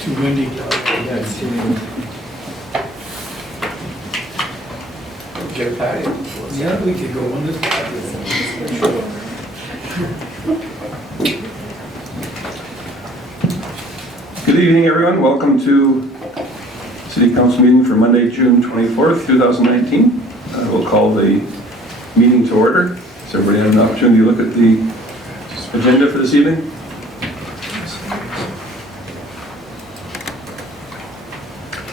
Too windy. Yeah, it's too many. Get a patio. Yeah, we could go on this. Good evening, everyone. Welcome to City Council meeting for Monday, June 24th, 2019. We'll call the meeting to order. Does everybody have an opportunity to look at the agenda for this evening?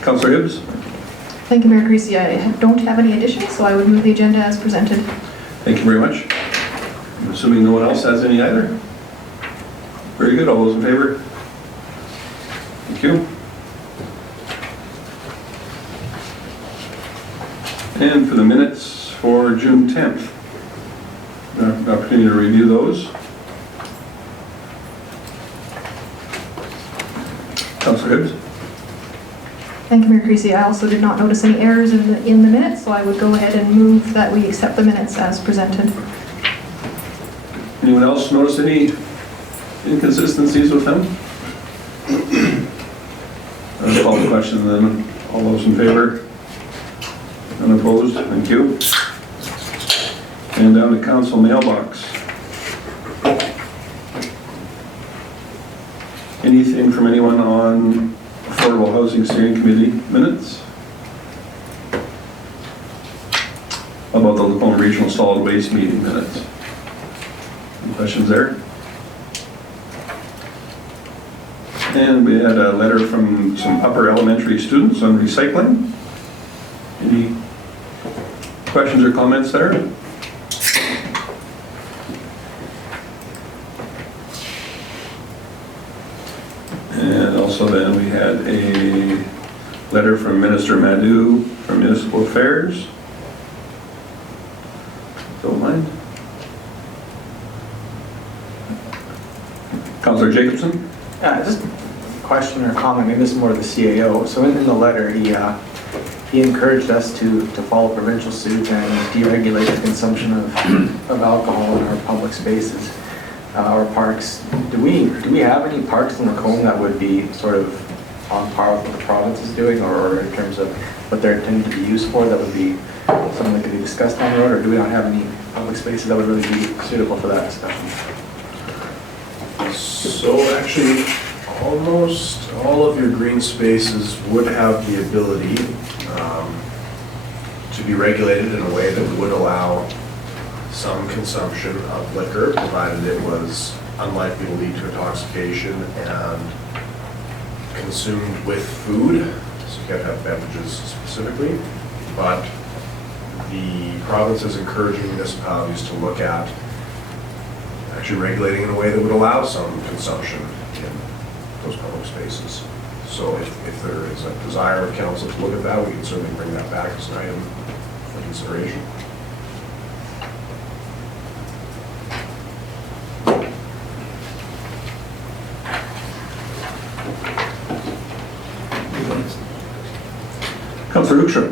Councillor Hibbs? Thank you, Mayor Creasy. I don't have any additions, so I would move the agenda as presented. Thank you very much. I'm assuming no one else has any either. Very good. All those in favor? Thank you. And for the minutes for June 10th, an opportunity to review those. Councillor Hibbs? Thank you, Mayor Creasy. I also did not notice any errors in the minutes, so I would go ahead and move that we accept the minutes as presented. Anyone else notice any inconsistencies with them? I'll call the question then. All those in favor? Unopposed? Thank you. And down to council mailbox. Anything from anyone on Affordable Housing Steering Committee minutes? How about the Lacombe Regional Solid Waste Meeting minutes? Any questions there? And we had a letter from some upper elementary students on recycling. Any questions or comments there? And also then we had a letter from Minister Madhu from Municipal Affairs. Don't mind. Councillor Jacobson? Just a question or comment, maybe this is more of the CAO. So in the letter, he encouraged us to follow provincial suit and deregulate the consumption of alcohol in our public spaces or parks. Do we have any parks in Lacombe that would be sort of on par with what the province is doing, or in terms of what they're intended to be used for, that would be something that could be discussed down the road, or do we not have any public spaces that would really be suitable for that discussion? So actually, almost all of your green spaces would have the ability to be regulated in a way that would allow some consumption of liquor, provided it was unlikely to lead to intoxication and consumed with food. So you can't have beverages specifically, but the province is encouraging municipalities to look at actually regulating in a way that would allow some consumption in those public spaces. So if there is a desire of council to look at that, we can certainly bring that back as an item for consideration. Councillor Hoekstra.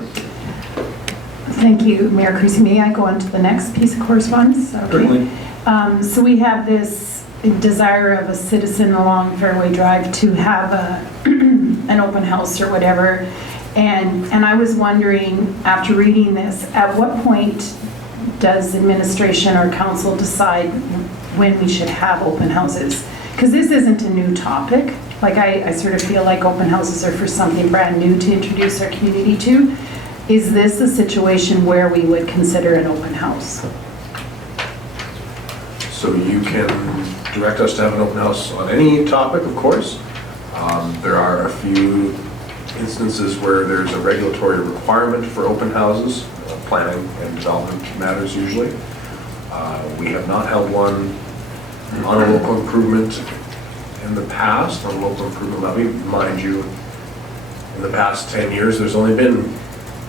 Thank you, Mayor Creasy. May I go on to the next piece of correspondence? Okay. Certainly. So we have this desire of a citizen along Fairway Drive to have an open house or whatever. And I was wondering, after reading this, at what point does administration or council decide when we should have open houses? Because this isn't a new topic. Like I sort of feel like open houses are for something brand new to introduce our community to. Is this a situation where we would consider an open house? So you can direct us to have an open house on any topic, of course. There are a few instances where there's a regulatory requirement for open houses, planning and development matters usually. We have not held one on a local improvement in the past, on a local improvement levy. Mind you, in the past 10 years, there's only been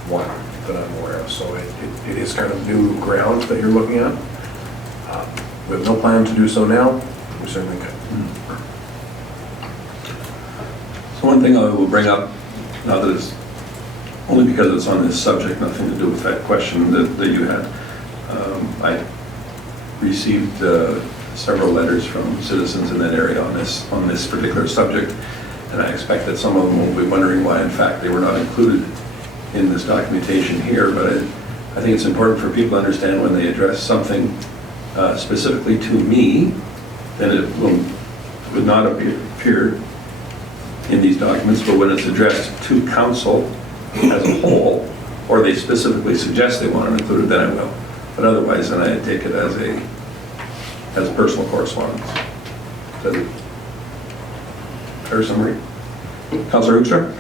one that I'm aware of. So it is kind of new ground that you're looking at. We have no plan to do so now. We certainly could. So one thing I will bring up, now that it's only because it's on this subject, nothing to do with that question that you had. I received several letters from citizens in that area on this particular subject, And I expect that some of them will be wondering why, in fact, they were not included in this documentation here. But I think it's important for people to understand when they address something specifically to me, then it would not appear in these documents, but when it's addressed to council as a whole, or they specifically suggest they want it included, then I will. But otherwise, then I take it as personal correspondence. Is that a fair summary? Councillor Hoekstra?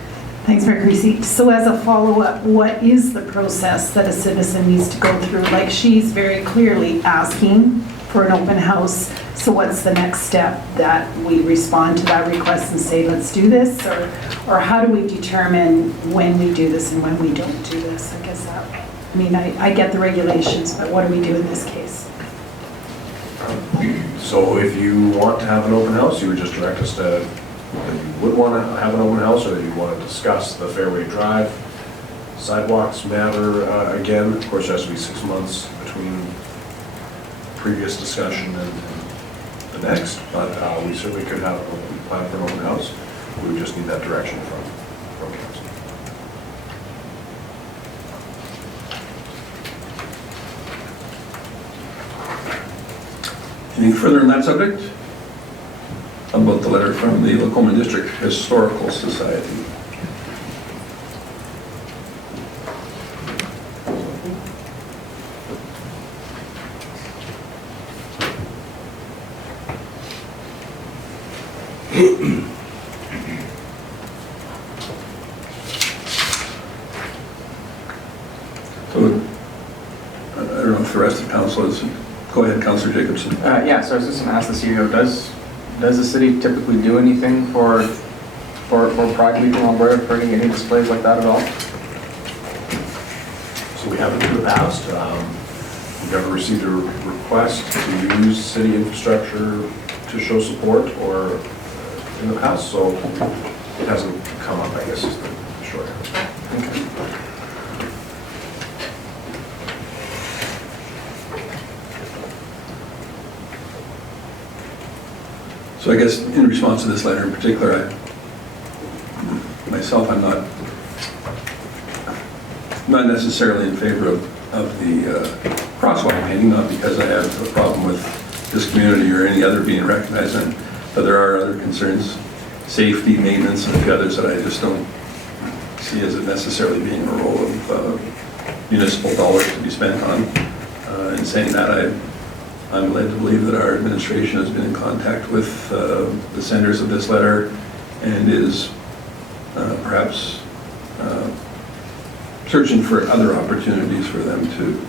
Thanks, Mayor Creasy. So as a follow-up, what is the process that a citizen needs to go through? Like, she's very clearly asking for an open house. So what's the next step, that we respond to that request and say, let's do this? Or how do we determine when we do this and when we don't do this? I guess that, I mean, I get the regulations, but what do we do in this case? So if you want to have an open house, you would just direct us to, that you would want to have an open house, or that you want to discuss the Fairway Drive sidewalks matter again. Of course, there has to be 6 months between previous discussion and the next, but we certainly could have a plan for an open house. We would just need that direction from council. Anything further on that subject? How about the letter from the Lacoma District Historical Society? So, I don't know if the rest of council is, go ahead, Councillor Jacobson. Yeah, so I was just going to ask the CEO, does the city typically do anything for Pride Week in Alberta, for any displays like that at all? So we haven't in the past. We've never received a request to use city infrastructure to show support or in the past, so it hasn't come up, I guess, is the short answer. So I guess in response to this letter in particular, I'm not necessarily in favor of the crosswalk painting, not because I have a problem with this community or any other being recognized, but there are other concerns, safety, maintenance, and a few others that I just don't see as it necessarily being a role of municipal dollars to be spent on. In saying that, I'm led to believe that our administration has been in contact with the senders of this letter and is perhaps searching for other opportunities for them to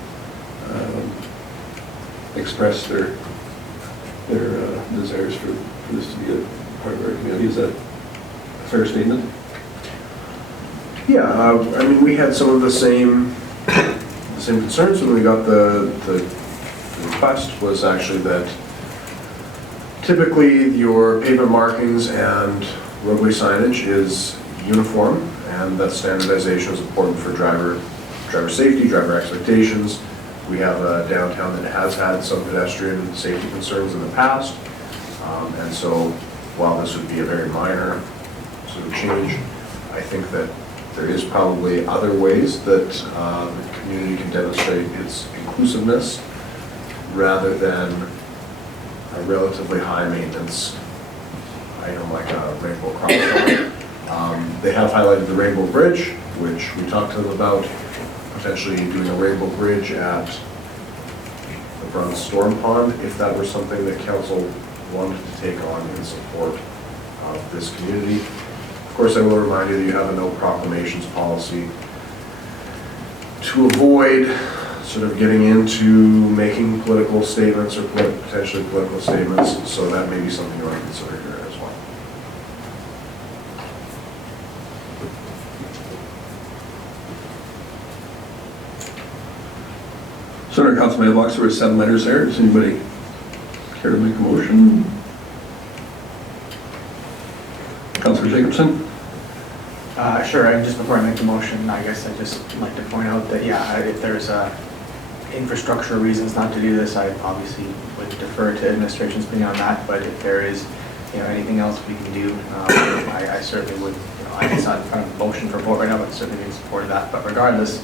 express their desires for this to be a part of our community. Is that a fair statement? Yeah, I mean, we had some of the same concerns when we got the request. Was actually that typically your pavement markings and roadway signage is uniform, and that standardization is important for driver safety, driver expectations. We have a downtown that has had some pedestrian safety concerns in the past, and so while this would be a very minor sort of change, I think that there is probably other ways that the community can demonstrate its inclusiveness rather than a relatively high maintenance item like a rainbow crosswalk. They have highlighted the Rainbow Bridge, which we talked to them about, potentially doing a Rainbow Bridge at the Brown Storm Pond, if that were something that council wanted to take on in support of this community. Of course, I will remind you that you have a no proclamations policy to avoid sort of getting into making political statements or potentially political statements, so that may be something you want to consider here as well. So in our council mailbox, there were 7 letters there. Does anybody care to make a motion? Councillor Jacobson? Sure, and just before I make the motion, I guess I'd just like to point out that, yeah, if there's infrastructure reasons not to do this, I obviously would defer to administration's opinion on that, but if there is, anything else we can do, I certainly would, I guess I'd kind of motion for vote right now, but certainly in support of that. But regardless,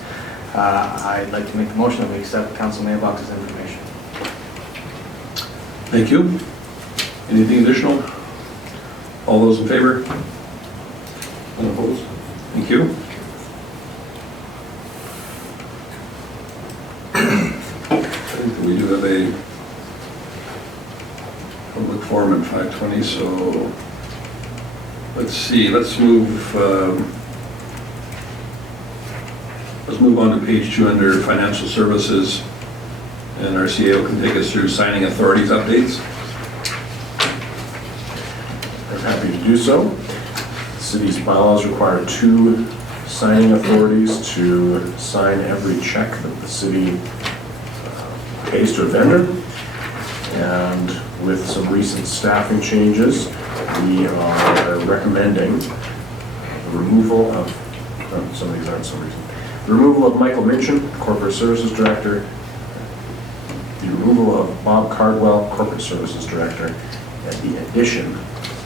I'd like to make the motion that we accept Council Mailbox's information. Thank you. Anything additional? All those in favor? And opposed? Thank you. I think we do have a public forum at 5:20, so let's see, let's move on to page 2 under financial services, and our CAO can take us through signing authorities updates. I'm happy to do so. The city's bylaws require 2 signing authorities to sign every check that the city pays to a vendor. And with some recent staffing changes, we are recommending the removal of, some of these aren't some reason, the removal of Michael Minchin, Corporate Services Director, the removal of Bob Cardwell, Corporate Services Director, and the addition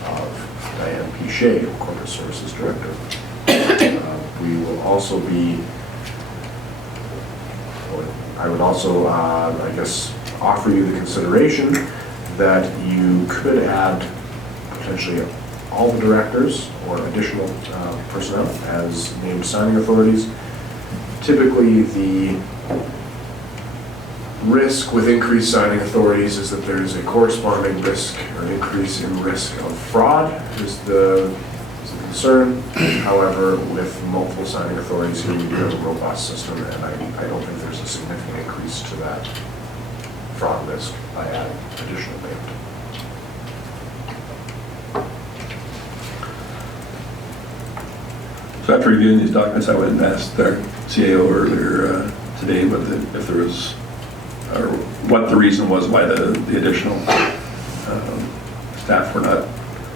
of Diane Pichet, Corporate Services Director. We will also be, I would also, I guess, offer you the consideration that you could add potentially all the directors or additional personnel as named signing authorities. Typically, the risk with increased signing authorities is that there is a corresponding risk or an increase in risk of fraud is the concern. However, with multiple signing authorities here, we do have a robust system, and I don't think there's a significant increase to that fraud risk by adding additional names. So after reviewing these documents, I went and asked our CAO earlier today if there was, or what the reason was why the additional staff were not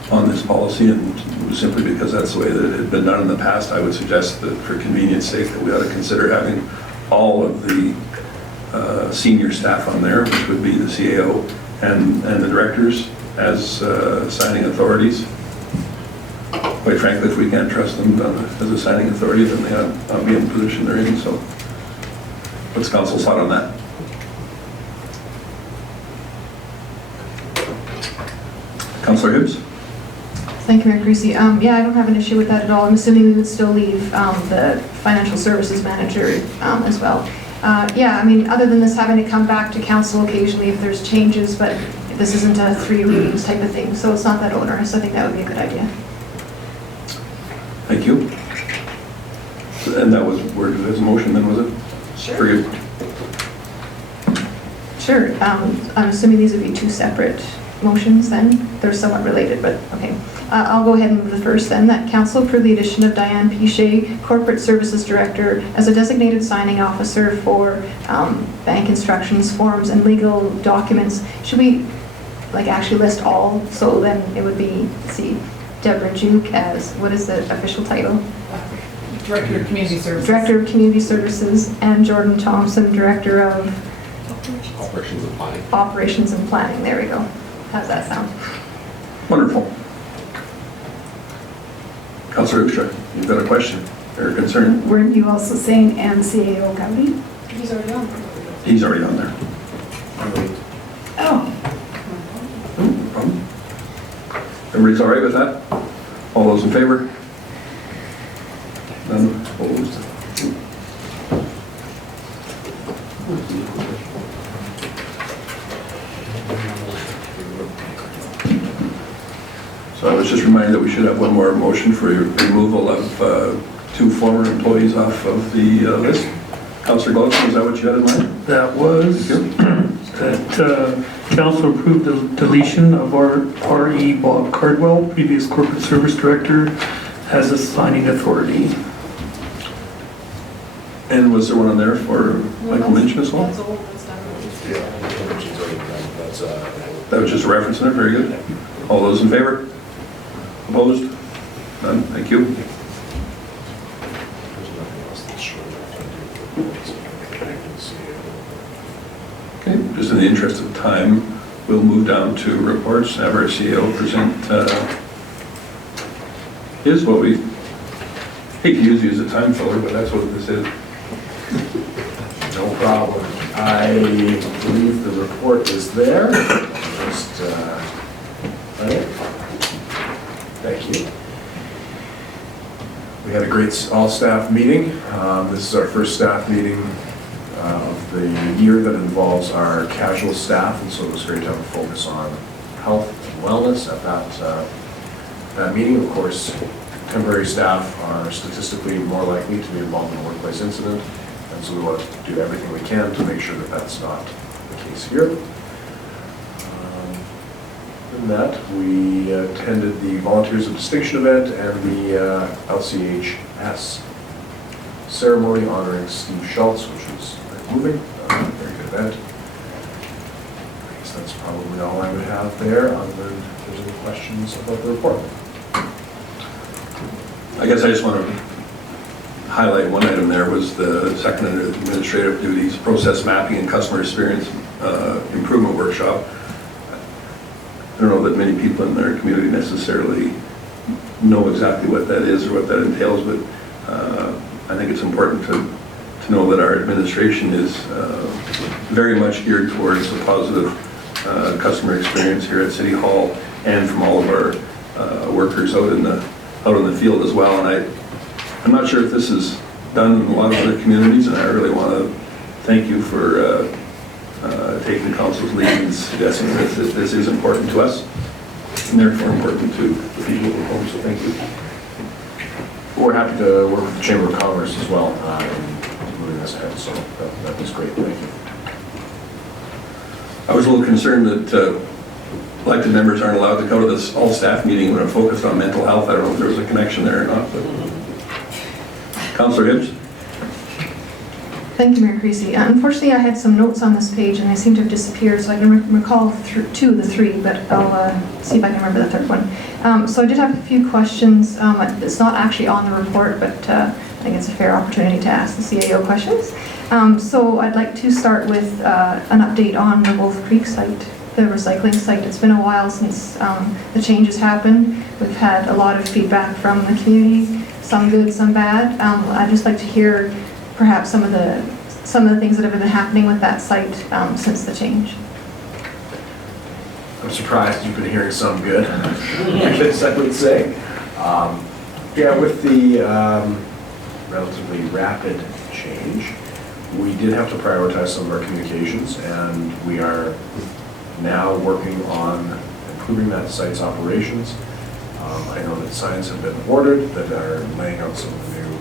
on this policy, and it was simply because that's the way that it had been done in the past. I would suggest that for convenience sake that we ought to consider having all of the senior staff on there, which would be the CAO and the directors as signing authorities. Quite frankly, if we can't trust them as a signing authority, then they ought not be in the position they're in. So what's council's thought on that? Councillor Hibbs? Thank you, Mayor Creasy. Yeah, I don't have an issue with that at all. I'm assuming we would still leave the financial services manager as well. Yeah, I mean, other than this having to come back to council occasionally if there's changes, but this isn't a 3 readings type of thing, so it's not that onerous. I think that would be a good idea. Thank you. And that was worded as a motion then, was it? Sure. For you? Sure. I'm assuming these would be 2 separate motions then. They're somewhat related, but okay. I'll go ahead and move the first then, that council approve the addition of Diane Pichet, Corporate Services Director, as a designated signing officer for bank instructions, forms, and legal documents. Should we actually list all? So then it would be, see, Deborah Juke as, what is the official title? Director of Community Services. Director of Community Services, and Jordan Thompson, Director of Operations and planning. Operations and Planning. There we go. How's that sound? Wonderful. Councillor Hoekstra, you've got a question or a concern? Weren't you also saying CAO County? He's already on. He's already on there. Oh, No problem. Everybody's all right with that? All those in favor? None opposed? So I was just reminded that we should have one more motion for removal of 2 former employees off of the list. Councillor Glowson, is that what you had in mind? That was that council approved the deletion of our R.E. Bob Cardwell, previous corporate service director, as a signing authority. And was there one on there for Michael Minchin as well? That was just a reference in it, very good. All those in favor? Opposed? None, thank you. Okay, just in the interest of time, we'll move down to reports, have our CEO present is what we, hate to use you as a time filler, but that's what this is. No problem. I believe the report is there. Just, right? Thank you. We had a great all-staff meeting. This is our first staff meeting of the year that involves our casual staff, and so it was great to have a focus on health and wellness at that meeting. Of course, temporary staff are statistically more likely to be involved in a workplace incident, and so we want to do everything we can to make sure that that's not the case here. In that, we attended the Volunteers of Distinction event and the LCHS ceremony honoring Steve Schultz, which was very moving, very good event. I guess that's probably all I would have there, other than if there's any questions about the report. I guess I just want to highlight one item there was the second under administrative duties, process mapping and customer experience improvement workshop. I don't know that many people in their community necessarily know exactly what that is or what that entails, but I think it's important to know that our administration is very much geared towards a positive customer experience here at City Hall and from all of our workers out in the field as well. And I'm not sure if this is done in a lot of other communities, and I really want to thank you for taking the council's lead and suggesting that this is important to us and therefore important to the people at home, so thank you. We're happy to work with the Chamber of Commerce as well in moving this ahead, so that was great, thank you. I was a little concerned that elected members aren't allowed to go to this all-staff meeting when I'm focused on mental health. I don't know if there was a connection there or not, but. Councillor Hibbs? Thank you, Mayor Creasy. Unfortunately, I had some notes on this page and they seem to have disappeared, so I can recall two of the three, but I'll see if I can remember the third one. So I did have a few questions. It's not actually on the report, but I think it's a fair opportunity to ask the CAO questions. So I'd like to start with an update on the Wolf Creek site, the recycling site. It's been a while since the changes happened. We've had a lot of feedback from the community, some good, some bad. I'd just like to hear perhaps some of the things that have been happening with that site since the change. I'm surprised you've been hearing some good, I guess I would say. Yeah, with the relatively rapid change, we did have to prioritize some of our communications, and we are now working on improving that site's operations. I know that signs have been ordered that are laying out some of the new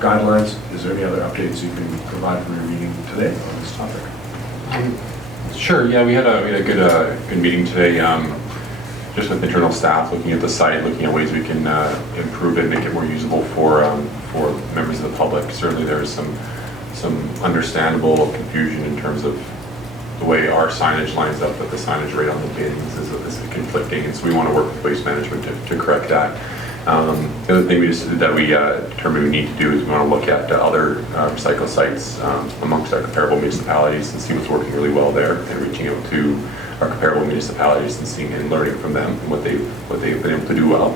guidelines. Is there any other updates you can provide from your meeting today on this topic? Sure, yeah, we had a good meeting today, just with internal staff, looking at the site, looking at ways we can improve it, make it more usable for members of the public. Certainly there's some understandable confusion in terms of the way our signage lines up, but the signage right on the bins is conflicting, and so we want to work with waste management to correct that. The other thing we determined we need to do is we want to look at other recycle sites amongst our comparable municipalities and see what's working really well there, and reaching out to our comparable municipalities and seeing and learning from them and what they've been able to do well.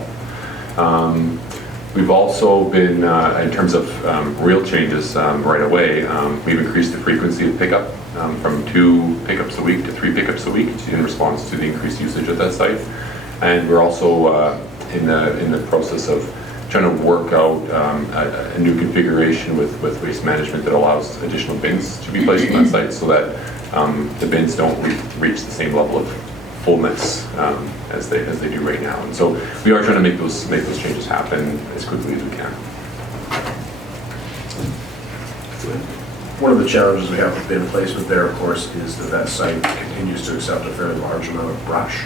We've also been, in terms of real changes right away, we've increased the frequency of pickup from 2 pickups a week to 3 pickups a week in response to the increased usage at that site. And we're also in the process of trying to work out a new configuration with waste management that allows additional bins to be placed on that site so that the bins don't reach the same level of fullness as they do right now. And so we are trying to make those changes happen as quickly as we can. One of the challenges we have with bin placement there, of course, is that site continues to accept a fairly large amount of brush,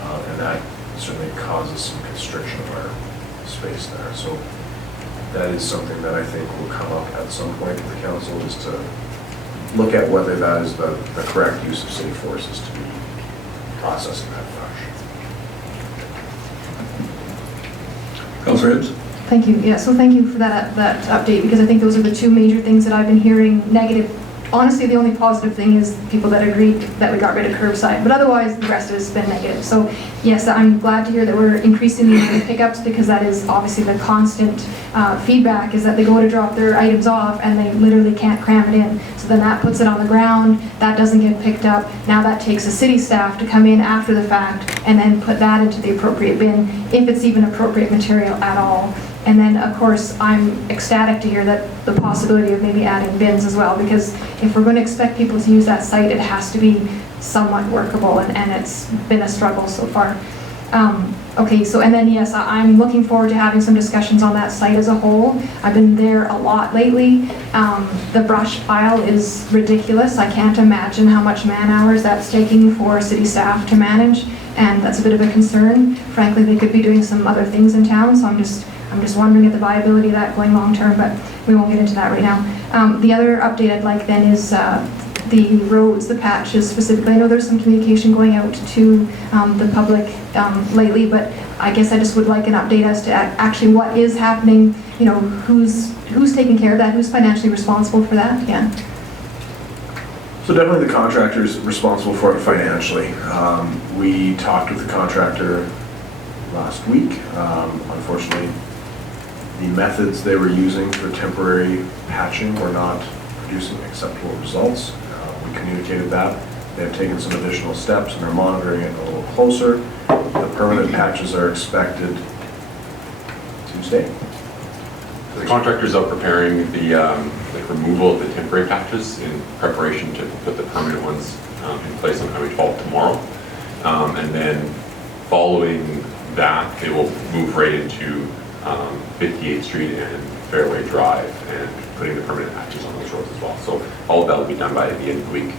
and that certainly causes some constriction of our space there. So that is something that I think will come up at some point with the council, is to look at whether that is the correct use of city forces to be processing that brush. Councillor Hibbs? Thank you. Yeah, so thank you for that update, because I think those are the two major things that I've been hearing negative. Honestly, the only positive thing is people that agreed that we got rid of curbside, but otherwise the rest of it has been negative. So Yes, I'm glad to hear that we're increasing the amount of pickups, because that is obviously the constant feedback, is that they go to drop their items off and they literally can't cram it in. So then that puts it on the ground, that doesn't get picked up. Now that takes a city staff to come in after the fact and then put that into the appropriate bin, if it's even appropriate material at all. And then, of course, I'm ecstatic to hear that the possibility of maybe adding bins as well, because if we're going to expect people to use that site, it has to be somewhat workable, and it's been a struggle so far. Okay, so, and then yes, I'm looking forward to having some discussions on that site as a whole. I've been there a lot lately. The brush pile is ridiculous. I can't imagine how much man hours that's taking for city staff to manage, and that's a bit of a concern. Frankly, they could be doing some other things in town, so I'm just wondering at the viability of that going long term, but we won't get into that right now. The other update I'd like then is the roads, the patches specifically. I know there's some communication going out to the public lately, but I guess I just would like an update as to actually what is happening, you know, who's taking care of that, who's financially responsible for that, yeah. So definitely the contractor's responsible for it financially. We talked with the contractor last week. Unfortunately, the methods they were using for temporary patching were not producing acceptable results. We communicated that. They have taken some additional steps and are monitoring it a little closer. The permanent patches are expected Tuesday. The contractor's out preparing the removal of the temporary patches in preparation to put the permanent ones in place on Highway 12 tomorrow. And then following that, they will move right into 58th Street and Fairway Drive and putting the permanent patches on those roads as well. So all of that will be done by the end of the week.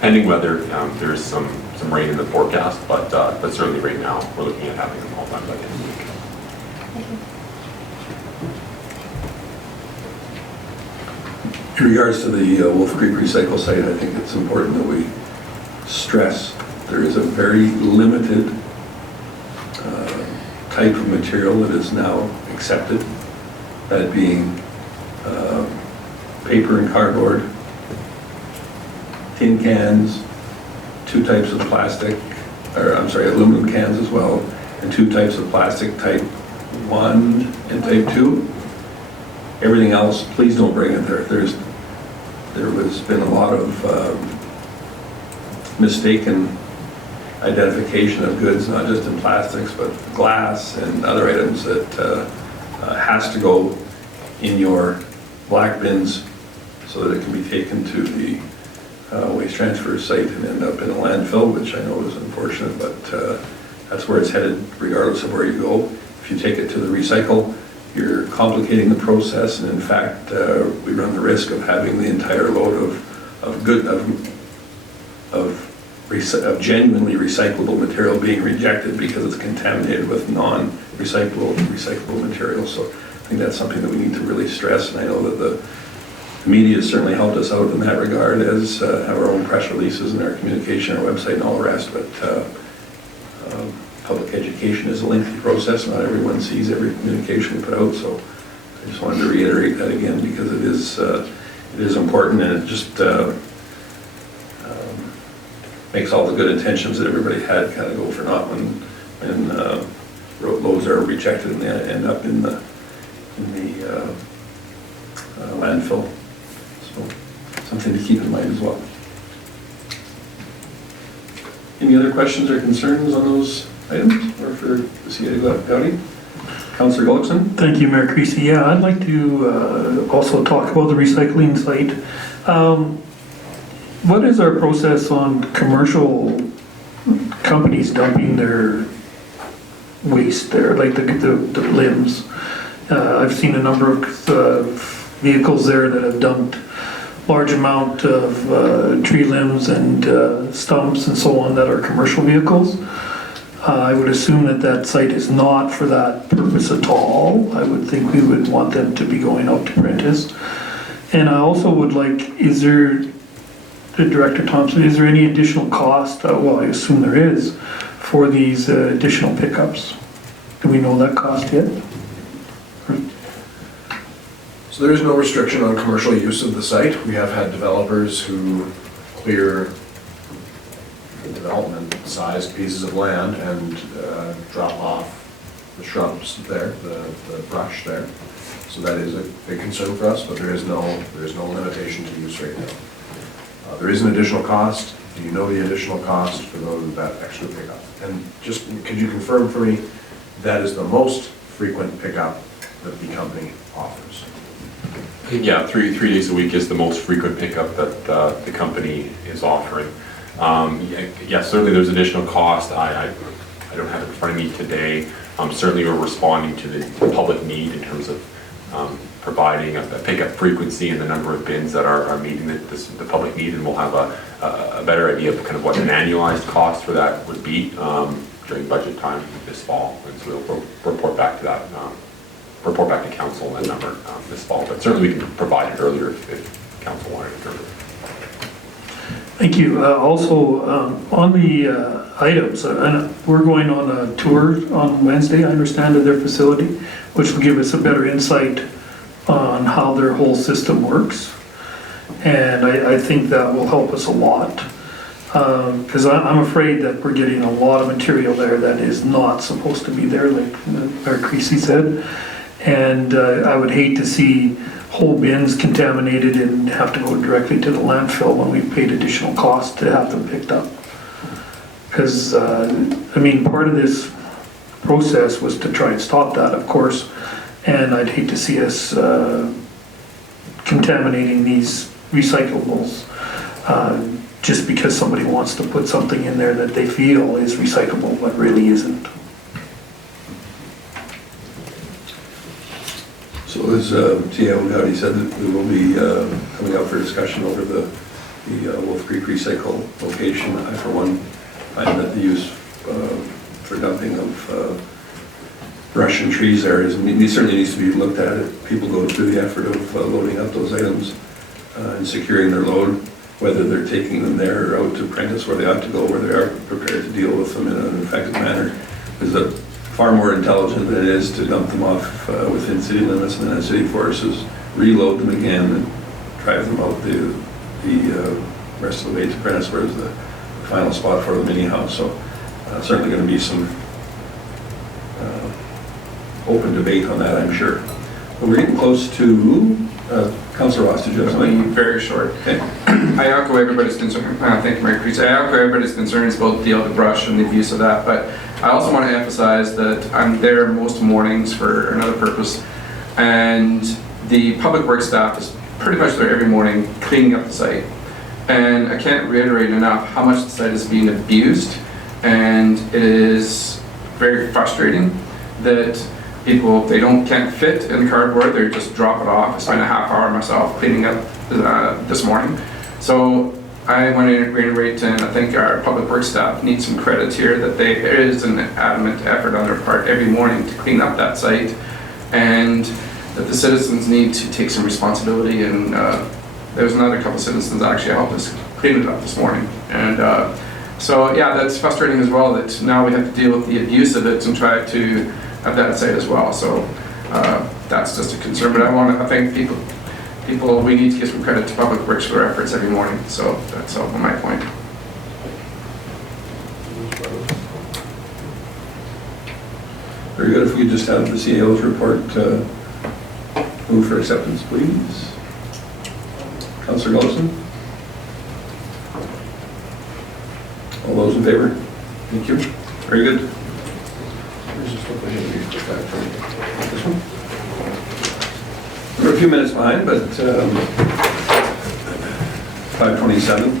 Pending weather, there is some rain in the forecast, but certainly right now we're looking at having them all done by the end of the week. In regards to the Wolf Creek Recycle site, I think it's important that we stress there is a very limited type of material that is now accepted, that being paper and cardboard, tin cans, two types of plastic, aluminum cans as well, and two types of plastic, type 1 and type 2. Everything else, please don't bring it there. There has been a lot of mistaken identification of goods, not just in plastics, but glass and other items that has to go in your black bins so that it can be taken to the waste transfer site and end up in a landfill, which I know is unfortunate, but that's where it's headed regardless of where you go. If you take it to the recycle, you're complicating the process, and in fact, we run the risk of having the entire load of genuinely recyclable material being rejected because it's contaminated with non-recyclable material. So I think that's something that we need to really stress, and I know that the media has certainly helped us out in that regard, as have our own press releases and our communication, our website and all the rest, but public education is a lengthy process. Not everyone sees every communication we put out, so I just wanted to reiterate that again, because it is important, and it just makes all the good intentions that everybody had kind of go for naught when loads are rejected and they end up in the landfill. So something to keep in mind as well. Any other questions or concerns on those items, or for the CAO Gowdy? Councillor Gullickson? Thank you, Mayor Creasy. Yeah, I'd like to also talk about the recycling site. What is our process on commercial companies dumping their waste there, like the limbs? I've seen a number of vehicles there that have dumped large amount of tree limbs and stumps and so on that are commercial vehicles. I would assume that site is not for that purpose at all. I would think we would want them to be going out to Prentice. And I also would like, Director Thompson, is there any additional cost, well, I assume there is, for these additional pickups? Do we know that cost yet? So there is no restriction on commercial use of the site. We have had developers who clear the development sized pieces of land and drop off the shrubs there, the brush there. So that is a big concern for us, but there is no limitation to use right now. There is an additional cost. Do you know the additional cost for that extra pickup? And just, could you confirm for me, that is the most frequent pickup that the company offers? Yeah, three days a week is the most frequent pickup that the company is offering. Yeah, certainly there's additional cost. I don't have it in front of me today. Certainly we're responding to the public need in terms of providing a pickup frequency and the number of bins that are meeting the public need, and we'll have a better idea of kind of what an annualized cost for that would be during budget time this fall. And so we'll report back to that, report back to council on that number this fall. But certainly we can provide it earlier if council wanted it earlier. Thank you. Also, on the items, and we're going on a tour on Wednesday, I understand, of their facility, which will give us a better insight on how their whole system works. And I think that will help us a lot. Because I'm afraid that we're getting a lot of material there that is not supposed to be there, like our Creasy said. And I would hate to see whole bins contaminated and have to go directly to the landfill when we've paid additional cost to have them picked up. Because, I mean, part of this process was to try and stop that, of course, and I'd hate to see us contaminating these recyclables just because somebody wants to put something in there that they feel is recyclable but really isn't. So as CAO Gowdy said, that we will be coming out for discussion over the Wolf Creek Recycle location. I, for one, find that the use for dumping of brush and trees there certainly needs to be looked at. People go through the effort of loading up those items and securing their load, whether they're taking them there or out to Prentice where they ought to go, where they are prepared to deal with them in an effective manner, is far more intelligent than it is to dump them off within city limits, and then city forces reload them again and drive them out the rest of the way to Prentice, where is the final spot for the mini house. So certainly going to be some open debate on that, I'm sure. But we're getting close to Councillor Ross, did you have something? Very short. Okay. I echo everybody's concern. Thank you, Mary Creasy. I echo everybody's concerns about the brush and the abuse of that, but I also want to emphasize that I'm there most mornings for another purpose, and the public works staff is pretty much there every morning cleaning up the site. And I can't reiterate enough how much the site is being abused, and it is very frustrating that people, if they can't fit in the cardboard, they just drop it off. I spent a half hour myself cleaning up this morning. So I want to reiterate, and I think our public works staff needs some credit here, that there is an adamant effort on their part every morning to clean up that site, and that the citizens need to take some responsibility. And there was another couple of citizens that actually helped us clean it up this morning. And so yeah, that's frustrating as well, that now we have to deal with the abuse of it and try to have that site as well. So that's just a concern, but I want to thank people, we need to give some credit to Public Works for their efforts every morning. So that's all my point. Very good. If we could just have the CAO's report move for acceptance, please. Councillor Gulson? All those in favor? Thank you. Very good. Where's this look ahead? This one? We're a few minutes behind, but 5:27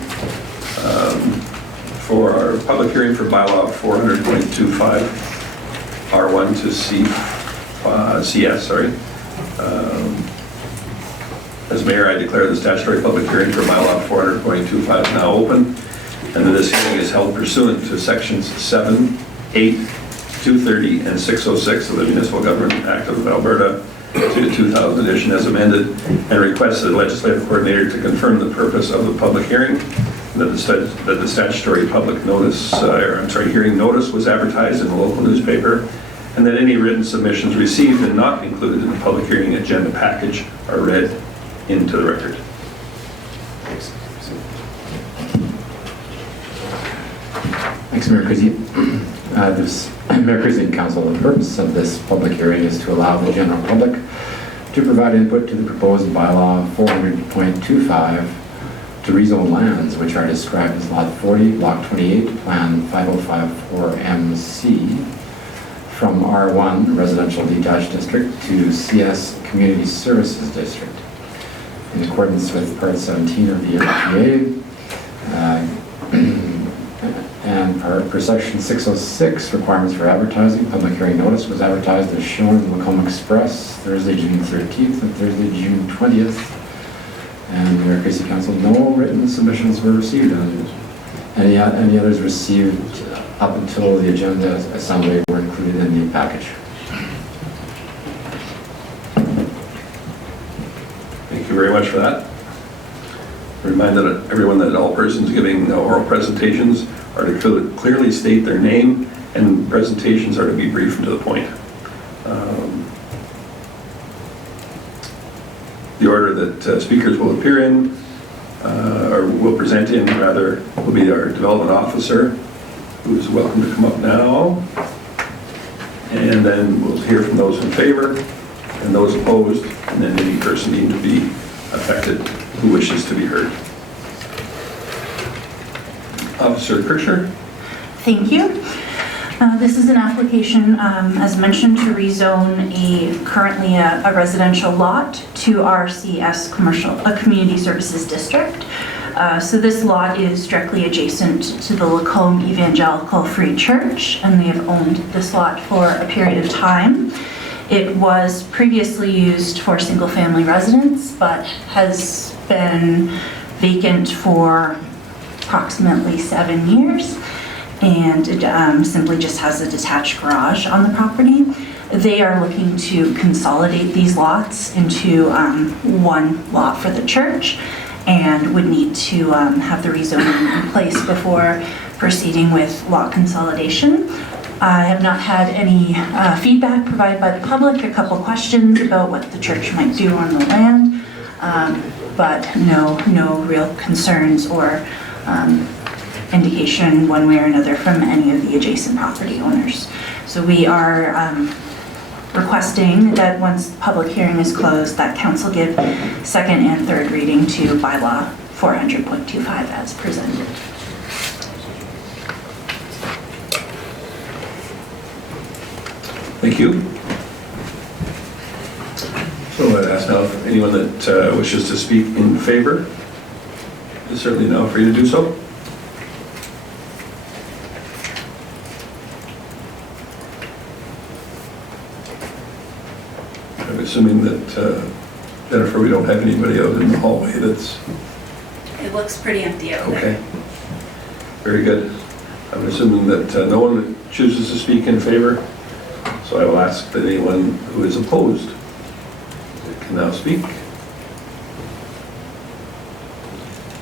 for our public hearing for bylaw 400.25 R1 to CS, sorry. As mayor, I declare the statutory public hearing for bylaw 400.25 now open, and that this hearing is held pursuant to sections 7, 8, 230, and 606 of the Municipal Government Act of Alberta to 2000 edition as amended, and requests the legislative coordinator to confirm the purpose of the public hearing, that the statutory public notice, hearing notice was advertised in the local newspaper, and that any written submissions received and not included in the public hearing agenda package are read into the record. Thanks, Mayor Creasy. Mayor Creasy and Council, the purpose of this public hearing is to allow the general public to provide input to the proposed bylaw 400.25 to rezone lands which are described as Lot 40, Block 28, Plan 5054MC from R1 Residential Detached District to CS Community Services District. In accordance with Part 17 of the MGA, and per section 606, requirements for advertising, public hearing notice was advertised as shown in the Macomb Express Thursday, June 13th and Thursday, June 20th. And Mayor Creasy Council, no written submissions were received on it. Any others received up until the agenda assembly were included in the package. Thank you very much for that. Remind everyone that all persons giving oral presentations are to clearly state their name, and presentations are to be brief and to the point. The order that speakers will appear in, or will present in rather, will be our development officer, who is welcome to come up now. And then we'll hear from those in favor and those opposed, and then any person deemed to be affected who wishes to be heard. Officer Kirchner. Thank you. This is an application, as mentioned, to rezone currently a residential lot to RCS Community Services District. So this lot is directly adjacent to the Lacombe Evangelical Free Church, and they have owned this lot for a period of time. It was previously used for single-family residence, but has been vacant for approximately 7 years, and it simply just has a detached garage on the property. They are looking to consolidate these lots into one lot for the church, and would need to have the rezoning in place before proceeding with lot consolidation. I have not had any feedback provided by the public, a couple questions about what the church might do on the land, but no real concerns or indication one way or another from any of the adjacent property owners. So we are requesting that once the public hearing is closed, that council give second and third reading to bylaw 400.25 as presented. Thank you. So I'd ask now if anyone that wishes to speak in favor is certainly now free to do so. I'm assuming that, Jennifer, we don't have anybody out in the hallway that's... It looks pretty empty out there. Okay. Very good. I'm assuming that no one chooses to speak in favor, so I will ask that anyone who is opposed can now speak.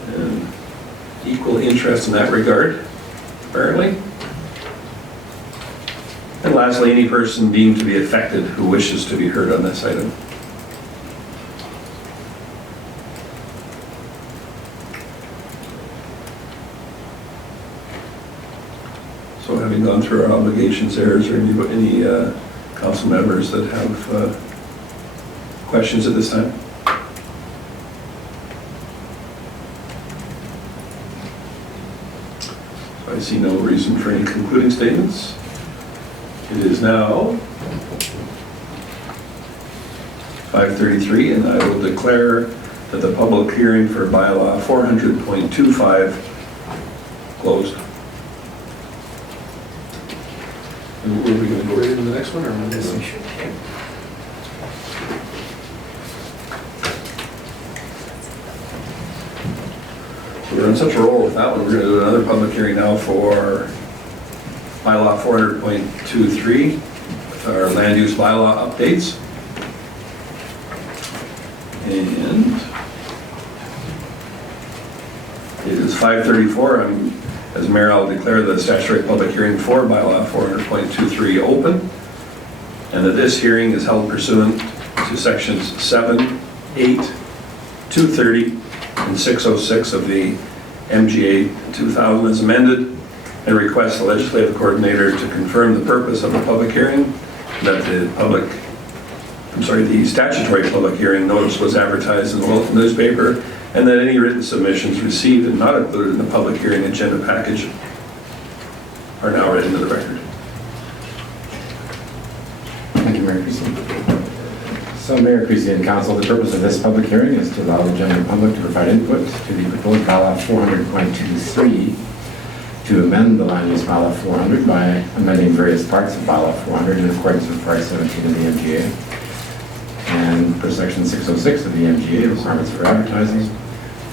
And equal interest in that regard, apparently. And lastly, any person deemed to be affected who wishes to be heard on this item. So having gone through our obligations there, is there any council members that have questions at this time? So I see no reason for any concluding statements. It is now 5:33, and I will declare that the public hearing for bylaw 400.25 closed. And were we going to go right into the next one, or? Yes, we should. So we're on such a roll with that one, we're going to do another public hearing now for bylaw 400.23 with our land use bylaw updates. And it is 5:34. As mayor, I'll declare the statutory public hearing for bylaw 400.23 open, and that this hearing is held pursuant to sections 7, 8, 230, and 606 of the MGA 2000 as amended, and request the legislative coordinator to confirm the purpose of the public hearing, that the statutory public hearing notice was advertised in the local newspaper, and that any written submissions received and not included in the public hearing agenda package are now read into the record. Thank you, Mayor Creasy. So, Mayor Creasy and Council, the purpose of this public hearing is to allow the general public to provide input to the proposed Bylaw 400.23 to amend the land use Bylaw 400 by amending various parts of Bylaw 400 in accordance with Part 17 of the MGA. And per Section 606 of the MGA, requirements for advertising,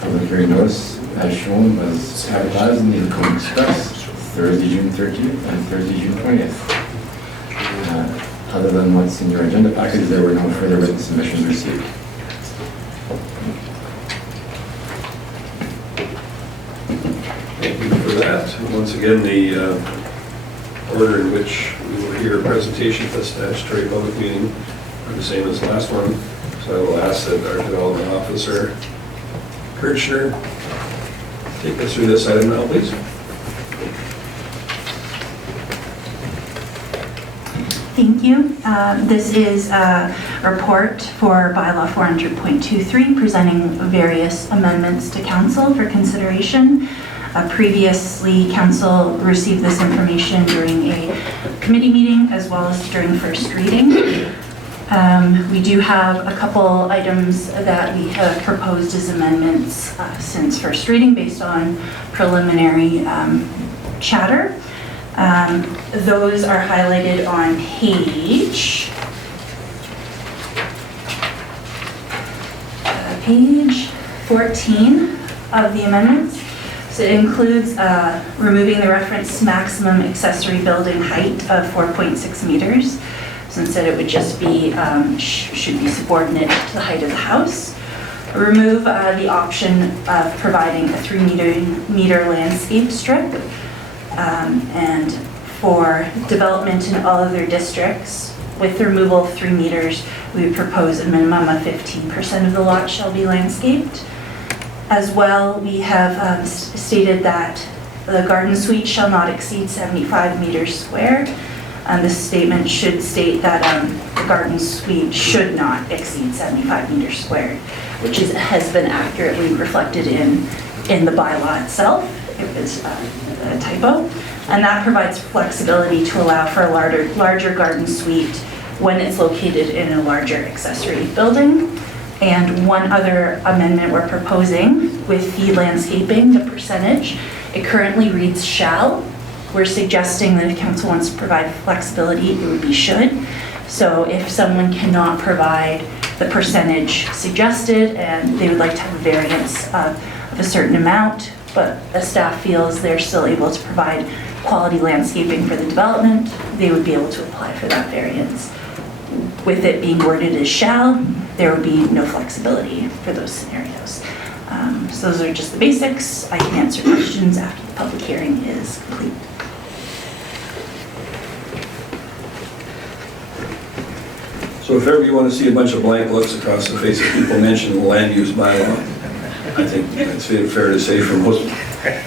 public hearing notice as shown was advertised in the Lacombe Express Thursday, June 30th and Thursday, June 20th. Other than what's in your agenda package, there were no further written submissions received. Thank you for that. Once again, the order in which we will hear a presentation for the statutory public meeting are the same as the last one. So I will ask that our development officer, Kirchner, take us through this item now, please. Thank you. This is a report for Bylaw 400.23, presenting various amendments to Council for consideration. Previously, Council received this information during a committee meeting as well as during first reading. We do have a couple items that we have proposed as amendments since first reading based on preliminary chatter. Those are highlighted on page 14 of the amendments. So it includes removing the reference maximum accessory building height of 4.6 meters. So instead it would just be, should be subordinate to the height of the house. Remove the option of providing a 3-meter landscape strip. And for development in all other districts, with the removal of 3 meters, we would propose a minimum of 15% of the lot shall be landscaped. As well, we have stated that the garden suite shall not exceed 75 meters square. This statement should state that the garden suite should not exceed 75 meters squared, which has been accurately reflected in the bylaw itself. It was a typo. And that provides flexibility to allow for a larger garden suite when it's located in a larger accessory building. And one other amendment we're proposing with the landscaping, the percentage, it currently reads shall. We're suggesting that if council wants to provide flexibility, it would be should. So if someone cannot provide the percentage suggested and they would like to have a variance of a certain amount, but the staff feels they're still able to provide quality landscaping for the development, they would be able to apply for that variance. With it being worded as shall, there would be no flexibility for those scenarios. So those are just the basics. I can answer questions after the public hearing is complete. So if ever you want to see a bunch of blank looks across the face of people mentioning the land use bylaw, I think it's fair to say for most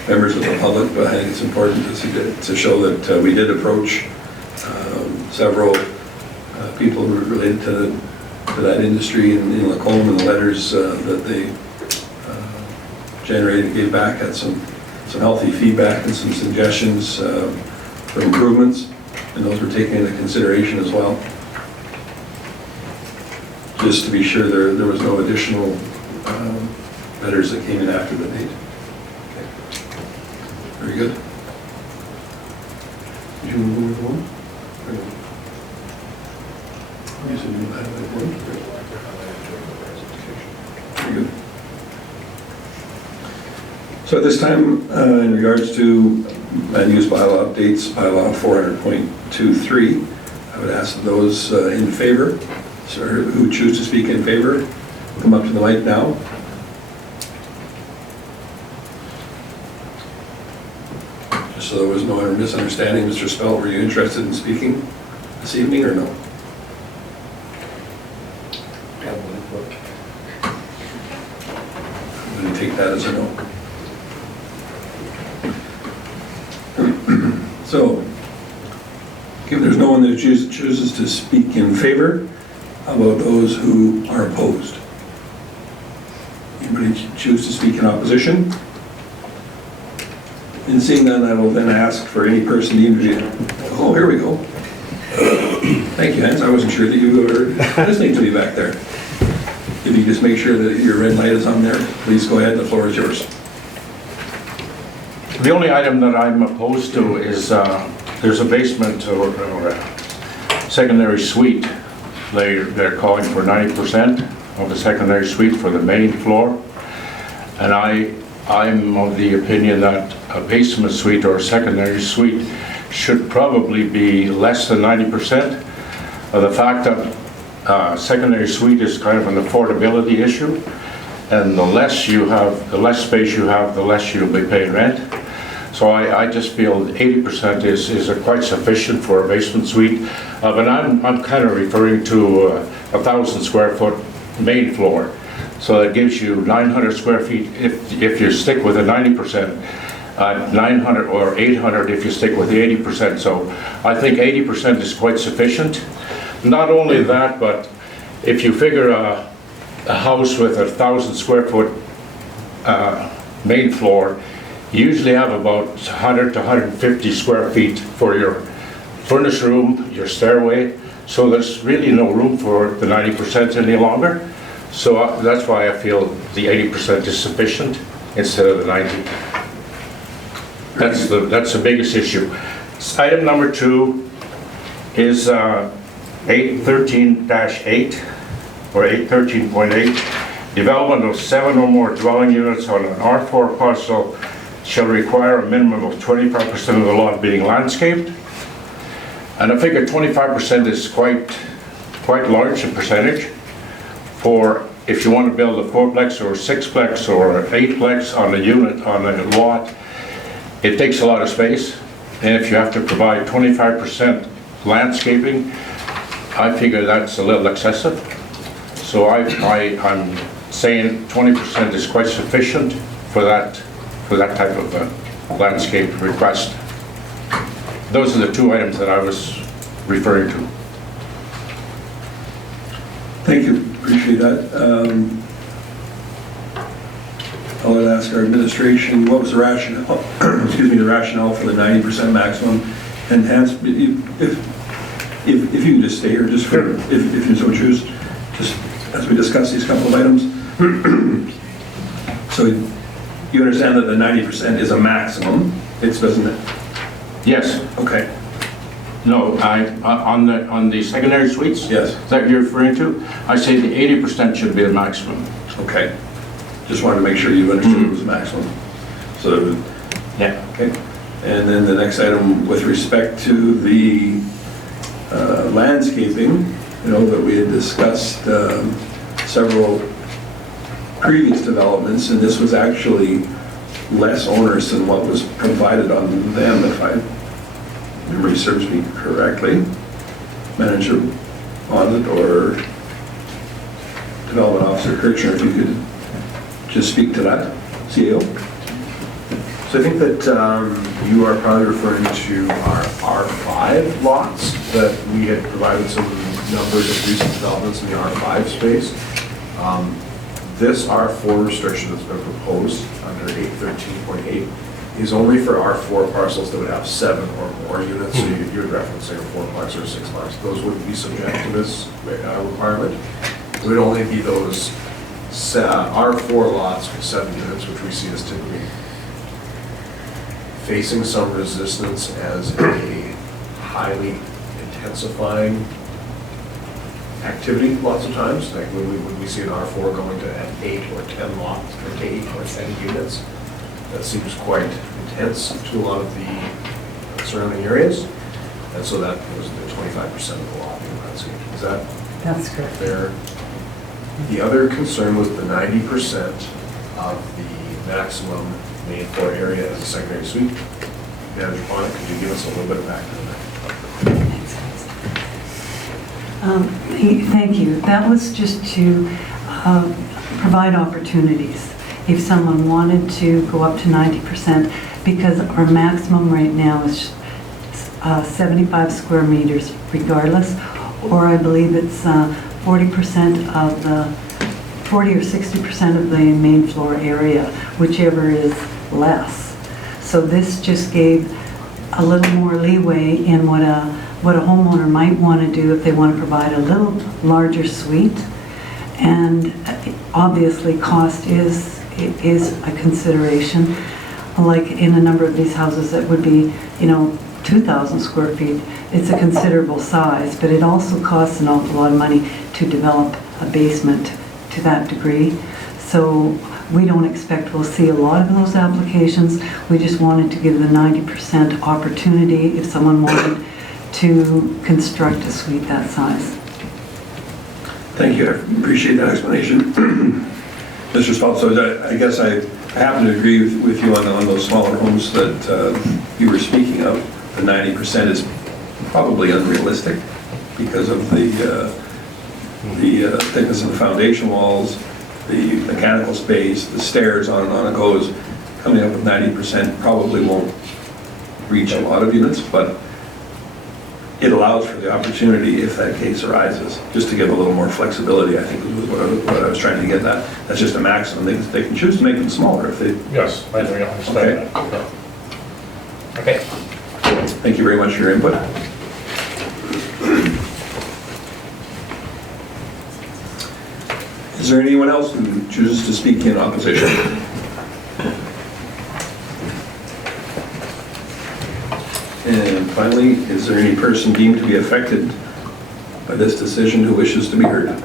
members of the public, but I think it's important to show that we did approach several people who were related to that industry in Lacombe, and the letters that they generated, gave back, had some healthy feedback and some suggestions for improvements, and those were taken into consideration as well. Just to be sure there was no additional letters that came in after the date. Okay. Very good. Did you move one? You said you had one? Very good. So at this time, in regards to land use bylaw updates, bylaw 400.23, I would ask those in favor, who choose to speak in favor, come up to the mic now. Just so there was no misunderstanding, Mr. Spelt, were you interested in speaking this evening or no? I'm going to take that as a no. So, if there's no one that chooses to speak in favor, how about those who are opposed? Anybody choose to speak in opposition? In seeing none, I will then ask for any person to interview. Oh, here we go. Thank you, Hans. I wasn't sure that you were listening to me back there. If you just make sure that your red light is on there, please go ahead. The floor is yours. The only item that I'm opposed to is there's a basement or a secondary suite. They're calling for 90% of the secondary suite for the main floor. And I'm of the opinion that a basement suite or a secondary suite should probably be less than 90%. The fact that secondary suite is kind of an affordability issue, and the less you have, the less space you have, the less you'll be paying rent. So I just feel 80% is quite sufficient for a basement suite. But I'm kind of referring to 1,000 square foot main floor. So that gives you 900 square feet if you stick with the 90%, 900 or 800 if you stick with the 80%. So I think 80% is quite sufficient. Not only that, but if you figure a house with 1,000 square foot main floor, you usually have about 100 to 150 square feet for your furnace room, your stairway. So there's really no room for the 90% any longer. So that's why I feel the 80% is sufficient instead of the 90. That's the biggest issue. Item number 2 is 813-8 or 813.8. Development of 7 or more dwelling units on an R4 parcel shall require a minimum of 25% of the lot being landscaped. And I figure 25% is quite large a percentage for if you want to build a 4-plex or 6-plex or 8-plex on a unit, on a lot. It takes a lot of space, and if you have to provide 25% landscaping, I figure that's a little excessive. So I'm saying 20% is quite sufficient for that type of landscape request. Those are the 2 items that I was referring to. Thank you. Appreciate that. I'll ask our administration, what was the rationale, excuse me, the rationale for the 90% maximum? And Hans, if you can just stay here, just for, if you so choose, just as we discuss these couple of items. So you understand that the 90% is a maximum, doesn't it? Yes. Okay. No, on the secondary suites? Yes. That you're referring to? I say the 80% should be the maximum. Okay. Just wanted to make sure you understood it was a maximum. So, yeah. Okay. And then the next item with respect to the landscaping, that we had discussed several previous developments, and this was actually less onerous than what was provided on them, if I memory serves me correctly. Manager Bonnet or Development Officer Kirchner, if you could just speak to that, CAO. So I think that you are probably referring to our R5 lots that we had provided some numbers of recent developments in the R5 space. This R4 restriction that's been proposed under 813.8 is only for R4 parcels that would have 7 or more units. So you would reference say a 4-plex or a 6-plex. Those wouldn't be subject to this requirement. It would only be those R4 lots with 7 units, which we see as typically facing some resistance as a highly intensifying activity lots of times. Like when we see an R4 going to 8 or 10 lots, or 8 or 10 units, that seems quite intense to a lot of the surrounding areas. And so that was the 25% of the lot being landscaped. Is That's correct. fair? The other concern was the 90% of the maximum main floor area as a secondary suite. Manager Bonnet, could you give us a little bit of background there? Thank you. That was just to provide opportunities if someone wanted to go up to 90%, because our maximum right now is 75 square meters regardless, or I believe it's 40% of the 40 or 60% of the main floor area, whichever is less. So this just gave a little more leeway in what a homeowner might want to do if they want to provide a little larger suite. And obviously cost is a consideration. Like in a number of these houses that would be, 2,000 square feet, it's a considerable size, but it also costs an awful lot of money to develop a basement to that degree. So we don't expect we'll see a lot of those applications. We just wanted to give the 90% opportunity if someone wanted to construct a suite that size. Thank you, I appreciate that explanation. Mr. Spalt, so I guess I happen to agree with you on those smaller homes that you were speaking of. The 90% is probably unrealistic because of the thickness of the foundation walls, the mechanical space, the stairs, on and on it goes. Coming up with 90% probably won't reach a lot of units, but it allows for the opportunity if that case arises, just to give a little more flexibility, I think was what I was trying to get at. That's just a maximum. They can choose to make them smaller if they... Yes, I understand that. Okay. Thank you very much for your input. Is there anyone else who chooses to speak in opposition? And finally, is there any person deemed to be affected by this decision who wishes to be heard?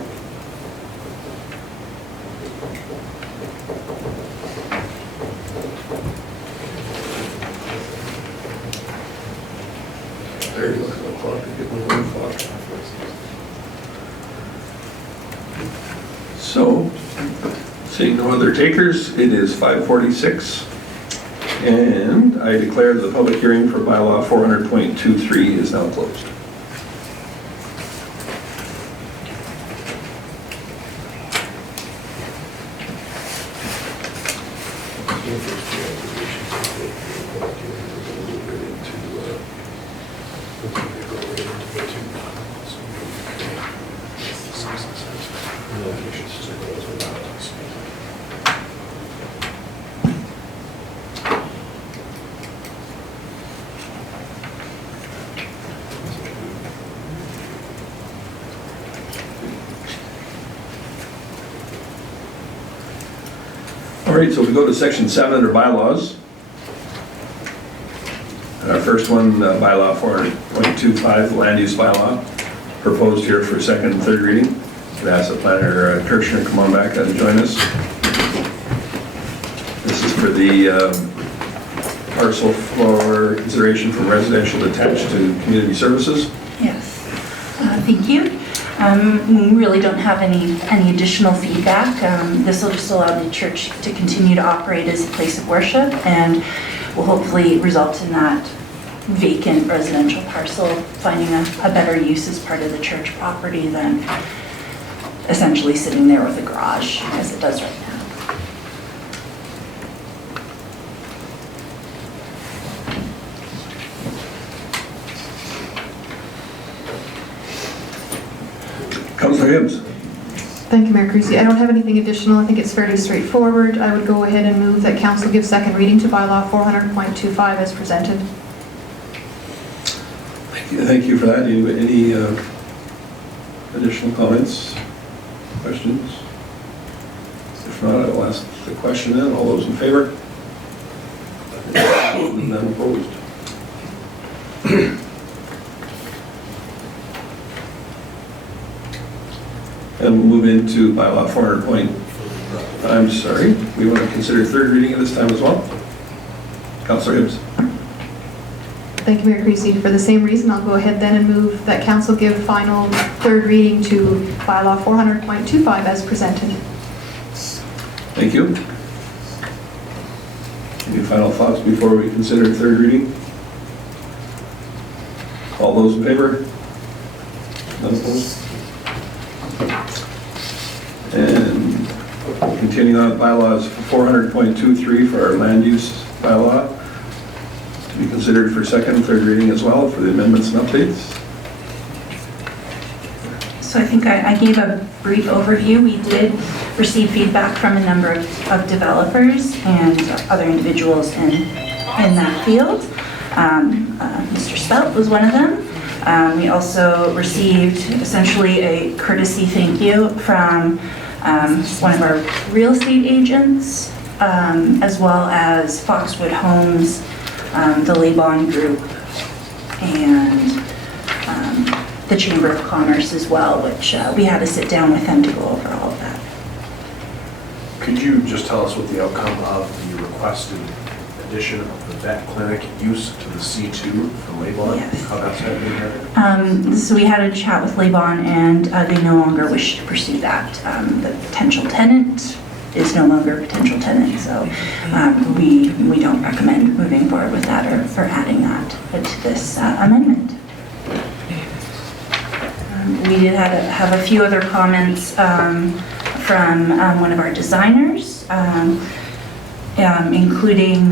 So, seeing no other takers, it is 5:46, and I declare the public hearing for Bylaw 400.23 is now closed. All right, so we go to section 7 under bylaws. And our first one, bylaw 400.25, land use bylaw, proposed here for second and third reading. I'd ask the planner Kirchner come on back and join us. This is for the parcel for consideration from residential detached to community services. Yes, thank you. We really don't have any additional feedback. This will just allow the church to continue to operate as a place of worship and will hopefully result in that vacant residential parcel finding a better use as part of the church property than essentially sitting there with a garage as it does right now. Councilor Hibbs. Thank you, Mayor Creasy. I don't have anything additional. I think it's fairly straightforward. I would go ahead and move that council give second reading to bylaw 400.25 as presented. Thank you for that. Any additional comments, questions? If not, I will ask the question then. All those in favor? None opposed. And we'll move into bylaw 400. I'm sorry, we want to consider third reading at this time as well? Councilor Hibbs. Thank you, Mayor Creasy. For the same reason, I'll go ahead then and move that council give final third reading to bylaw 400.25 as presented. Thank you. Any final thoughts before we consider third reading? All those in favor? None opposed? And continuing on bylaws 400.23 for our land use bylaw to be considered for second and third reading as well for the amendments and updates. So I think I gave a brief overview. We did receive feedback from a number of developers and other individuals in that field. Mr. Spelt was one of them. We also received essentially a courtesy thank you from one of our real estate agents, as well as Foxwood Homes, the Laybon Group, and the Chamber of Commerce as well, which we had to sit down with them to go over all of that. Could you just tell us what the outcome of the requested addition of the vet clinic use to the C2 for Laybon? Yes. How that's happening there? So we had a chat with Laybon, and they no longer wish to pursue that. The potential tenant is no longer a potential tenant, so we don't recommend moving forward with that or adding that to this amendment. We did have a few other comments from one of our designers, including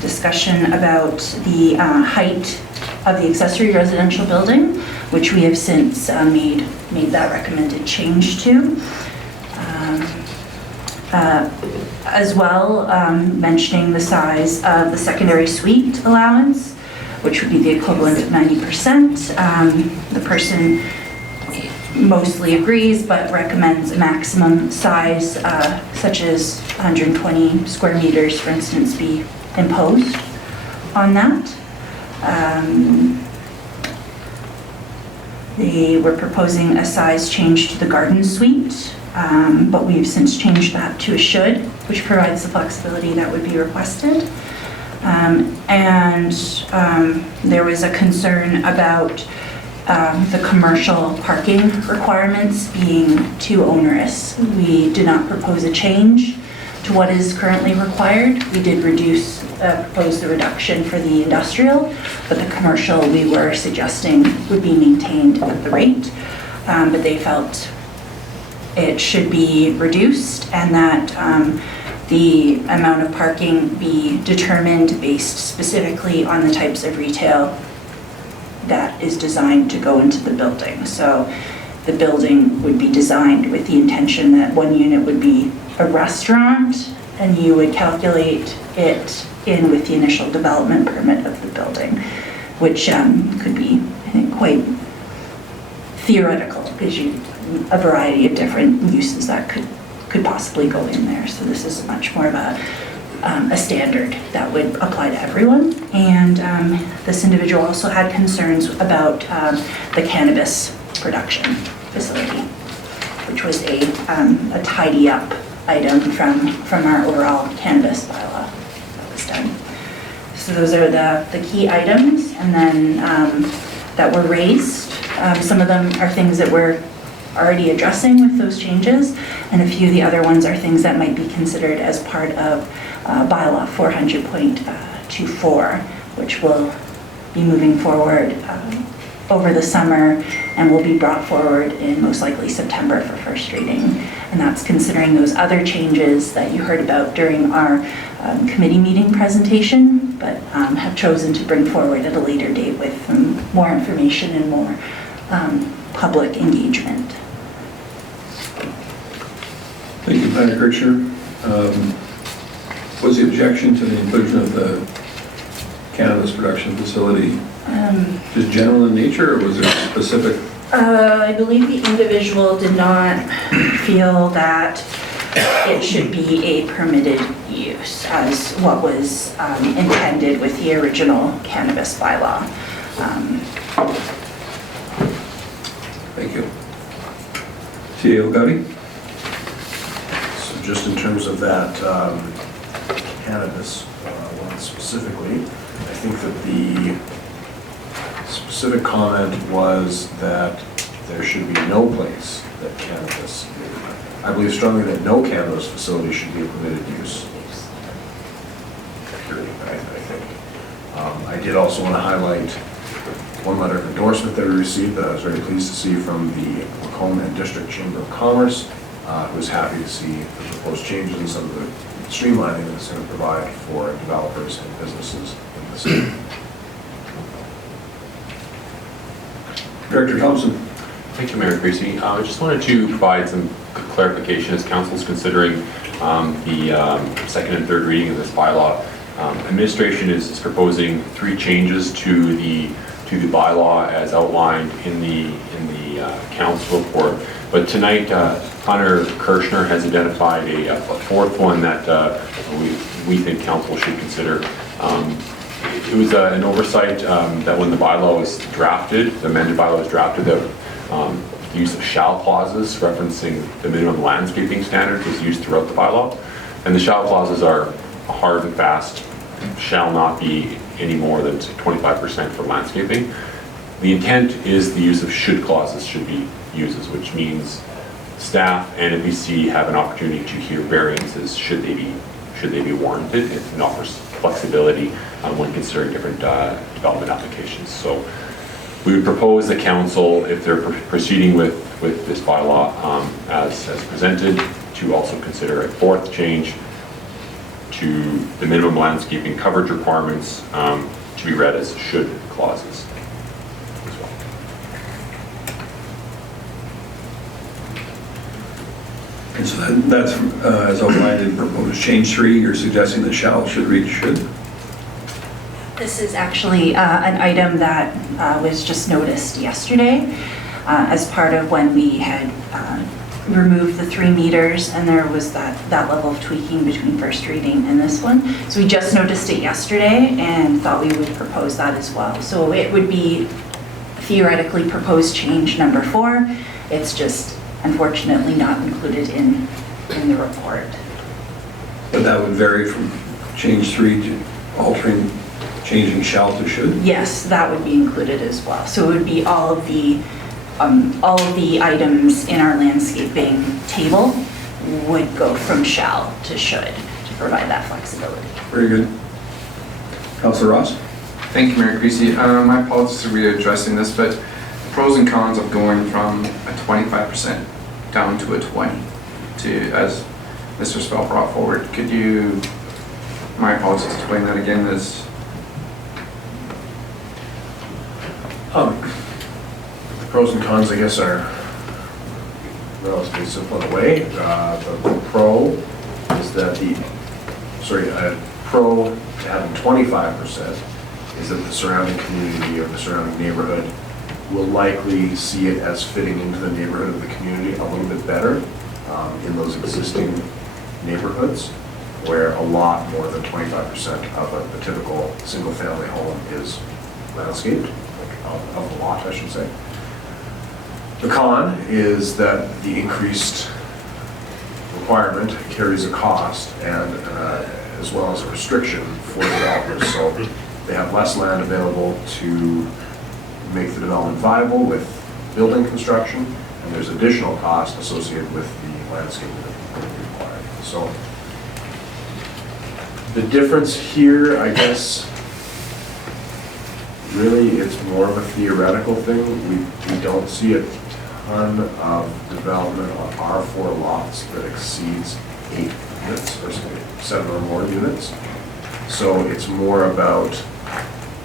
discussion about the height of the accessory residential building, which we have since made that recommended change to. As well, mentioning the size of the secondary suite allowance, which would be the equivalent of 90%. The person mostly agrees, but recommends a maximum size, such as 120 square meters, for instance, be imposed on that. They were proposing a size change to the garden suite, but we've since changed that to a should, which provides the flexibility that would be requested. And there was a concern about the commercial parking requirements being too onerous. We did not propose a change to what is currently required. We did propose the reduction for the industrial, but the commercial we were suggesting would be maintained at the rate. But they felt it should be reduced and that the amount of parking be determined based specifically on the types of retail that is designed to go into the building. So the building would be designed with the intention that one unit would be a restaurant, and you would calculate it in with the initial development permit of the building, which could be, I think, quite theoretical, because a variety of different uses that could possibly go in there. So this is much more of a standard that would apply to everyone. And this individual also had concerns about the cannabis production facility, which was a tidy up item from our overall cannabis bylaw that was done. So those are the key items, and then that were raised. Some of them are things that we're already addressing with those changes, and a few of the other ones are things that might be considered as part of Bylaw 400.24, which will be moving forward over the summer and will be brought forward in most likely September for first reading. And that's considering those other changes that you heard about during our committee meeting presentation, but have chosen to bring forward at a later date with more information and more public engagement. Thank you, Planner Kirchner. Was the objection to the inclusion of the cannabis production facility just general in nature, or was there specific? I believe the individual did not feel that it should be a permitted use as what was intended with the original cannabis bylaw. Thank you. CAO Gowdy? So just in terms of that cannabis one specifically, I think that the specific comment was that there should be no place that cannabis, I believe strongly that no cannabis facility should be a permitted use. Period, I think. I did also want to highlight one letter of endorsement that we received that I was very pleased to see from the Macomb and District Chamber of Commerce, who was happy to see the proposed changes and some of the streamlining that it's going to provide for developers and businesses in the city. Director Thompson. Thank you, Mayor Creasy. I just wanted to provide some clarification as Council's considering the second and third reading of this bylaw. Administration is proposing 3 changes to the bylaw as outlined in the council report. But tonight, Connor Kirshner has identified a 4th one that we think council should consider. It was an oversight that when the bylaw was drafted, the amended bylaw was drafted, the use of shall clauses referencing the minimum landscaping standards was used throughout the bylaw. And the shall clauses are hard and fast, shall not be any more than 25% for landscaping. The intent is the use of should clauses should be uses, which means staff and NBC have an opportunity to hear variances should they be warranted. It offers flexibility when considering different development applications. So we would propose the council, if they're proceeding with this bylaw as presented, to also consider a 4th change to the minimum landscaping coverage requirements to be read as should clauses as well. And so that's as outlined in proposed change 3, you're suggesting that shall should read should? This is actually an item that was just noticed yesterday as part of when we had removed the 3 meters, and there was that level of tweaking between first reading and this one. So we just noticed it yesterday and thought we would propose that as well. So it would be theoretically proposed change number 4. It's just unfortunately not included in the report. But that would vary from change 3 to changing shall to should? Yes, that would be included as well. So it would be all of the items in our landscaping table would go from shall to should to provide that flexibility. Very good. Councilor Ross? Thank you, Mayor Creasy. My apologies for readdressing this, but pros and cons of going from a 25% down to a 20 as Mr. Spell brought forward. Could you, my apologies, explain that again? The pros and cons, I guess, are relatively simple in a way. The pro is that pro to having 25% is that the surrounding community or the surrounding neighborhood will likely see it as fitting into the neighborhood of the community a little bit better in those existing neighborhoods, where a lot more than 25% of a typical single-family home is landscaped, of a lot, I should say. The con is that the increased requirement carries a cost and as well as a restriction for developers. So they have less land available to make the development viable with building construction, and there's additional cost associated with the landscaping that is required. So the difference here, I guess, really it's more of a theoretical thing. We don't see a ton of development on R4 lots that exceeds 8 units or 7 or more units. So it's more about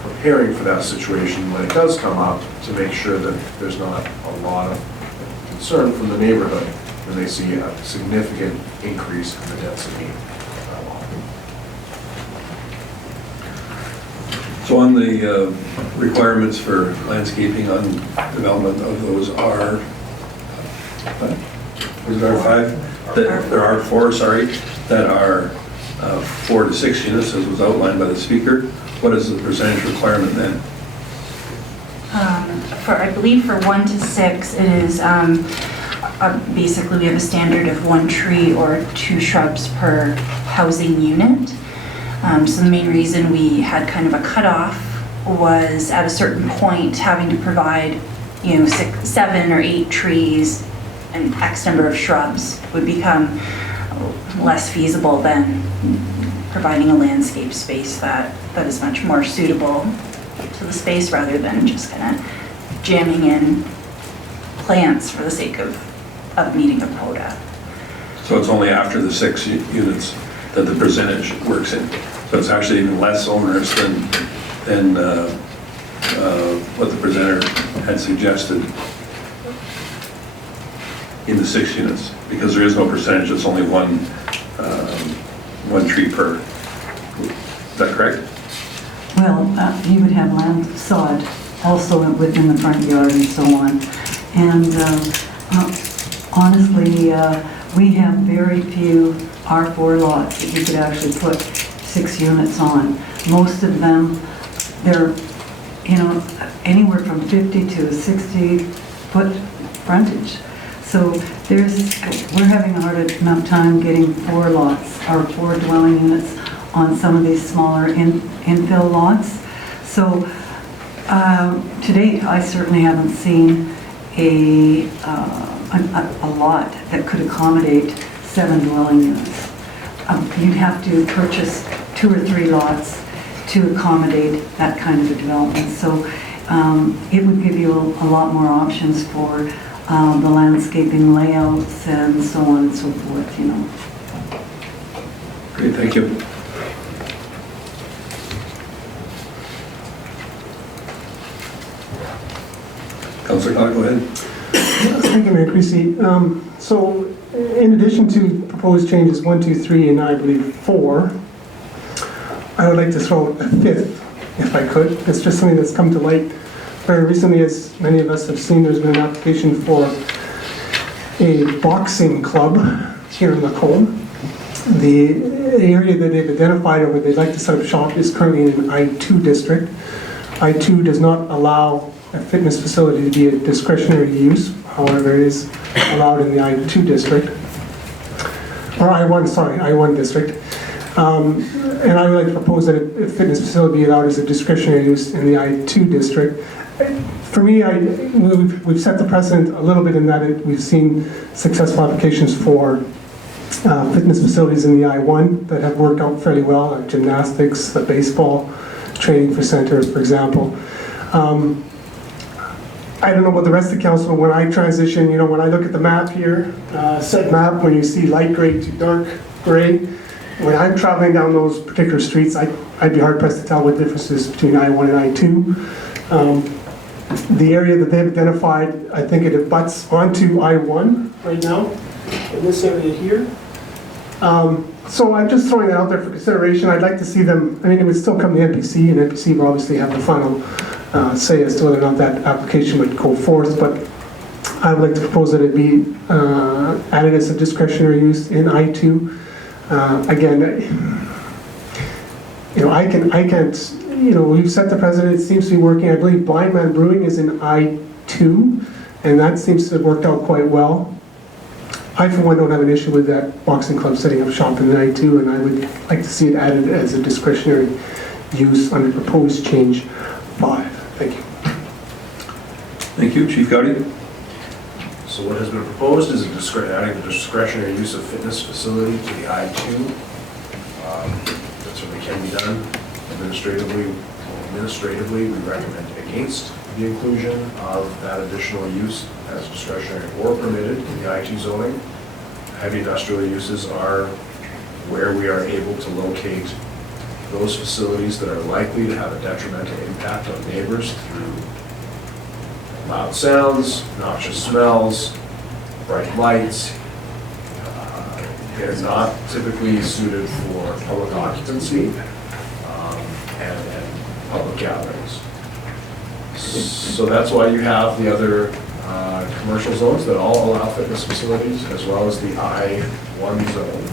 preparing for that situation when it does come up to make sure that there's not a lot of concern from the neighborhood when they see a significant increase in the density of that lot. So on the requirements for landscaping on development of those R, was it R5? There are 4, sorry, that are 4 to 6 units, as was outlined by the speaker. What is the percentage requirement then? I believe for 1 to 6, it is basically we have a standard of 1 tree or 2 shrubs per housing unit. So the main reason we had kind of a cutoff was at a certain point having to provide, 7 or 8 trees and X number of shrubs would become less feasible than providing a landscape space that is much more suitable to the space rather than just kind of jamming in plants for the sake of meeting the quota. So it's only after the 6 units that the percentage works in. So it's actually even less onerous than than what the presenter had suggested in the 6 units, because there is no percentage, it's only one tree per. Is that correct? Well, you would have land sod also within the front yard and so on. And honestly, we have very few R4 lots that you could actually put 6 units on. Most of them, they're, anywhere from 50 to 60 foot frontage. So we're having a hard enough time getting 4 lots or 4 dwelling units on some of these smaller infill lots. So to date, I certainly haven't seen a lot that could accommodate 7 dwelling units. You'd have to purchase 2 or 3 lots to accommodate that kind of a development. So it would give you a lot more options for the landscaping layouts and so on and so forth, Great, thank you. Councillor Clark, go ahead. Thank you, Mayor Creasy. So in addition to proposed changes 1, 2, 3, and I believe 4, I would like to throw a 5th, if I could. It's just something that's come to light very recently. As many of us have seen, there's been an application for a boxing club here in Macomb. The area that they've identified where they'd like to set up shop is currently in an I2 district. I2 does not allow a fitness facility to be a discretionary use. However, it is allowed in the I2 district. Or I1 district. And I would like to propose that a fitness facility be allowed as a discretionary use in the I2 district. For me, we've set the precedent a little bit in that we've seen successful applications for fitness facilities in the I1 that have worked out fairly well, like gymnastics, the baseball training for centers, for example. I don't know about the rest of the council, when I transition, when I look at the map here, set map, when you see light gray to dark gray, when I'm traveling down those particular streets, I'd be hard pressed to tell what difference is between I1 and I2. The area that they've identified, I think it abuts onto I1 right now, in this area here. So I'm just throwing that out there for consideration. I'd like to see them, it would still come to NPC, and NPC will obviously have the final say as to whether or not that application would go forth, but I would like to propose that it be added as a discretionary use in I2. Again, I can't, we've set the precedent, it seems to be working. I believe Blind Man Brewing is in I2, and that seems to have worked out quite well. I, for one, don't have an issue with that boxing club setting up shop in I2, and I would like to see it added as a discretionary use under proposed change 5. Thank you. Thank you, Chief Gowdy. So what has been proposed is adding the discretionary use of fitness facility to the I2. That certainly can be done administratively. Administratively, we recommend against the inclusion of that additional use as discretionary or permitted in the I2 zoning. Heavy industrial uses are where we are able to locate those facilities that are likely to have a detrimental impact on neighbors through loud sounds, noxious smells, bright lights. They're not typically suited for public occupancy and public gatherings. So that's why you have the other commercial zones that all allow fitness facilities, as well as the I1 zone.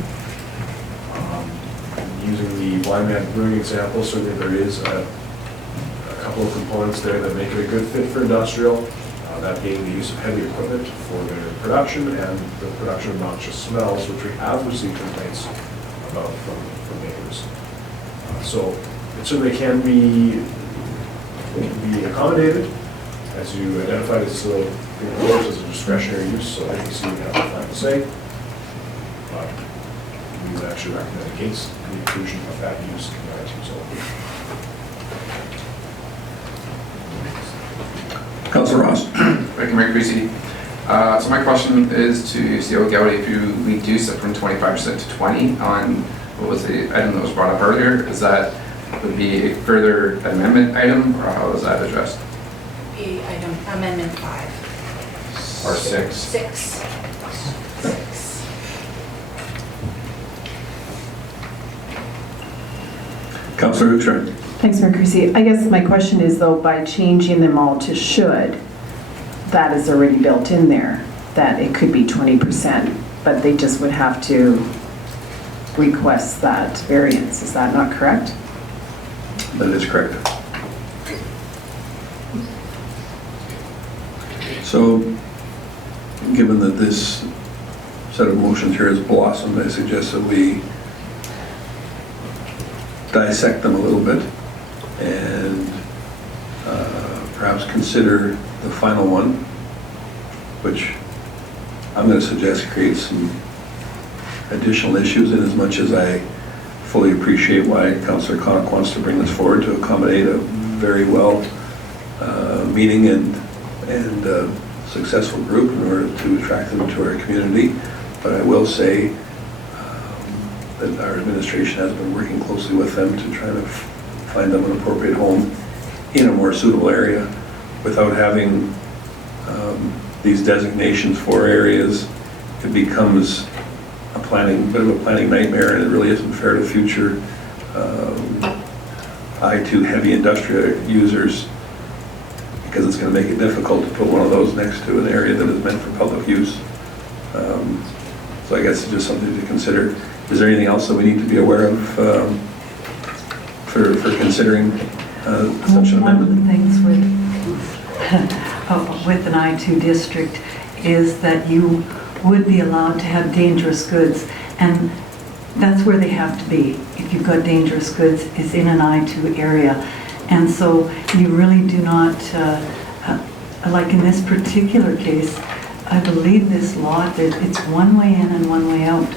Using the Blind Man Brewing example, certainly there is a couple of components there that make it a good fit for industrial, that being the use of heavy equipment for their production and the production of noxious smells, which we have received complaints about from neighbors. So it certainly can be accommodated as you identified it still as a discretionary use, so I can see we have the final say. But we would actually recommend against the inclusion of that use in the I2 zone. Councilor Ross. Thank you, Mayor Creasy. So my question is to CAO Gowdy, if you reduce it from 25% to 20 on, what was the item that was brought up earlier, is that would be a further amendment item, or how is that addressed? Be item amendment 5. Or 6. 6. Councillor Hoekstra. Thanks, Mayor Creasy. I guess my question is though, by changing them all to should, that is already built in there, that it could be 20%, but they just would have to request that variance. Is that not correct? That is correct. So, given that this set of motions here has blossomed, I suggest that we dissect them a little bit and perhaps consider the final one, which I'm going to suggest creates some additional issues, in as much as I fully appreciate why Councillor Connick wants to bring this forward to accommodate a very well meeting and successful group in order to attract them to our community. But I will say that our administration has been working closely with them to try to find them an appropriate home in a more suitable area without having these designations for areas. It becomes a bit of a planning nightmare, and it really isn't fair to future I-2 heavy industrial users, because it's going to make it difficult to put one of those next to an area that is meant for public use. So I guess it's just something to consider. Is there anything else that we need to be aware of for considering such an One of amendment? the things with an I-2 district is that you would be allowed to have dangerous goods, and that's where they have to be. If you've got dangerous goods, is in an I-2 area. And so you really do not, like in this particular case, I believe this lot, it's one way in and one way out.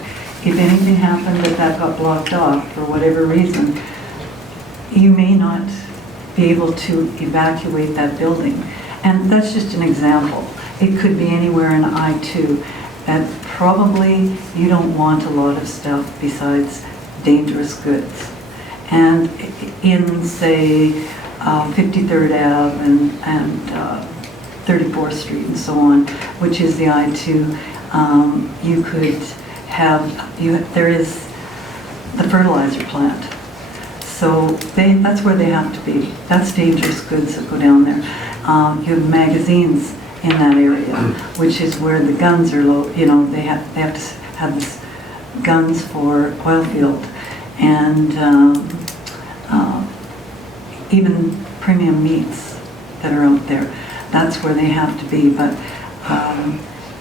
If anything happened that got blocked off for whatever reason, you may not be able to evacuate that building. And that's just an example. It could be anywhere in I-2. And probably you don't want a lot of stuff besides dangerous goods. And in, say, 53rd Ave and 34th Street and so on, which is the I-2, you could have, there is the fertilizer plant. So that's where they have to be. That's dangerous goods that go down there. You have magazines in that area, which is where the guns are low. You know, they have to have this guns for oil field, and even premium meats that are out there. That's where they have to be. But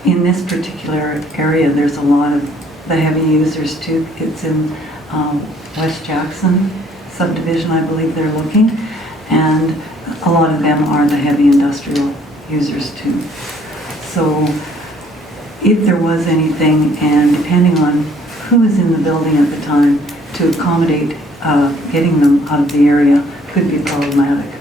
in this particular area, there's a lot of the heavy users too. It's in West Jackson subdivision, I believe they're looking, and a lot of them are the heavy industrial users too. So if there was anything, and depending on who is in the building at the time, to accommodate getting them out of the area could be problematic.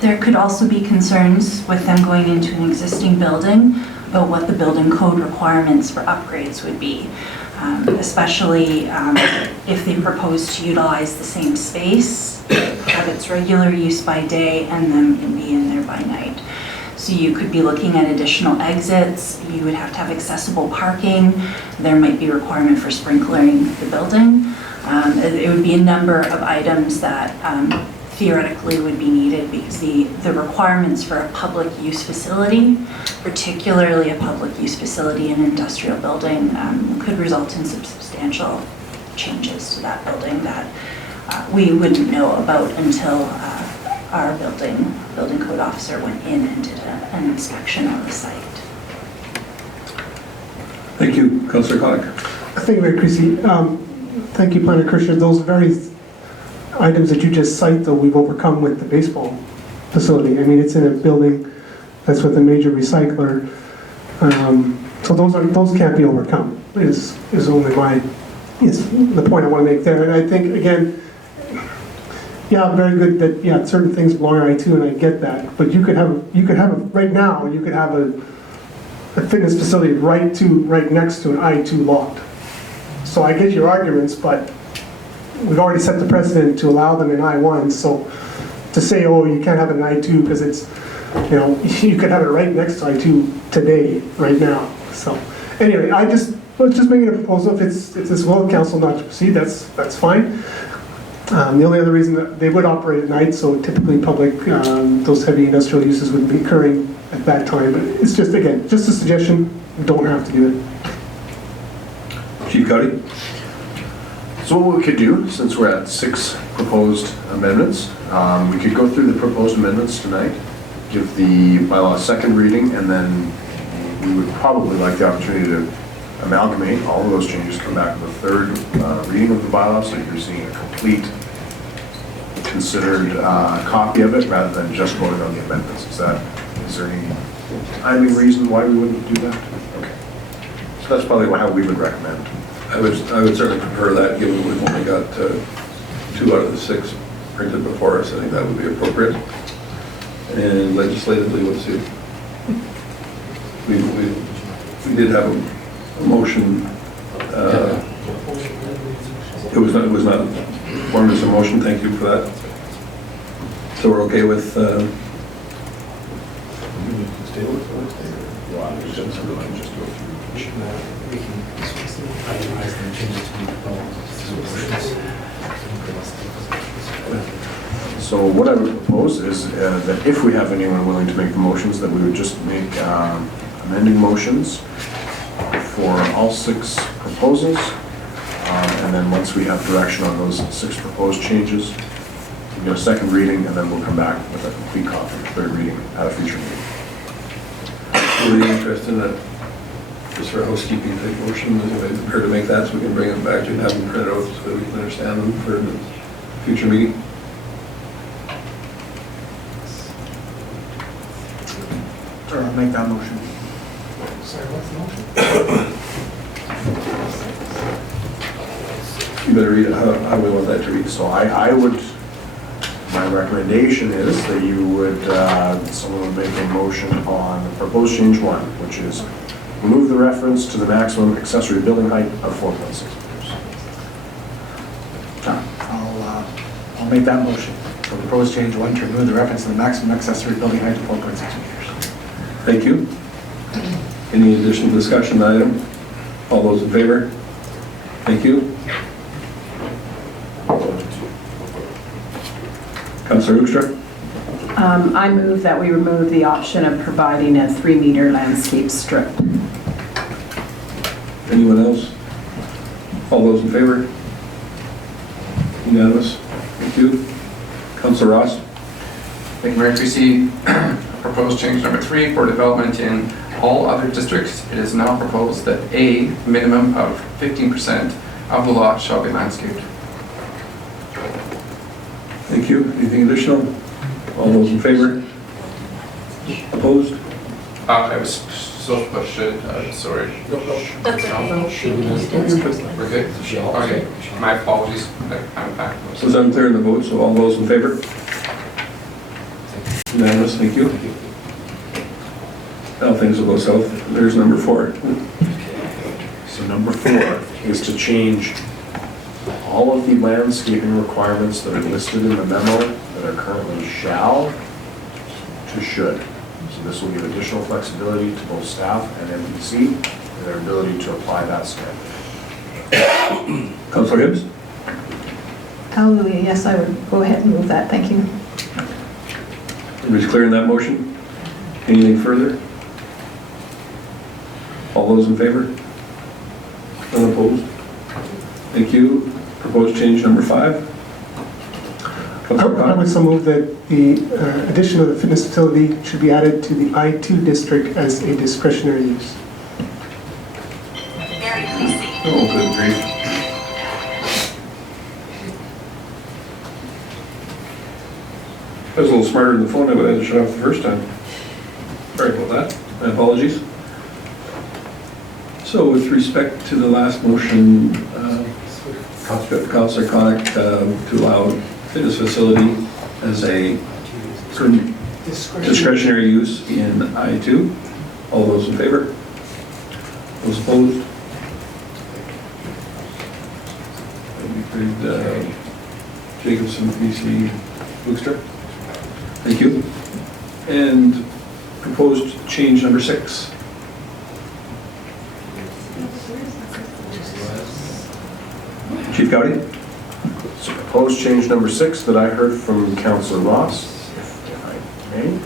There could also be concerns with them going into an existing building about what the building code requirements for upgrades would be, especially if they propose to utilize the same space, have its regular use by day, and then be in there by night. So you could be looking at additional exits, you would have to have accessible parking, there might be a requirement for sprinklering the building. It would be a number of items that theoretically would be needed, because the requirements for a public use facility, particularly a public use facility in an industrial building, could result in some substantial changes to that building that we wouldn't know about until our building code officer went in and did an inspection on the site. Thank you, Councillor Connick. Thank you, Mayor Creasy. Thank you, Planner Kirschner. Those very items that you just cite, though, we've overcome with the baseball facility. I mean, it's in a building that's with a major recycler. So those can't be overcome, is only the point I want to make there. And I think, again, yeah, very good that, yeah, certain things belong to I-2, and I get that. But you could have right now, you could have a fitness facility right next to an I-2 lot. So I get your arguments, but we've already set the precedent to allow them in I-1, so to say, oh, you can't have it in I-2 because it's, you know, you could have it right next to I-2 today, right now. So anyway, let's just make it a proposal. If it's will of council not to proceed, that's fine. The only other reason that they would operate at night, so typically public, those heavy industrial uses would be occurring at that time. But it's just, again, just a suggestion, you don't have to do it. Chief Cuddy? So what we could do, since we're at 6 proposed amendments, we could go through the proposed amendments tonight, give the bylaw a second reading, and then we would probably like the opportunity to amalgamate all of those changes, come back with a third reading of the bylaw, so you're seeing a complete, considered copy of it, rather than just voting on the amendments. Is there any timing reason why we wouldn't do that? Okay. So that's probably how we would recommend. I would certainly prefer that, given we've only got 2 out of the 6 printed before us. I think that would be appropriate. And legislatively, what's it? We did have a motion. It was not formed as a motion. Thank you for that. So we're okay with. So what I would propose is that if we have anyone willing to make the motions, that we would just make amending motions for all 6 proposals. And then once we have direction on those 6 proposed changes, we get a second reading, and then we'll come back with a complete copy of the third reading at a future meeting. Really interested in that, just for a housekeeping type motion, is anybody prepared to make that so we can bring them back to you and have them printed out so that we can understand them for the future meeting? Sure, I'll make that motion. Sorry, what's the motion? You better read it how we want that to read. So I would, my recommendation is that you would, someone would make a motion on proposed change 1, which is remove the reference to the maximum accessory building height of 4.6 meters. I'll make that motion. For proposed change 1, to remove the reference to the maximum accessory building height of 4.6 meters. Thank you. Any additional discussion on the item? All those in favor? Thank you. Councillor Hoekstra? I move that we remove the option of providing a 3-meter landscape strip. Anyone else? All those in favor? Unanimous. Thank you. Councillor Ross? Thank you, Mayor Creasy. Proposed change number 3 for development in all other districts. It is now proposed that a minimum of 15% of the lot shall be landscaped. Thank you. Anything additional? All those in favor? Opposed? I was so should, sorry. That's okay. We're good? Okay, my apologies. I'm back. It was unclear in the vote, so all those in favor? Unanimous, thank you. Now things will go south. There's number 4. So number 4 is to change all of the landscaping requirements that are listed in the memo that are currently shall to should. So this will give additional flexibility to both staff and MPC in their ability to apply that standard. Councillor Hibbs? Hallelujah, yes, I would go ahead and move that, thank you. Everybody's clear in that motion? Anything further? All those in favor? None opposed? Thank you. Proposed change number 5. I would so move that the addition of the fitness facility should be added to the I-2 district as a discretionary use. Oh, good grief. I was a little smarter than the phone, I would have to shut off the first time. Sorry about that. My apologies. So with respect to the last motion, Councillor Connick to allow fitness facility as a discretionary use in I-2. All those in favor? Those opposed? Heard Jacobson, PC, Bookster. Thank you. And proposed change number 6. Chief Gowdy? So proposed change number 6 that I heard from Councillor Ross, if I may,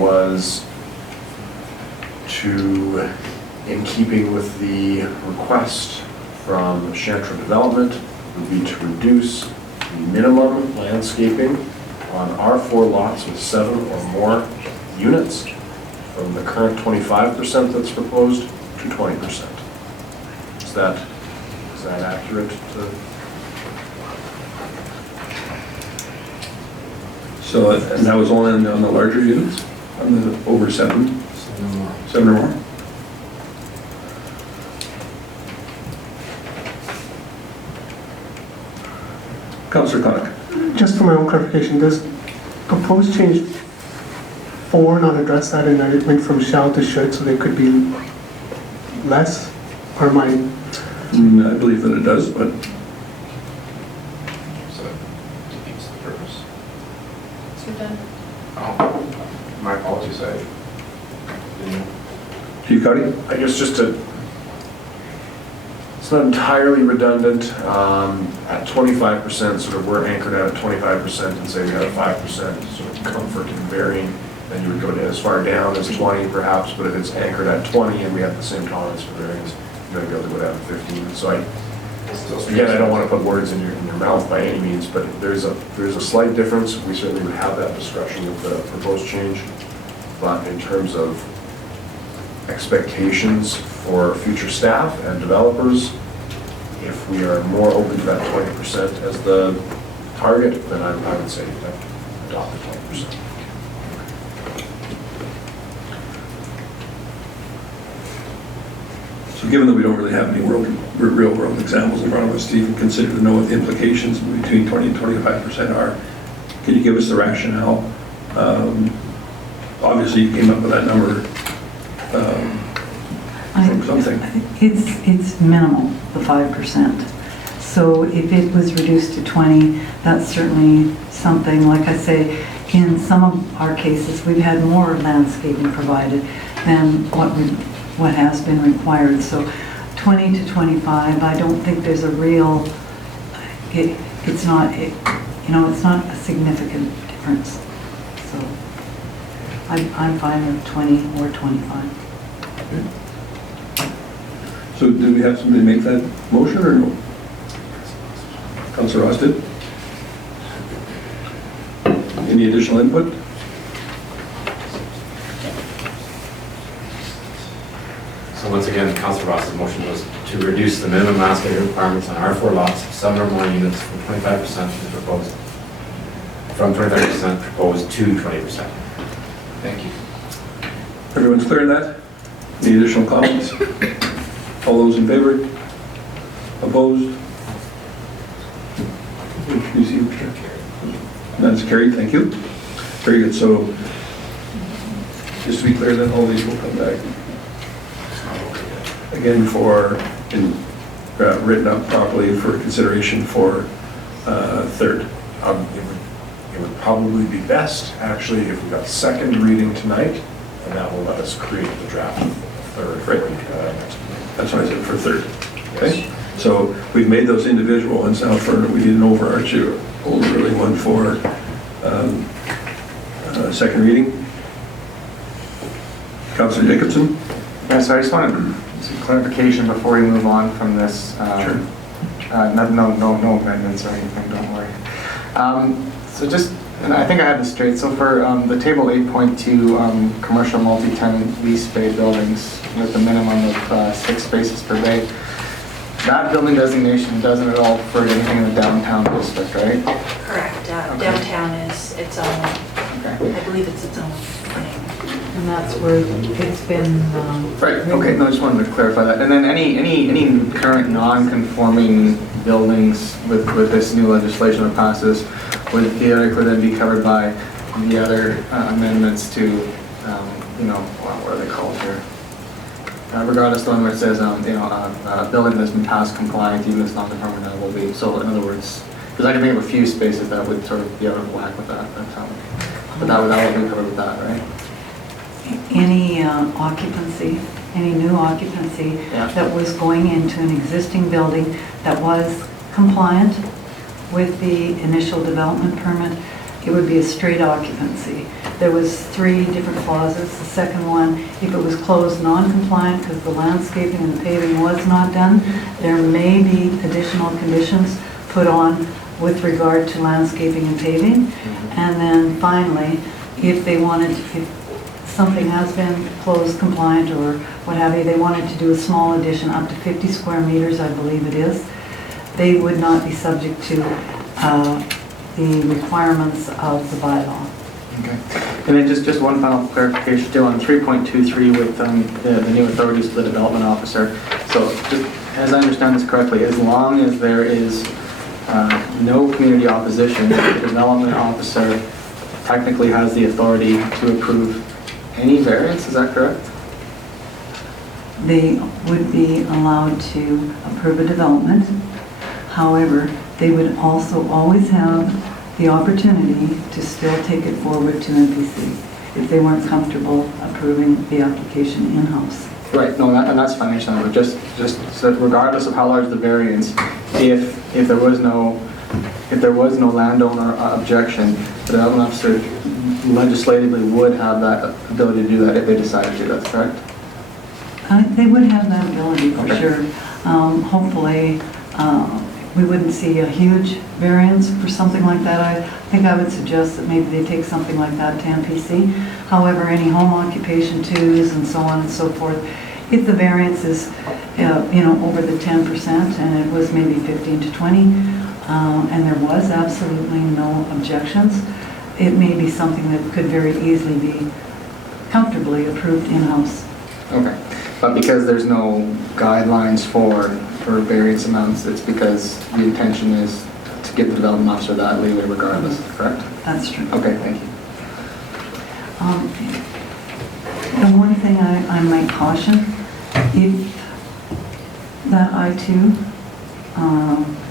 was to, in keeping with the request from Chantra Development, would be to reduce the minimum landscaping on R4 lots with 7 or more units from the current 25% that's proposed to 20%. Is that accurate to? So, and that was only on the larger units, on the over 7? 7 or more? Councillor Connick. Just for my own clarification, does proposed change 4 not address that, and that it went from shall to should, so there could be less? Or am I? I believe that it does, but So that defeats the purpose. So done. Oh, my apologies, I didn't. Chief Cuddy? I guess just to, it's not entirely redundant. At 25%, sort of we're anchored at 25% and say we had a 5% sort of comfort in varying, then you would go to as far down as 20 perhaps, but if it's anchored at 20 and we have the same tolerance for variance, you're going to be able to go down to 15. So again, I don't want to put words in your mouth by any means, but there's a slight difference. We certainly would have that discretion with the proposed change, but in terms of expectations for future staff and developers, if we are more open to that 20% as the target, then I would say adopt the 20%. So given that we don't really have any real world examples in front of us to even consider to know what the implications between 20 and 25% are, can you give us the rationale? Obviously you came up with that number from something. It's minimal, the 5%. So if it was reduced to 20, that's certainly something. Like I say, in some of our cases, we've had more landscaping provided than what has been required. So 20 to 25, I don't think there's a real, it's not a significant difference. So I'm fine with 20 or 25. So do we have somebody make that motion or no? Councillor Ross did? Any additional input? So once again, Councillor Ross's motion was to reduce the minimum landscaping requirements on R4 lots of 7 or more units from 25% to proposed, from 25% proposed to 20%. Thank you. Everyone's clear on that? Any additional comments? All those in favor? Opposed? That's carried, thank you. Very good, so just to be clear, then all these will come back again for, written up properly for consideration for third. It would probably be best, actually, if we got second reading tonight, and that will let us create the draft of third, right? Next week. That's what I said, for third. Okay? So we've made those individual ones now for, we need an overarching one for second reading. Councillor Jacobson? Yeah, so I just wanted some clarification before we move on from this. Sure. No amendments or anything, don't worry. So just, and I think I have this straight. So for the table 8.2, commercial multi-tenant lease bay buildings with a minimum of 6 spaces per bay, that building designation doesn't at all refer to anything in the downtown district, right? Correct. Downtown is its own, I believe it's its own thing. And that's where it's been. Right, okay, no, I just wanted to clarify that. And then any current non-conforming buildings with this new legislation that passes would theoretically then be covered by the other amendments to, what are they called here? regardless of the one where it says, a building that's been passed compliant, even if it's non-conforming, that will be, so in other words, because I can think of a few spaces that would sort of be out of whack with that, but that would be covered with that, right? Any occupancy, any new occupancy Yeah. that was going into an existing building that was compliant with the initial development permit, it would be a straight occupancy. There was 3 different clauses. The second one, if it was closed non-compliant because the landscaping and the paving was not done, there may be additional conditions put on with regard to landscaping and paving. And then finally, if they wanted, if something has been closed compliant or what have you, they wanted to do a small addition up to 50 square meters, I believe it is, they would not be subject to the requirements of the bylaw. Okay. And then just one final clarification still on 3.23 with the new authorities for the development officer. So just as I understand this correctly, as long as there is no community opposition, the development officer technically has the authority to approve any variance, is that correct? They would be allowed to approve a development. However, they would also always have the opportunity to still take it forward to MPC if they weren't comfortable approving the application in-house. Right, no, and that's fine, I understand, but just so regardless of how large the variance, if there was no landowner objection, the development officer legislatively would have that ability to do that if they decided to, that's correct? They would have that ability for Okay. sure. Hopefully, we wouldn't see a huge variance for something like that. I think I would suggest that maybe they take something like that to MPC. However, any home occupation twos and so on and so forth, if the variance is, over the 10% and it was maybe 15 to 20, and there was absolutely no objections, it may be something that could very easily be comfortably approved in-house. Okay, but because there's no guidelines for variance amounts, it's because the intention is to give the development officer that leeway regardless, correct? That's true. Okay, thank you. The one thing I might caution, if that I-2,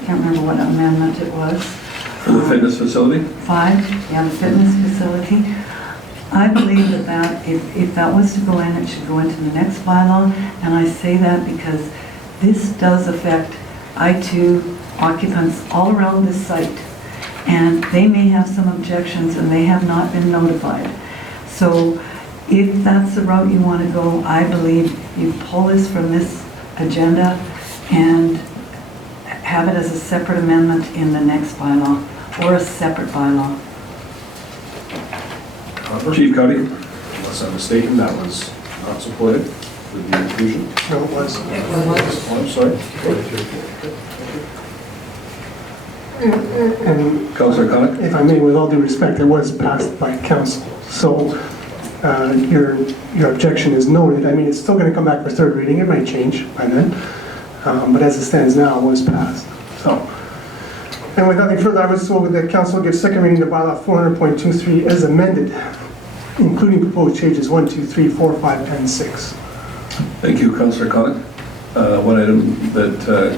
can't remember what amendment it was. For the fitness facility? 5, yeah, the fitness facility. I believe that if that was to go in, it should go into the next bylaw, and I say that because this does affect I-2 occupants all around this site, and they may have some objections and they have not been notified. So if that's the route you want to go, I believe you pull this from this agenda and have it as a separate amendment in the next bylaw, or a separate bylaw. Chief Cuddy? Unless I'm mistaken, that was not supported with the inclusion. No, it was. Oh, I'm sorry. And Councillor Connick? if I may, with all due respect, it was passed by council. So your objection is noted. I mean, it's still going to come back for third reading. It might change by then. But as it stands now, it was passed. So, and with nothing further, I would so that council give second reading to bylaw 400.23 as amended, including proposed changes 1, 2, 3, 4, 5, and 6. Thank you, Councillor Connick. One item that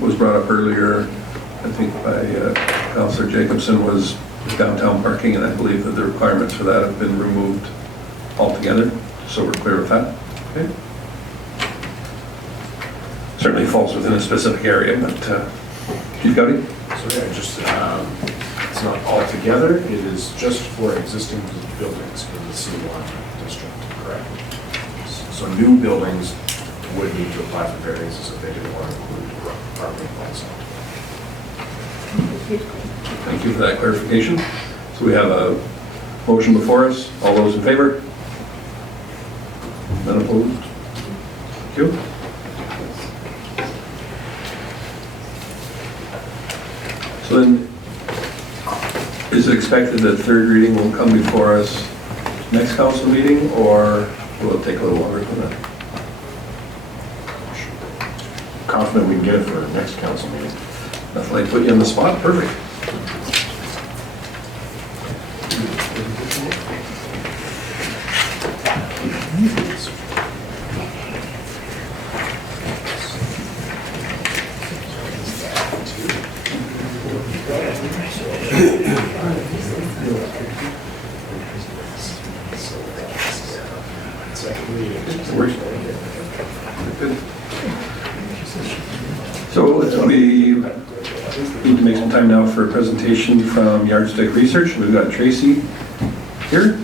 was brought up earlier, I think by Councillor Jacobson, was downtown parking, and I believe that the requirements for that have been removed altogether, so we're clear with that. Okay. Certainly falls within a specific area, but Chief Cuddy? So yeah, just, it's not all together, it is just for existing buildings in the C1 district, correct? So new buildings would need to apply for variances if they didn't want to include parking on site. Thank you for that clarification. So we have a motion before us. All those in favor? None opposed? Thank you. So then, is it expected that third reading will come before us next council meeting, or will it take a little longer than that? Confident we can get it for next council meeting. Nothing like put you on the spot. Perfect. Good. So we need to make some time now for a presentation from Yardstick Research. We've got Tracy here.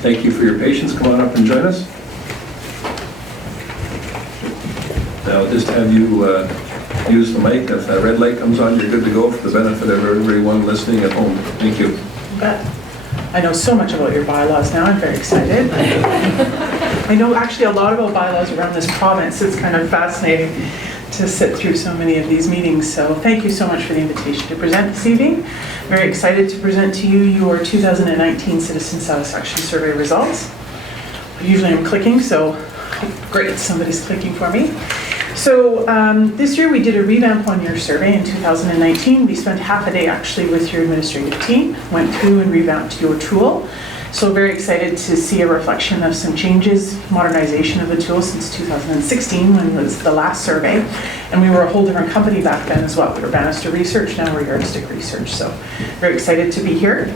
Thank you for your patience. Come on up and join us. Now, just have you use the mic. If that red light comes on, you're good to go for the benefit of everyone listening at home. Thank you. I know so much about your bylaws now. I'm very excited. I know actually a lot about bylaws around this province. It's kind of fascinating to sit through so many of these meetings. So thank you so much for the invitation to present this evening. Very excited to present to you your 2019 Citizen Satisfaction Survey results. Usually I'm clicking, so great, somebody's clicking for me. So this year we did a revamp on your survey in 2019. We spent half a day actually with your administrative team, went through and revamped your tool. So very excited to see a reflection of some changes, modernization of the tool since 2016 when it was the last survey. And we were a whole different company back then as well. We were Bannister Research, now we're Yardstick Research. So very excited to be here.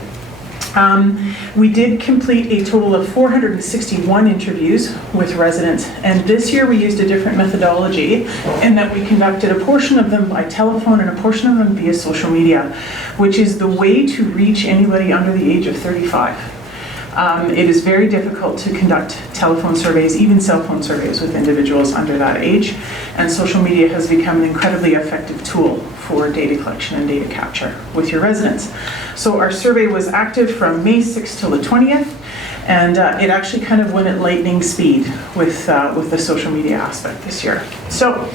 We did complete a total of 461 interviews with residents, and this year we used a different methodology in that we conducted a portion of them by telephone and a portion of them via social media, which is the way to reach anybody under the age of 35. It is very difficult to conduct telephone surveys, even cell phone surveys with individuals under that age, and social media has become an incredibly effective tool for data collection and data capture with your residents. So our survey was active from May 6th till the 20th, and it actually kind of went at lightning speed with the social media aspect this year. So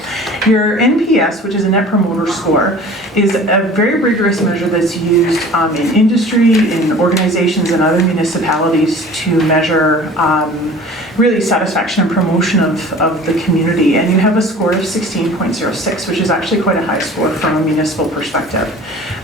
your NPS, which is a Net Promoter Score, is a very rigorous measure that's used in industry, in organizations and other municipalities to measure really satisfaction and promotion of the community. And you have a score of 16.06, which is actually quite a high score from a municipal perspective.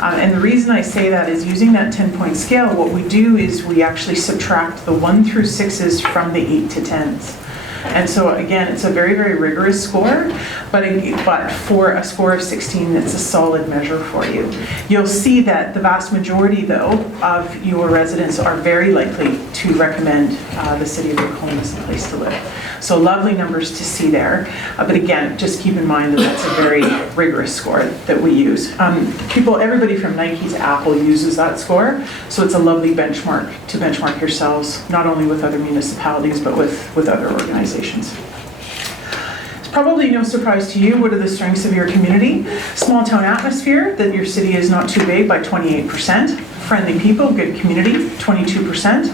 And the reason I say that is using that 10-point scale, what we do is we actually subtract the 1 through 6s from the 8 to 10s. And so again, it's a very, very rigorous score, but for a score of 16, it's a solid measure for you. You'll see that the vast majority, though, of your residents are very likely to recommend the city of Macomb as a place to live. So lovely numbers to see there. But again, just keep in mind that that's a very rigorous score that we use. Everybody from Nike to Apple uses that score. So it's a lovely benchmark to benchmark yourselves, not only with other municipalities, but with other organizations. It's probably no surprise to you, what are the strengths of your community? Small town atmosphere, that your city is not too big by 28%. Friendly people, good community, 22%,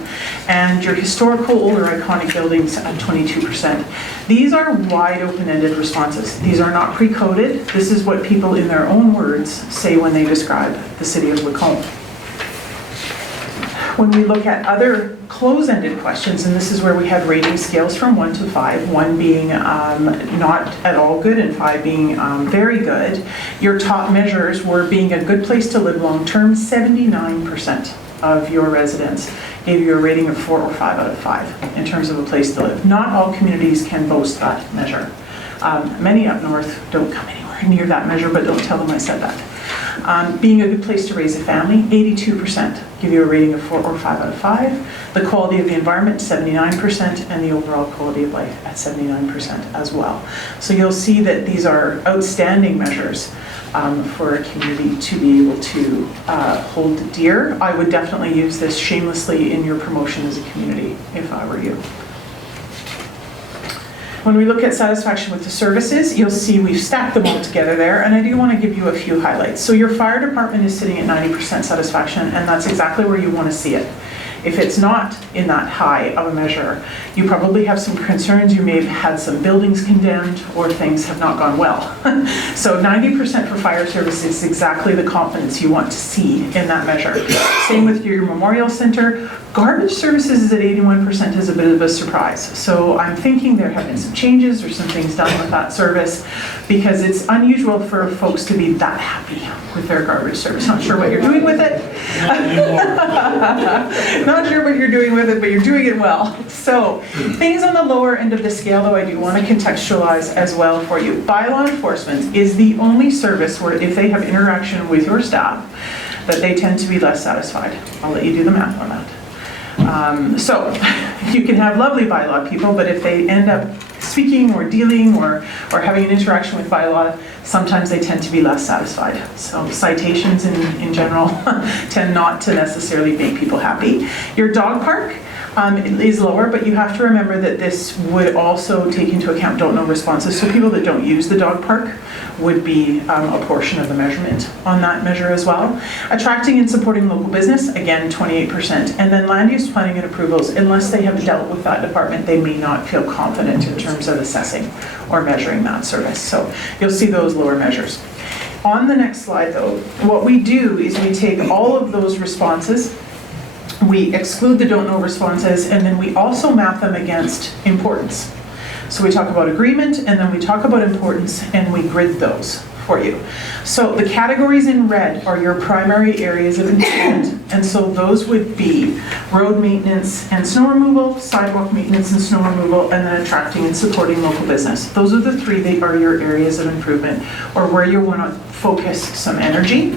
and your historical older iconic buildings at 22%. These are wide open-ended responses. These are not pre-coded. This is what people in their own words say when they describe the city of Macomb. When we look at other close-ended questions, and this is where we have rating scales from 1 to 5, 1 being not at all good and 5 being very good, your top measures were being a good place to live long-term. 79% of your residents gave you a rating of 4 or 5 out of 5 in terms of a place to live. Not all communities can boast that measure. Many up north don't come anywhere near that measure, but don't tell them I said that. Being a good place to raise a family, 82% give you a rating of 4 or 5 out of 5. The quality of the environment, 79%, and the overall quality of life at 79% as well. So you'll see that these are outstanding measures for a community to be able to hold dear. I would definitely use this shamelessly in your promotion as a community if I were you. When we look at satisfaction with the services, you'll see we've stacked them all together there, and I do want to give you a few highlights. So your fire department is sitting at 90% satisfaction, and that's exactly where you want to see it. If it's not in that high of a measure, you probably have some concerns. You may have had some buildings condemned or things have not gone well. So 90% for fire services is exactly the confidence you want to see in that measure. Same with your memorial center. Garbage services is at 81% is a bit of a surprise. So I'm thinking there have been some changes or some things done with that service because it's unusual for folks to be that happy with their garbage service. Not sure what you're doing with it. Not sure what you're doing with it, but you're doing it well. So things on the lower end of the scale, though, I do want to contextualize as well for you. Bylaw enforcement is the only service where if they have interaction with your staff, that they tend to be less satisfied. I'll let you do the math on that. So you can have lovely bylaw people, but if they end up speaking or dealing or having an interaction with bylaw, sometimes they tend to be less satisfied. So citations in general tend not to necessarily make people happy. Your dog park is lower, but you have to remember that this would also take into account don't know responses. So people that don't use the dog park would be a portion of the measurement on that measure as well. Attracting and supporting local business, again, 28%. And then land use planning and approvals, unless they have dealt with that department, they may not feel confident in terms of assessing or measuring that service. So you'll see those lower measures. On the next slide though, what we do is we take all of those responses, we exclude the don't know responses, and then we also map them against importance. So we talk about agreement, and then we talk about importance, and we grid those for you. So the categories in red are your primary areas of improvement, and so those would be road maintenance and snow removal, sidewalk maintenance and snow removal, and then attracting and supporting local business. Those are the three that are your areas of improvement, or where you want to focus some energy.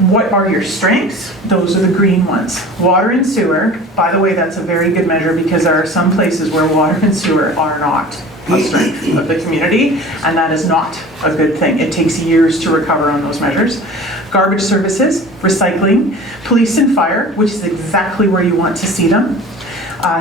What are your strengths? Those are the green ones. Water and sewer, by the way, that's a very good measure because there are some places where water and sewer are not a strength of the community, and that is not a good thing. It takes years to recover on those measures. Garbage services, recycling, police and fire, which is exactly where you want to see them.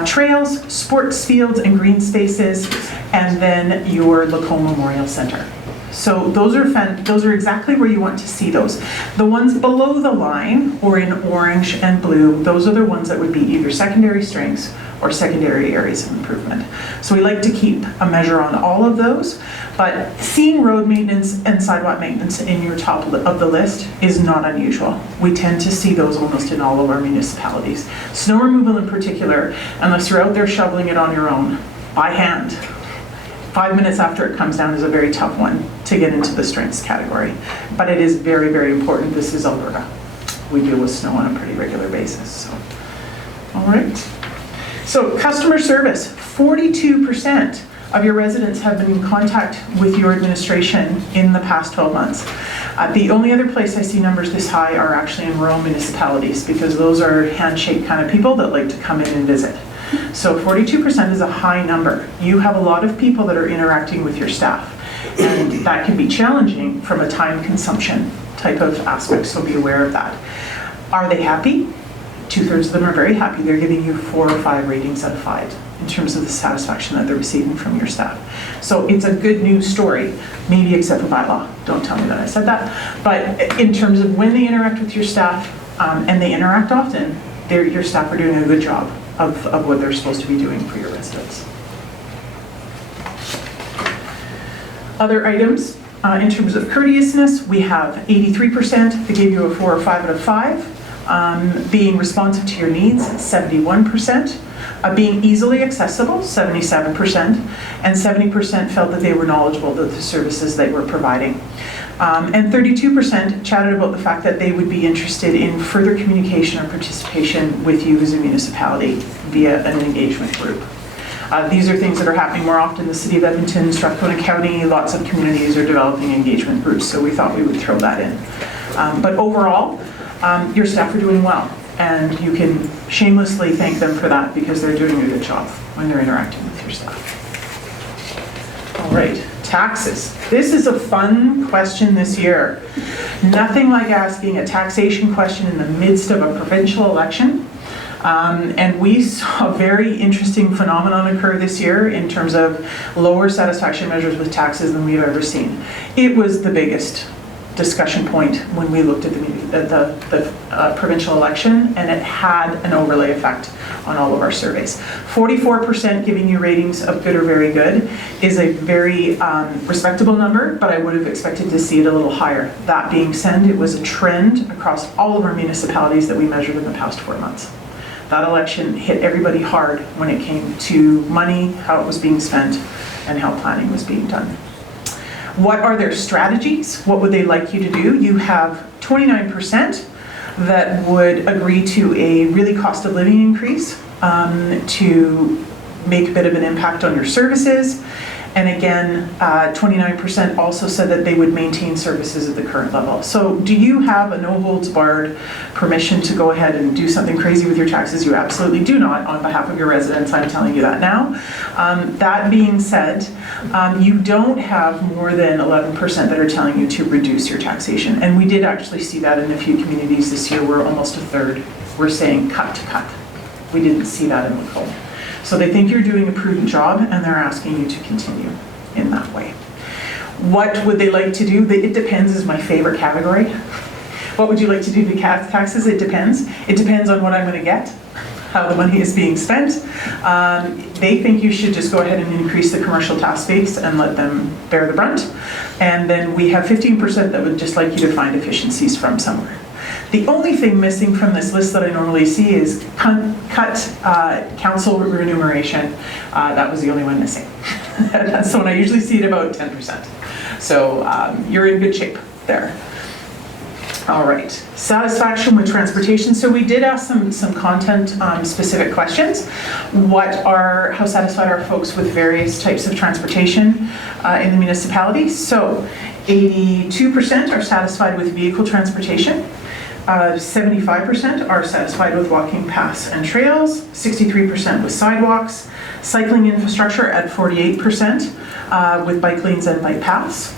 Trails, sports fields and green spaces, and then your Lacombe Memorial Center. So those are exactly where you want to see those. The ones below the line, or in orange and blue, those are the ones that would be either secondary strengths or secondary areas of improvement. So we like to keep a measure on all of those, but seeing road maintenance and sidewalk maintenance in your top of the list is not unusual. We tend to see those almost in all of our municipalities. Snow removal in particular, unless you're out there shoveling it on your own, by hand, 5 minutes after it comes down is a very tough one to get into the strengths category. But it is very, very important. This is Alberta. We deal with snow on a pretty regular basis. So, all right. So customer service, 42% of your residents have been in contact with your administration in the past 12 months. The only other place I see numbers this high are actually in rural municipalities, because those are handshake kind of people that like to come in and visit. So 42% is a high number. You have a lot of people that are interacting with your staff, and that can be challenging from a time consumption type of aspect, so be aware of that. Are they happy? 2/3 of them are very happy. They're giving you 4 or 5 ratings out of 5 in terms of the satisfaction that they're receiving from your staff. So it's a good news story, maybe except for bylaw. Don't tell me that I said that. But in terms of when they interact with your staff, and they interact often, your staff are doing a good job of what they're supposed to be doing for your residents. Other items, in terms of courteousness, we have 83% that gave you a 4 or 5 out of 5. Being responsive to your needs, 71%. Being easily accessible, 77%. And 70% felt that they were knowledgeable of the services they were providing. And 32% chatted about the fact that they would be interested in further communication or participation with you as a municipality via an engagement group. These are things that are happening more often in the City of Edmonton, Strathcona County. Lots of communities are developing engagement groups, so we thought we would throw that in. But overall, your staff are doing well, and you can shamelessly thank them for that, because they're doing a good job when they're interacting with your staff. All right. Taxes. This is a fun question this year. Nothing like asking a taxation question in the midst of a provincial election. And we saw a very interesting phenomenon occur this year in terms of lower satisfaction measures with taxes than we've ever seen. It was the biggest discussion point when we looked at the provincial election, and it had an overlay effect on all of our surveys. 44% giving you ratings of good or very good is a very respectable number, but I would have expected to see it a little higher. That being said, it was a trend across all of our municipalities that we measured in the past 4 months. That election hit everybody hard when it came to money, how it was being spent, and how planning was being done. What are their strategies? What would they like you to do? You have 29% that would agree to a really cost of living increase to make a bit of an impact on your services. And again, 29% also said that they would maintain services at the current level. So do you have a no holds barred permission to go ahead and do something crazy with your taxes? You absolutely do not on behalf of your residents, I'm telling you that now. That being said, you don't have more than 11% that are telling you to reduce your taxation. And we did actually see that in a few communities this year where almost a third were saying cut to cut. We didn't see that in Lacombe. So they think you're doing a prudent job and they're asking you to continue in that way. What would they like to do? It depends is my favorite category. What would you like to do to taxes? It depends. It depends on what I'm going to get, how the money is being spent. They think you should just go ahead and increase the commercial tax base and let them bear the brunt. And then we have 15% that would just like you to find efficiencies from somewhere. The only thing missing from this list that I normally see is cut council remuneration. That was the only one missing. That's the one I usually see at about 10%. So you're in good shape there. All right, satisfaction with transportation. So we did ask some content specific questions. How satisfied are folks with various types of transportation in the municipality? So 82% are satisfied with vehicle transportation. 75% are satisfied with walking paths and trails, 63% with sidewalks, cycling infrastructure at 48% with bike lanes and bike paths.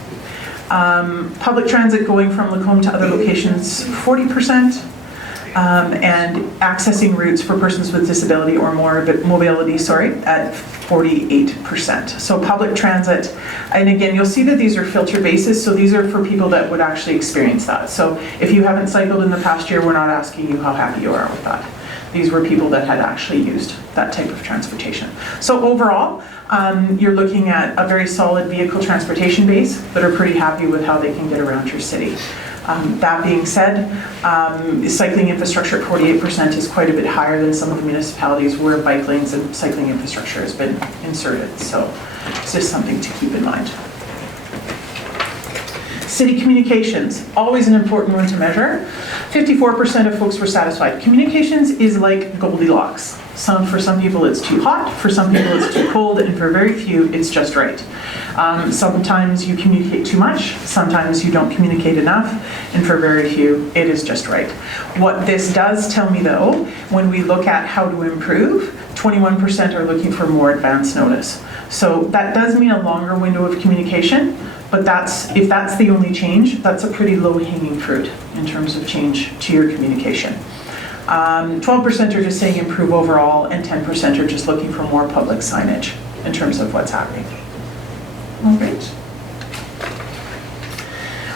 Public transit going from Lacombe to other locations, 40%, and accessing routes for persons with disability or mobility, at 48%. So public transit, and again, you'll see that these are filter basis, so these are for people that would actually experience that. So if you haven't cycled in the past year, we're not asking you how happy you are with that. These were people that had actually used that type of transportation. So overall, you're looking at a very solid vehicle transportation base that are pretty happy with how they can get around your city. That being said, cycling infrastructure at 48% is quite a bit higher than some of the municipalities where bike lanes and cycling infrastructure has been inserted. So it's just something to keep in mind. City communications, always an important one to measure. 54% of folks were satisfied. Communications is like Goldilocks. For some people it's too hot, for some people it's too cold, and for very few it's just right. Sometimes you communicate too much, sometimes you don't communicate enough, and for very few it is just right. What this does tell me though, when we look at how to improve, 21% are looking for more advance notice. So that does mean a longer window of communication, but if that's the only change, that's a pretty low-hanging fruit in terms of change to your communication. 12% are just saying improve overall, and 10% are just looking for more public signage in terms of what's happening. All right.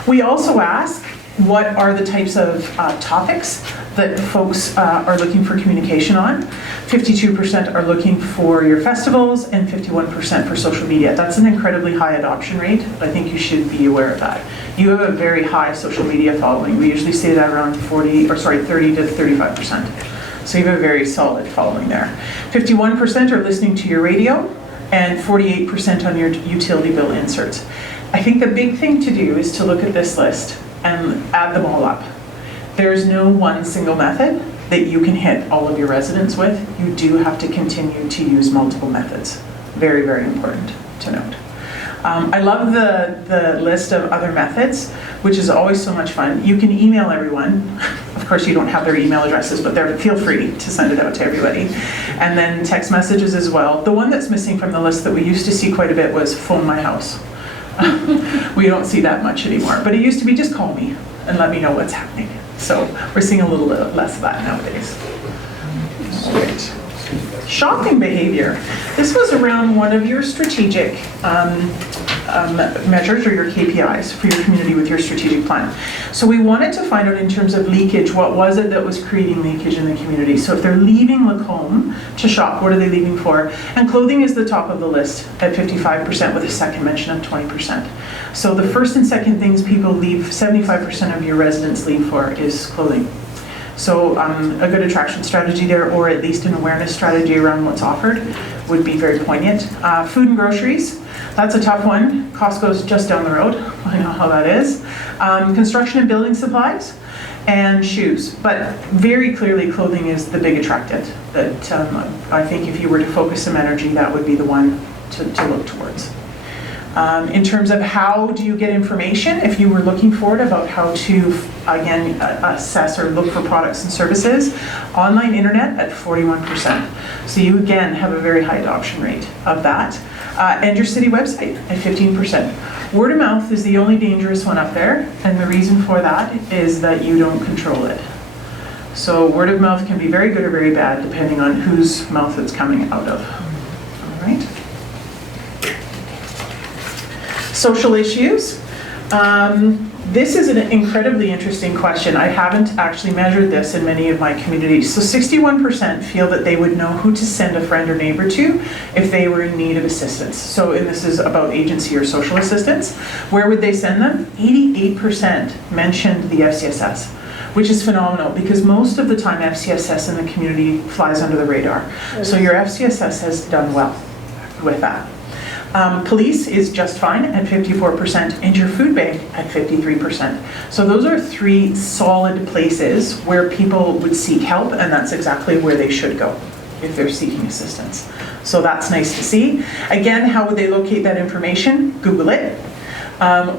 We also ask, what are the types of topics that folks are looking for communication on? 52% are looking for your festivals and 51% for social media. That's an incredibly high adoption rate. I think you should be aware of that. You have a very high social media following. We usually say that around 30 to 35%. So you have a very solid following there. 51% are listening to your radio and 48% on your utility bill inserts. I think the big thing to do is to look at this list and add them all up. There's no one single method that you can hit all of your residents with. You do have to continue to use multiple methods. Very, very important to note. I love the list of other methods, which is always so much fun. You can email everyone. Of course, you don't have their email addresses, but feel free to send it out to everybody. And then text messages as well. The one that's missing from the list that we used to see quite a bit was phone my house. We don't see that much anymore, but it used to be just call me and let me know what's happening. So we're seeing a little less of that nowadays. All right. Shopping behavior. This was around one of your strategic measures or your KPIs for your community with your strategic plan. So we wanted to find out in terms of leakage, what was it that was creating leakage in the community? So if they're leaving Lacombe to shop, what are they leaving for? And clothing is the top of the list at 55% with a second mention of 20%. So the first and second things people leave, 75% of your residents leave for is clothing. So a good attraction strategy there, or at least an awareness strategy around what's offered, would be very poignant. Food and groceries, that's a tough one. Costco's just down the road. I know how that is. Construction and building supplies, and shoes. But very clearly clothing is the big attractant that I think if you were to focus some energy, that would be the one to look towards. In terms of how do you get information, if you were looking for it about how to, again, assess or look for products and services, online internet at 41%. So you again have a very high adoption rate of that. And your city website at 15%. Word of mouth is the only dangerous one up there, and the reason for that is that you don't control it. So word of mouth can be very good or very bad depending on whose mouth it's coming out of. All right. Social issues. This is an incredibly interesting question. I haven't actually measured this in many of my communities. So 61% feel that they would know who to send a friend or neighbor to if they were in need of assistance. So, and this is about agency or social assistance. Where would they send them? 88% mentioned the FCSS, which is phenomenal because most of the time FCSS in the community flies under the radar. So your FCSS has done well with that. Police is just fine at 54% and your food bank at 53%. So those are three solid places where people would seek help, and that's exactly where they should go if they're seeking assistance. So that's nice to see. Again, how would they locate that information? Google it,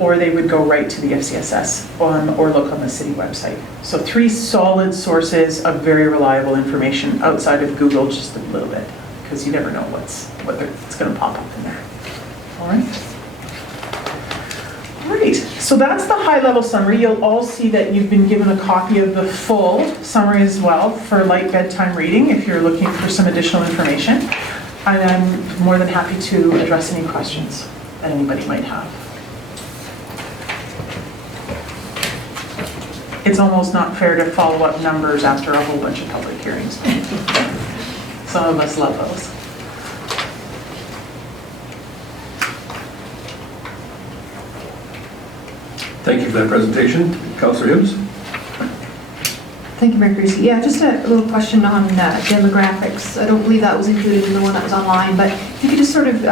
or they would go right to the FCSS or look on the city website. So three solid sources of very reliable information outside of Google just a little bit, because you never know what's going to pop up in there. All right. Great. So that's the high-level summary. You'll all see that you've been given a copy of the full summary as well for light bedtime reading if you're looking for some additional information. And I'm more than happy to address any questions that anybody might have. It's almost not fair to follow up numbers after a whole bunch of public hearings. Some of us love those. Thank you for that presentation. Councillor Hibbs? Thank you, Mayor Creasy. Yeah, just a little question on demographics. I don't believe that was included in the one that was online, but if you could just sort of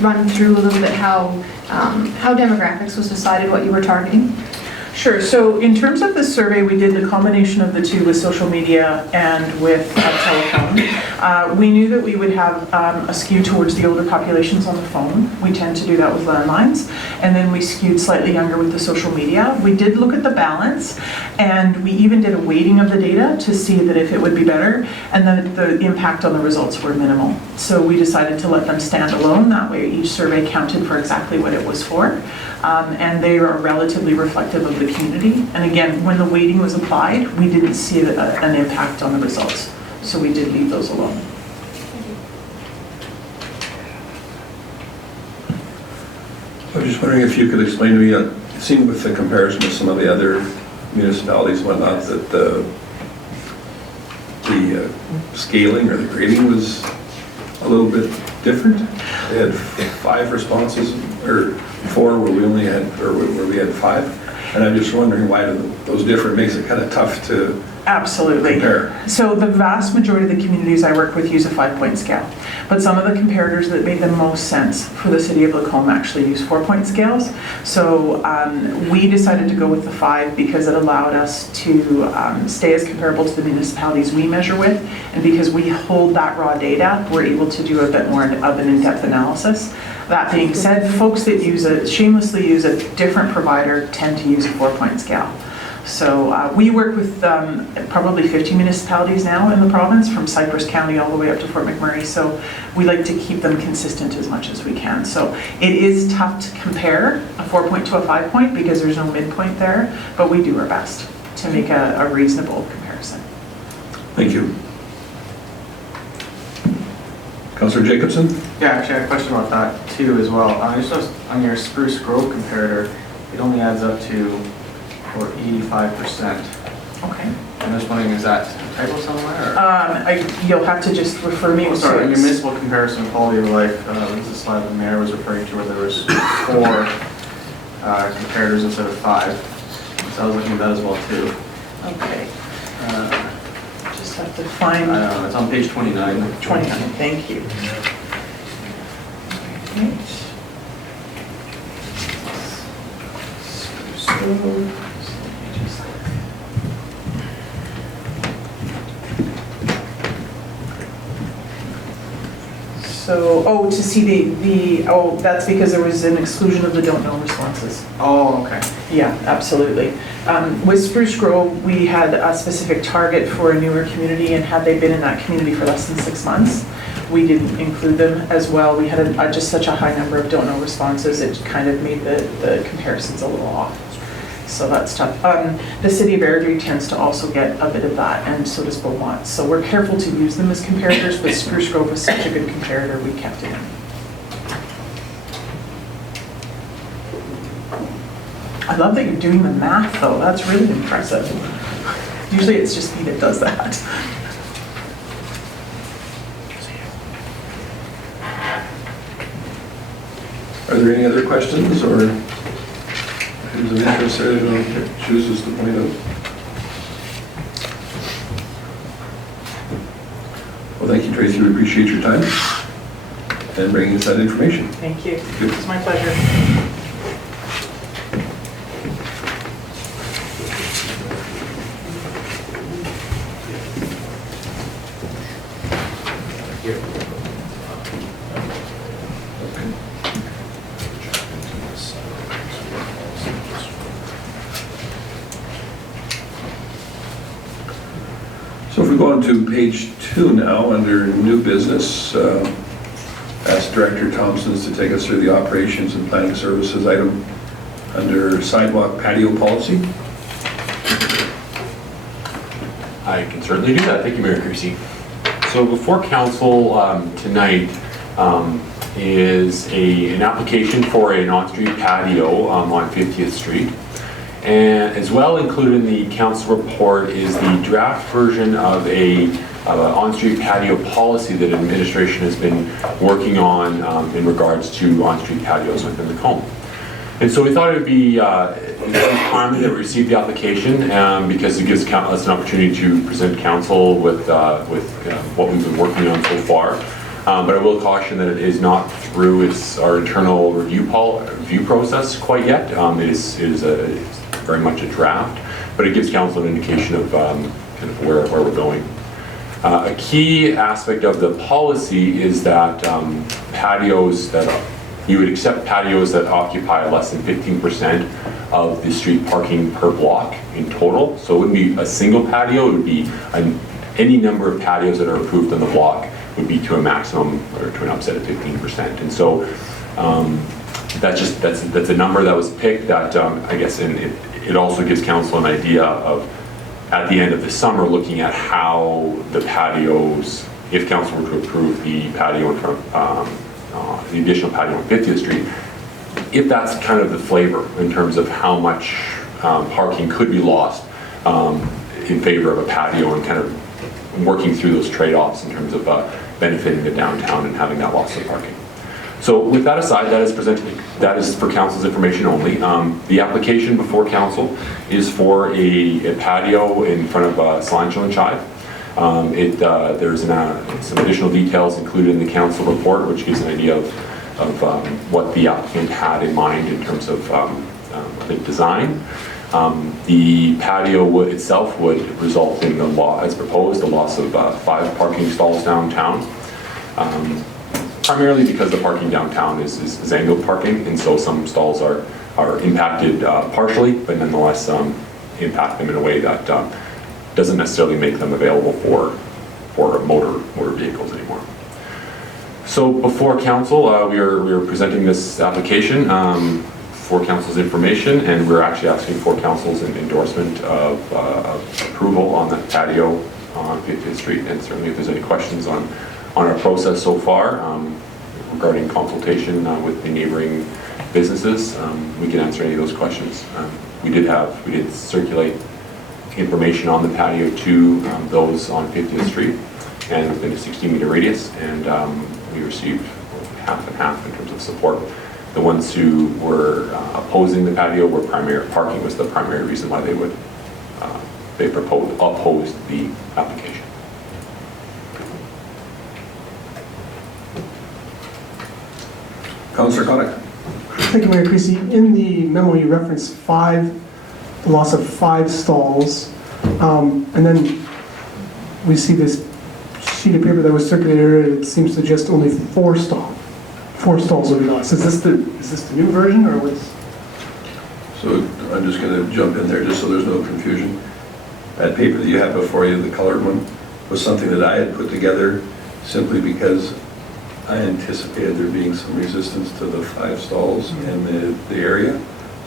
run through a little bit how demographics was decided, what you were targeting. Sure. So in terms of the survey, we did the combination of the two with social media and with telephone. We knew that we would have a skew towards the older populations on the phone. We tend to do that with landlines. And then we skewed slightly younger with the social media. We did look at the balance, and we even did a weighting of the data to see that if it would be better, and then the impact on the results were minimal. So we decided to let them stand alone. That way each survey counted for exactly what it was for. And they are relatively reflective of the community. And again, when the weighting was applied, we didn't see an impact on the results. So we did leave those alone. I was just wondering if you could explain to me, it seemed with the comparison with some of the other municipalities and whatnot, that the scaling or the grading was a little bit different. They had 5 responses, or 4 where we only had, or where we had 5. And I'm just wondering why those differ. It makes it kind of tough to Absolutely. compare. So the vast majority of the communities I work with use a 5-point scale. But some of the comparators that made the most sense for the city of Lacombe actually use 4-point scales. So we decided to go with the 5 because it allowed us to stay as comparable to the municipalities we measure with. And because we hold that raw data, we're able to do a bit more of an in-depth analysis. That being said, folks that shamelessly use a different provider tend to use a 4-point scale. So we work with probably 50 municipalities now in the province, from Cypress County all the way up to Fort McMurray. So we like to keep them consistent as much as we can. So it is tough to compare a 4-point to a 5-point because there's no midpoint there, but we do our best to make a reasonable comparison. Thank you. Councillor Jacobson? Yeah, actually I had a question about that too as well. Just noticed on your Spruce Grove comparator, it only adds up to 85%. Okay. I'm just wondering, is that a typo somewhere? Or? You'll have to just refer me to sorry, municipal comparison quality of life. This is a slide the mayor was referring to where there was 4 comparators instead of 5. So I was looking at that as well too. Okay. Just have to find. It's on page 29. 29. Thank you. Right. So So, oh, to see that's because there was an exclusion of the don't know responses. Oh, okay. Yeah, absolutely. With Spruce Grove, we had a specific target for a newer community, and had they been in that community for less than 6 months, we didn't include them as well. We had just such a high number of don't know responses, it kind of made the comparisons a little off. So that's tough. The city of Airdrie tends to also get a bit of that, and so does Beaumont. So we're careful to use them as comparators, but Spruce Grove was such a good comparator, we kept it in. I love that you're doing the math, though. That's really impressive. Usually it's just me that does that. Are there any other questions or items of interest that anyone chooses to point out? Well, thank you, Tracy. We appreciate your time and bringing us that information. Thank you. Good. It's my pleasure. So if we go on to page 2 now, under new business, ask Director Thompson's to take us through the operations and planning services item under sidewalk patio policy. I can certainly do that. Thank you, Mayor Creasy. So before council tonight is an application for an on-street patio on 50th Street. And as well included in the council report is the draft version of a on-street patio policy that administration has been working on in regards to on-street patios within the COME. And so we thought it would be timely that we receive the application because it gives us an opportunity to present council with what we've been working on so far. But I will caution that it is not through our internal review process quite yet. It is very much a draft, but it gives council an indication of kind of where we're going. A key aspect of the policy is that you would accept patios that occupy less than 15% of the street parking per block in total. So it wouldn't be a single patio, it would be any number of patios that are approved on the block would be to a maximum or to an upset of 15%. And so that's a number that was picked that I guess it also gives council an idea of, at the end of the summer, looking at how the patios, if council were to approve the patio in front of, the additional patio on 50th Street, if that's kind of the flavor in terms of how much parking could be lost in favor of a patio, and kind of working through those trade-offs in terms of benefiting the downtown and having that loss of parking. So with that aside, that is for council's information only. The application before council is for a patio in front of Cilantro and Chive. There's some additional details included in the council report, which gives an idea of what the applicant had in mind in terms of the design. The patio itself would result in as proposed, the loss of 5 parking stalls downtown. Primarily because the parking downtown is angled parking, and so some stalls are impacted partially, but nonetheless impact them in a way that doesn't necessarily make them available for motor vehicles anymore. So before council, we are presenting this application for council's information, and we're actually asking for council's endorsement of approval on that patio on 50th Street. And certainly if there's any questions on our process so far regarding consultation with the neighboring businesses, we can answer any of those questions. We did circulate information on the patio to those on 50th Street and within a 60-meter radius, and we received half and half in terms of support. The ones who were opposing the patio were parking was the primary reason why they would opposed the application. Councillor Connick. Thank you, Mayor Creasy. In the memo, you referenced the loss of 5 stalls, and then we see this sheet of paper that was circulated, it seems to suggest only four stalls will be lost. Is this the new version, or what's? So I'm just going to jump in there just so there's no confusion. That paper that you have before you, the colored one, was something that I had put together simply because I anticipated there being some resistance to the 5 stalls in the area.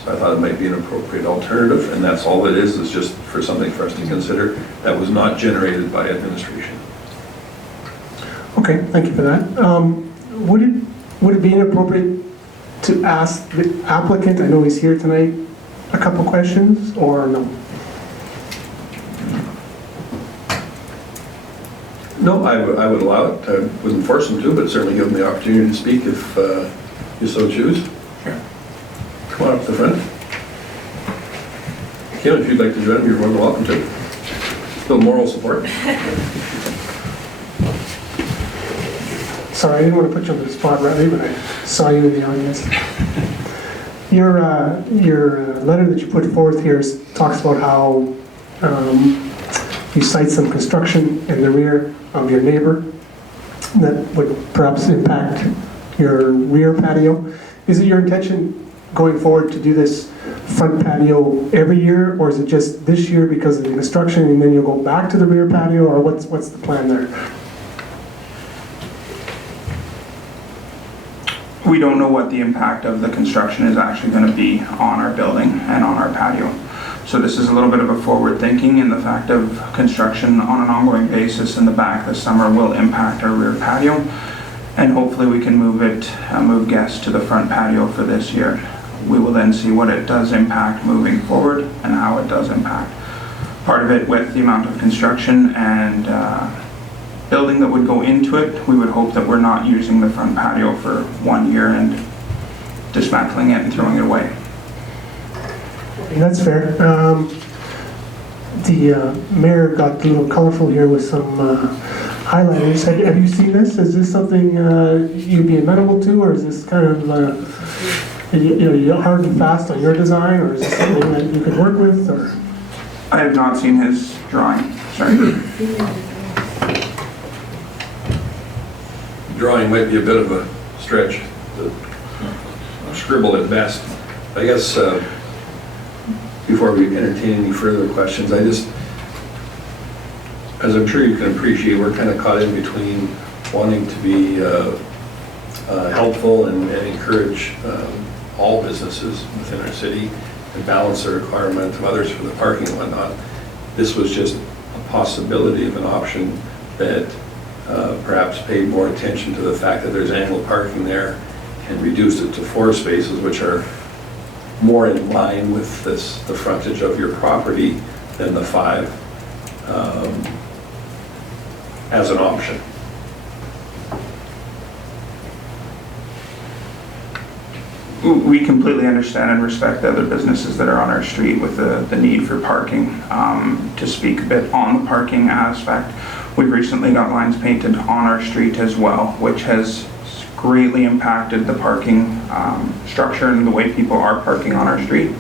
So I thought it might be an appropriate alternative, and that's all it is just for something for us to consider. That was not generated by administration. Okay, thank you for that. Would it be inappropriate to ask the applicant, I know he's here tonight, a couple questions, or no? No, I would allow it. I wouldn't force them to, but certainly give them the opportunity to speak if you so choose. Sure. Come on up to the front. Kim, if you'd like to join them, you're more than welcome to. Still moral support. Sorry, I didn't want to put you on the spot, Riley, but I saw you in the audience. Your letter that you put forth here talks about how you cite some construction in the rear of your neighbor that would perhaps impact your rear patio. Is it your intention going forward to do this front patio every year, or is it just this year because of the construction and then you'll go back to the rear patio, or what's the plan there? We don't know what the impact of the construction is actually going to be on our building and on our patio. So this is a little bit of a forward thinking, in the fact of construction on an ongoing basis in the back this summer will impact our rear patio, and hopefully we can move guests to the front patio for this year. We will then see what it does impact moving forward and how it does impact. Part of it with the amount of construction and building that would go into it, we would hope that we're not using the front patio for 1 year and dismantling it and throwing it away. That's fair. The mayor got a little colorful here with some highlighters. Have you seen this? Is this something you'd be amenable to, or is this kind of you're hard and fast on your design, or is this something that you could work with? Or I have not seen his drawing. Sorry. Drawing might be a bit of a stretch, scribble at best. I guess before we entertain any further questions, as I'm sure you can appreciate, we're kind of caught in between wanting to be helpful and encourage all businesses within our city and balance the requirement of others for the parking and whatnot. This was just a possibility of an option that perhaps paid more attention to the fact that there's angled parking there and reduced it to 4 spaces, which are more in line with the frontage of your property than the 5 as an option. We completely understand and respect the other businesses that are on our street with the need for parking. To speak a bit on the parking aspect, we've recently got lines painted on our street as well, which has greatly impacted the parking structure and the way people are parking on our street.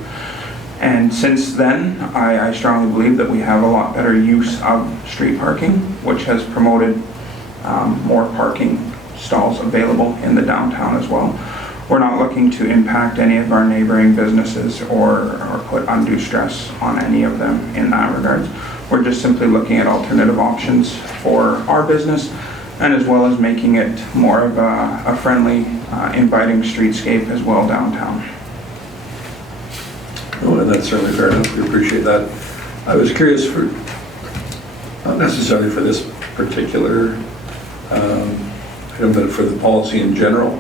And since then, I strongly believe that we have a lot better use of street parking, which has promoted more parking stalls available in the downtown as well. We're not looking to impact any of our neighboring businesses or put undue stress on any of them in that regard. We're just simply looking at alternative options for our business, and as well as making it more of a friendly, inviting streetscape as well downtown. Oh, and that's certainly fair enough. We appreciate that. I was curious not necessarily for this particular item, but for the policy in general.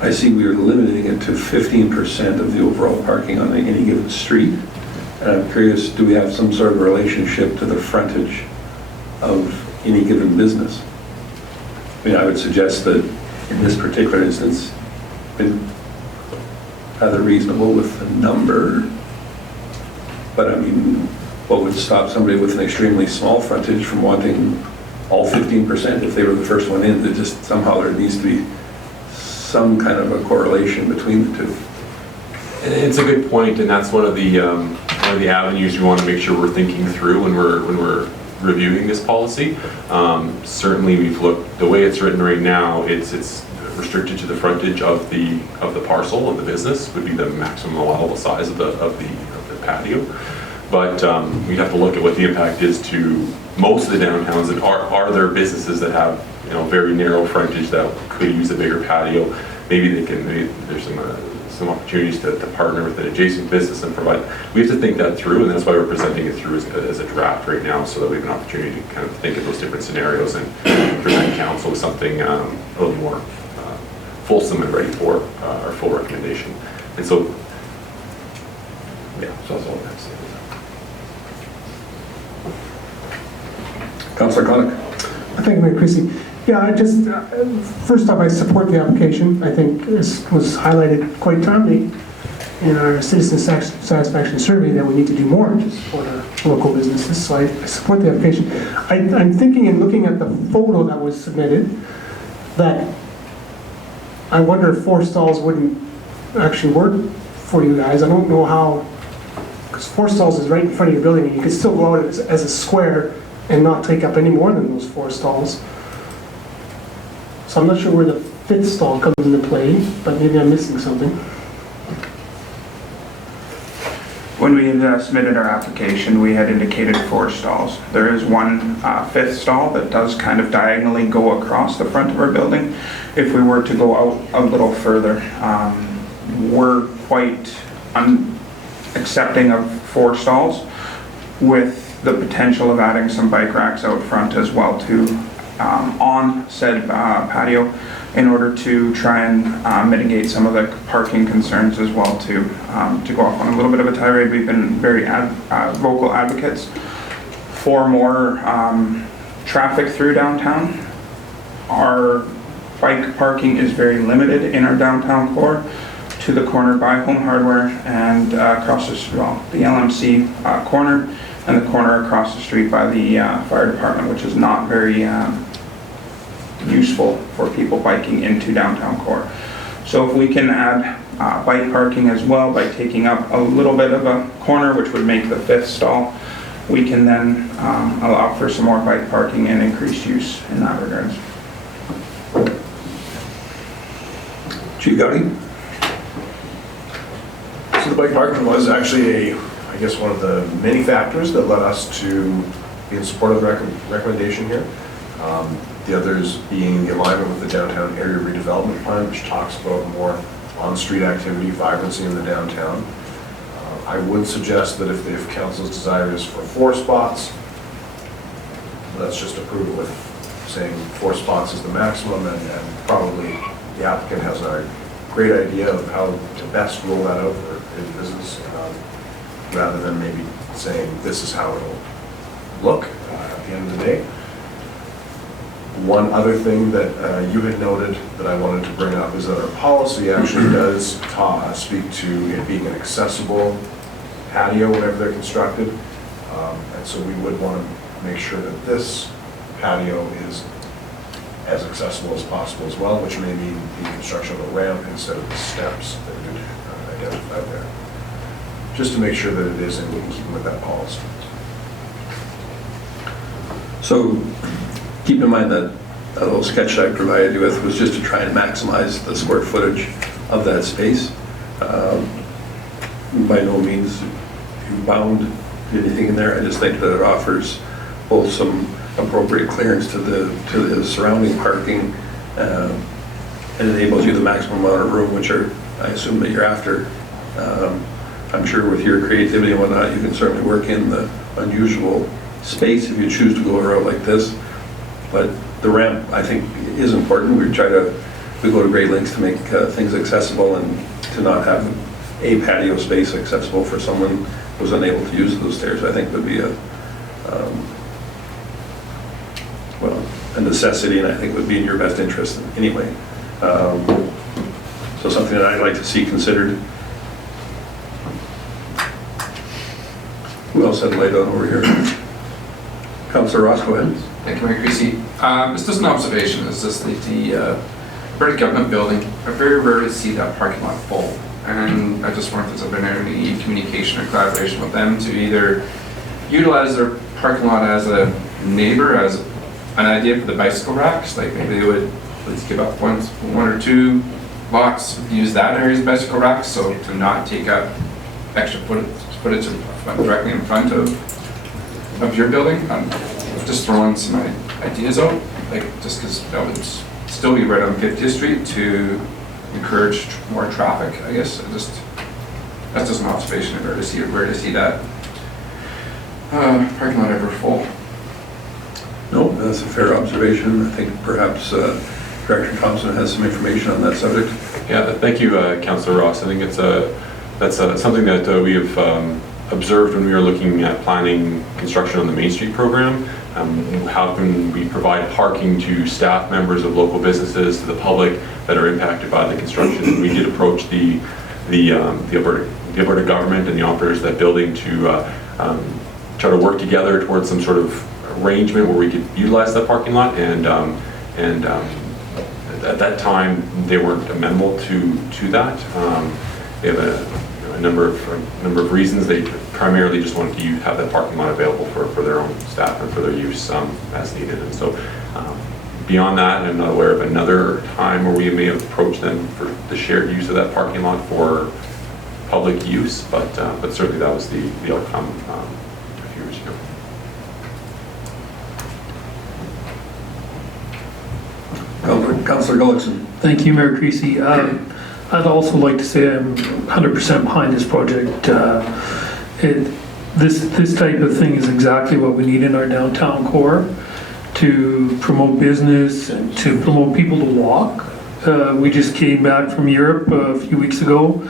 I see we are limiting it to 15% of the overall parking on any given street. And I'm curious, do we have some sort of relationship to the frontage of any given business? I mean, I would suggest that in this particular instance, been rather reasonable with the number. But I mean, what would stop somebody with an extremely small frontage from wanting all 15% if they were the first one in? That just somehow there needs to be some kind of a correlation between the two. It's a good point, and that's one of the avenues we want to make sure we're thinking through when we're reviewing this policy. Certainly we've looked, the way it's written right now, it's restricted to the frontage of the parcel of the business would be the maximum allowable size of the patio. But we'd have to look at what the impact is to most of the downtowns, and are there businesses that have, you know, very narrow frontage that could use a bigger patio? Maybe there's some opportunities to partner with an adjacent business and provide. We have to think that through, and that's why we're presenting it through as a draft right now, so that we have an opportunity to kind of think of those different scenarios and present council with something a little more fulsome and ready for our full recommendation. And so, yeah, so that's all I have to say. Councillor Connick. Thank you, Mayor Creasy. Yeah, I just, first off, I support the application. I think this was highlighted quite timely in our citizen satisfaction survey that we need to do more to support our local businesses, so I support the application. I'm thinking and looking at the photo that was submitted, that I wonder if 4 stalls wouldn't actually work for you guys. I don't know how, because 4 stalls is right in front of your building, and you could still go out as a square and not take up any more than those 4 stalls. So I'm not sure where the 5th stall comes into play, but maybe I'm missing something. When we had submitted our application, we had indicated 4 stalls. There is one 5th stall that does kind of diagonally go across the front of our building. If we were to go out a little further, we're quite accepting of 4 stalls, with the potential of adding some bike racks out front as well too, on said patio, in order to try and mitigate some of the parking concerns as well too. To go off on a little bit of a tirade, we've been very vocal advocates for more traffic through downtown. Our bike parking is very limited in our downtown core, to the corner by Home Hardware and across the LMC corner, and the corner across the street by the fire department, which is not very useful for people biking into downtown core. So if we can add bike parking as well by taking up a little bit of a corner, which would make the 5th stall, we can then allow for some more bike parking and increased use in that regards. Chief Gowdy. So the bike parking was actually I guess one of the many factors that led us to be in support of the recommendation here. The others being the alignment with the downtown area redevelopment plan, which talks about more on-street activity, vibrancy in the downtown. I would suggest that if council's desire is for 4 spots, let's just approve it with saying 4 spots is the maximum, and probably the applicant has a great idea of how to best roll that out for his business, rather than maybe saying this is how it'll look at the end of the day. One other thing that you had noted that I wanted to bring up is that our policy actually does speak to it being an accessible patio whenever they're constructed. And so we would want to make sure that this patio is as accessible as possible as well, which may mean the construction of a ramp instead of the steps that we identified there. Just to make sure that it is in keeping with that policy. So keep in mind that a little sketch that I provided you with was just to try and maximize the square footage of that space. By no means you bound anything in there. I just think that it offers both some appropriate clearance to the surrounding parking and enables you the maximum amount of room, which I assume that you're after. I'm sure with your creativity and whatnot, you can certainly work in the unusual space if you choose to go a route like this. But the ramp, I think, is important. We go to great lengths to make things accessible, and to not have a patio space accessible for someone who's unable to use those stairs, I think would be a necessity, and I think would be in your best interest anyway. So something that I'd like to see considered. Who else had light on over here? Councillor Ross, go ahead. Thank you, Mayor Creasy. It's just an observation. It's just the British government building. I very rarely see that parking lot full. And I just wonder if there's been any communication or collaboration with them to either utilize their parking lot as a neighbor as an idea for the bicycle racks, like maybe they would let's give up one or two lots, use that area as bicycle racks, so to not take up extra footage directly in front of your building. Just throwing some ideas out, like just because that would still be right on 50th Street to encourage more traffic, I guess. That's just an observation of where to see that parking lot ever full. No, that's a fair observation. I think perhaps Director Thompson has some information on that subject. Yeah, thank you, Councillor Ross. I think that's something that we have observed when we were looking at planning construction on the Main Street program. How can we provide parking to staff members of local businesses, to the public that are impacted by the construction? We did approach the Alberta government and the operators of that building to try to work together towards some sort of arrangement where we could utilize that parking lot, and at that time they weren't amenable to that. They have a number of reasons. They primarily just wanted to have that parking lot available for their own staff and for their use as needed. And so beyond that, I'm not aware of another time where we may have approached them for the shared use of that parking lot for public use, but certainly that was the outcome a few years ago. Councillor Gullickson. Thank you, Mayor Creasy. I'd also like to say I'm 100% behind this project. This type of thing is exactly what we need in our downtown core to promote business and to promote people to walk. We just came back from Europe a few weeks ago,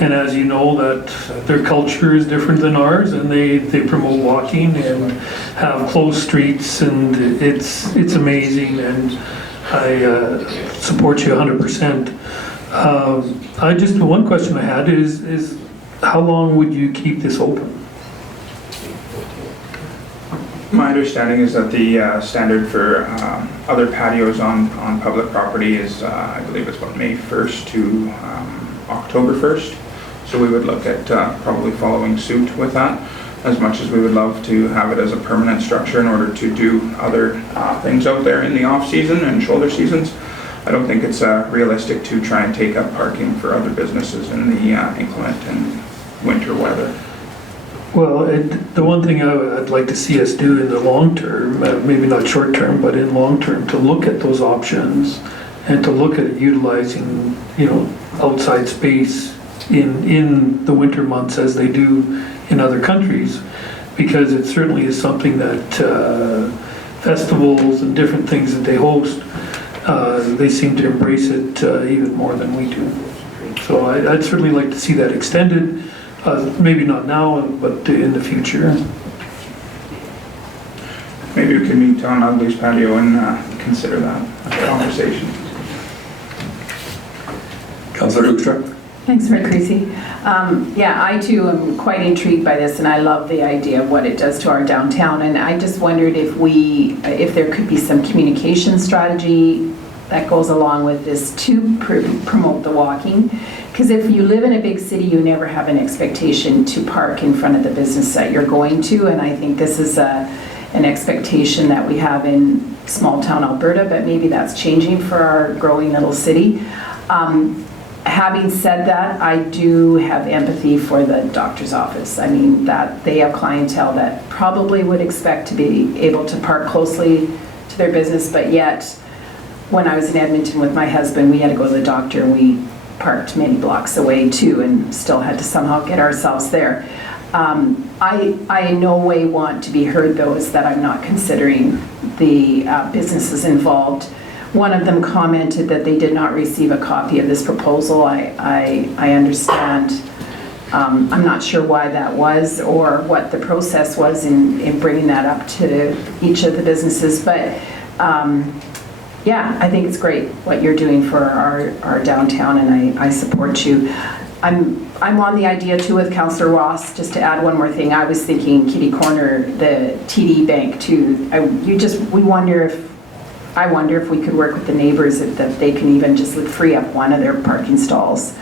and as you know, that their culture is different than ours, and they promote walking and have closed streets, and it's amazing, and I support you 100%. One question I had is how long would you keep this open? My understanding is that the standard for other patios on public property is, I believe it's about May 1st to October 1st. So we would look at probably following suit with that, as much as we would love to have it as a permanent structure in order to do other things out there in the off-season and shoulder seasons. I don't think it's realistic to try and take up parking for other businesses in the inclement and winter weather. Well, the one thing I'd like to see us do in the long term, maybe not short term, but in long term, to look at those options and to look at utilizing, outside space in the winter months as they do in other countries, because it certainly is something that festivals and different things that they host, they seem to embrace it even more than we do. So I'd certainly like to see that extended. Maybe not now, but in the future. Maybe we could meet on Ugly's patio and consider that a conversation. Councillor Hoekstra. Thanks, Mayor Creasy. Yeah, I too am quite intrigued by this, and I love the idea of what it does to our downtown. And I just wondered if there could be some communication strategy that goes along with this to promote the walking. Because if you live in a big city, you never have an expectation to park in front of the business that you're going to. And I think this is an expectation that we have in small town Alberta, but maybe that's changing for our growing little city. Having said that, I do have empathy for the doctor's office. I mean, that they have clientele that probably would expect to be able to park closely to their business, but yet when I was in Edmonton with my husband, we had to go to the doctor, and we parked many blocks away too, and still had to somehow get ourselves there. I in no way want to be heard, though, is that I'm not considering the businesses involved. One of them commented that they did not receive a copy of this proposal. I understand. I'm not sure why that was or what the process was in bringing that up to each of the businesses, but yeah, I think it's great what you're doing for our downtown, and I support you. I'm on the idea too with Councillor Ross, just to add one more thing. I was thinking kitty corner, the TD Bank too. I wonder if we could work with the neighbors that they can even just free up one of their parking stalls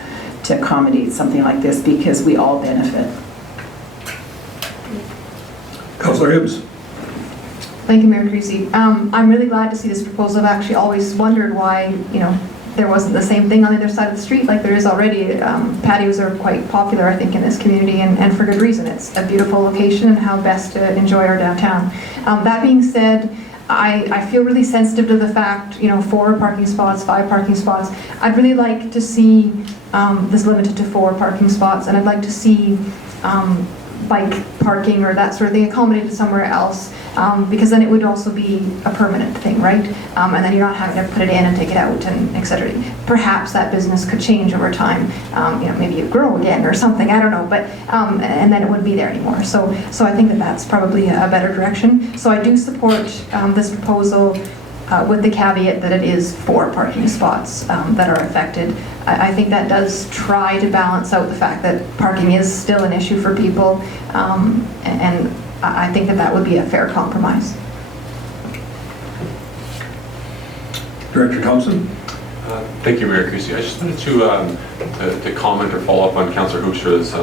to accommodate something like this, because we all benefit. Councillor Hibbs. Thank you, Mayor Creasy. I'm really glad to see this proposal. I've actually always wondered why, there wasn't the same thing on the other side of the street like there is already. Patios are quite popular, I think, in this community, and for good reason. It's a beautiful location and how best to enjoy our downtown. That being said, I feel really sensitive to the fact, 4 parking spots, 5 parking spots. I'd really like to see this limited to 4 parking spots, and I'd like to see bike parking or that sort of thing accommodated somewhere else, because then it would also be a permanent thing, right? And then you're not having to put it in and take it out and et cetera. Perhaps that business could change over time. Maybe you grow again or something, I don't know, but and then it wouldn't be there anymore. So I think that that's probably a better direction. So I do support this proposal with the caveat that it is 4 parking spots that are affected. I think that does try to balance out the fact that parking is still an issue for people, and I think that that would be a fair compromise. Director Thompson? Thank you, Mayor Creasy. I just wanted to comment or follow up on Councillor Hoekstra's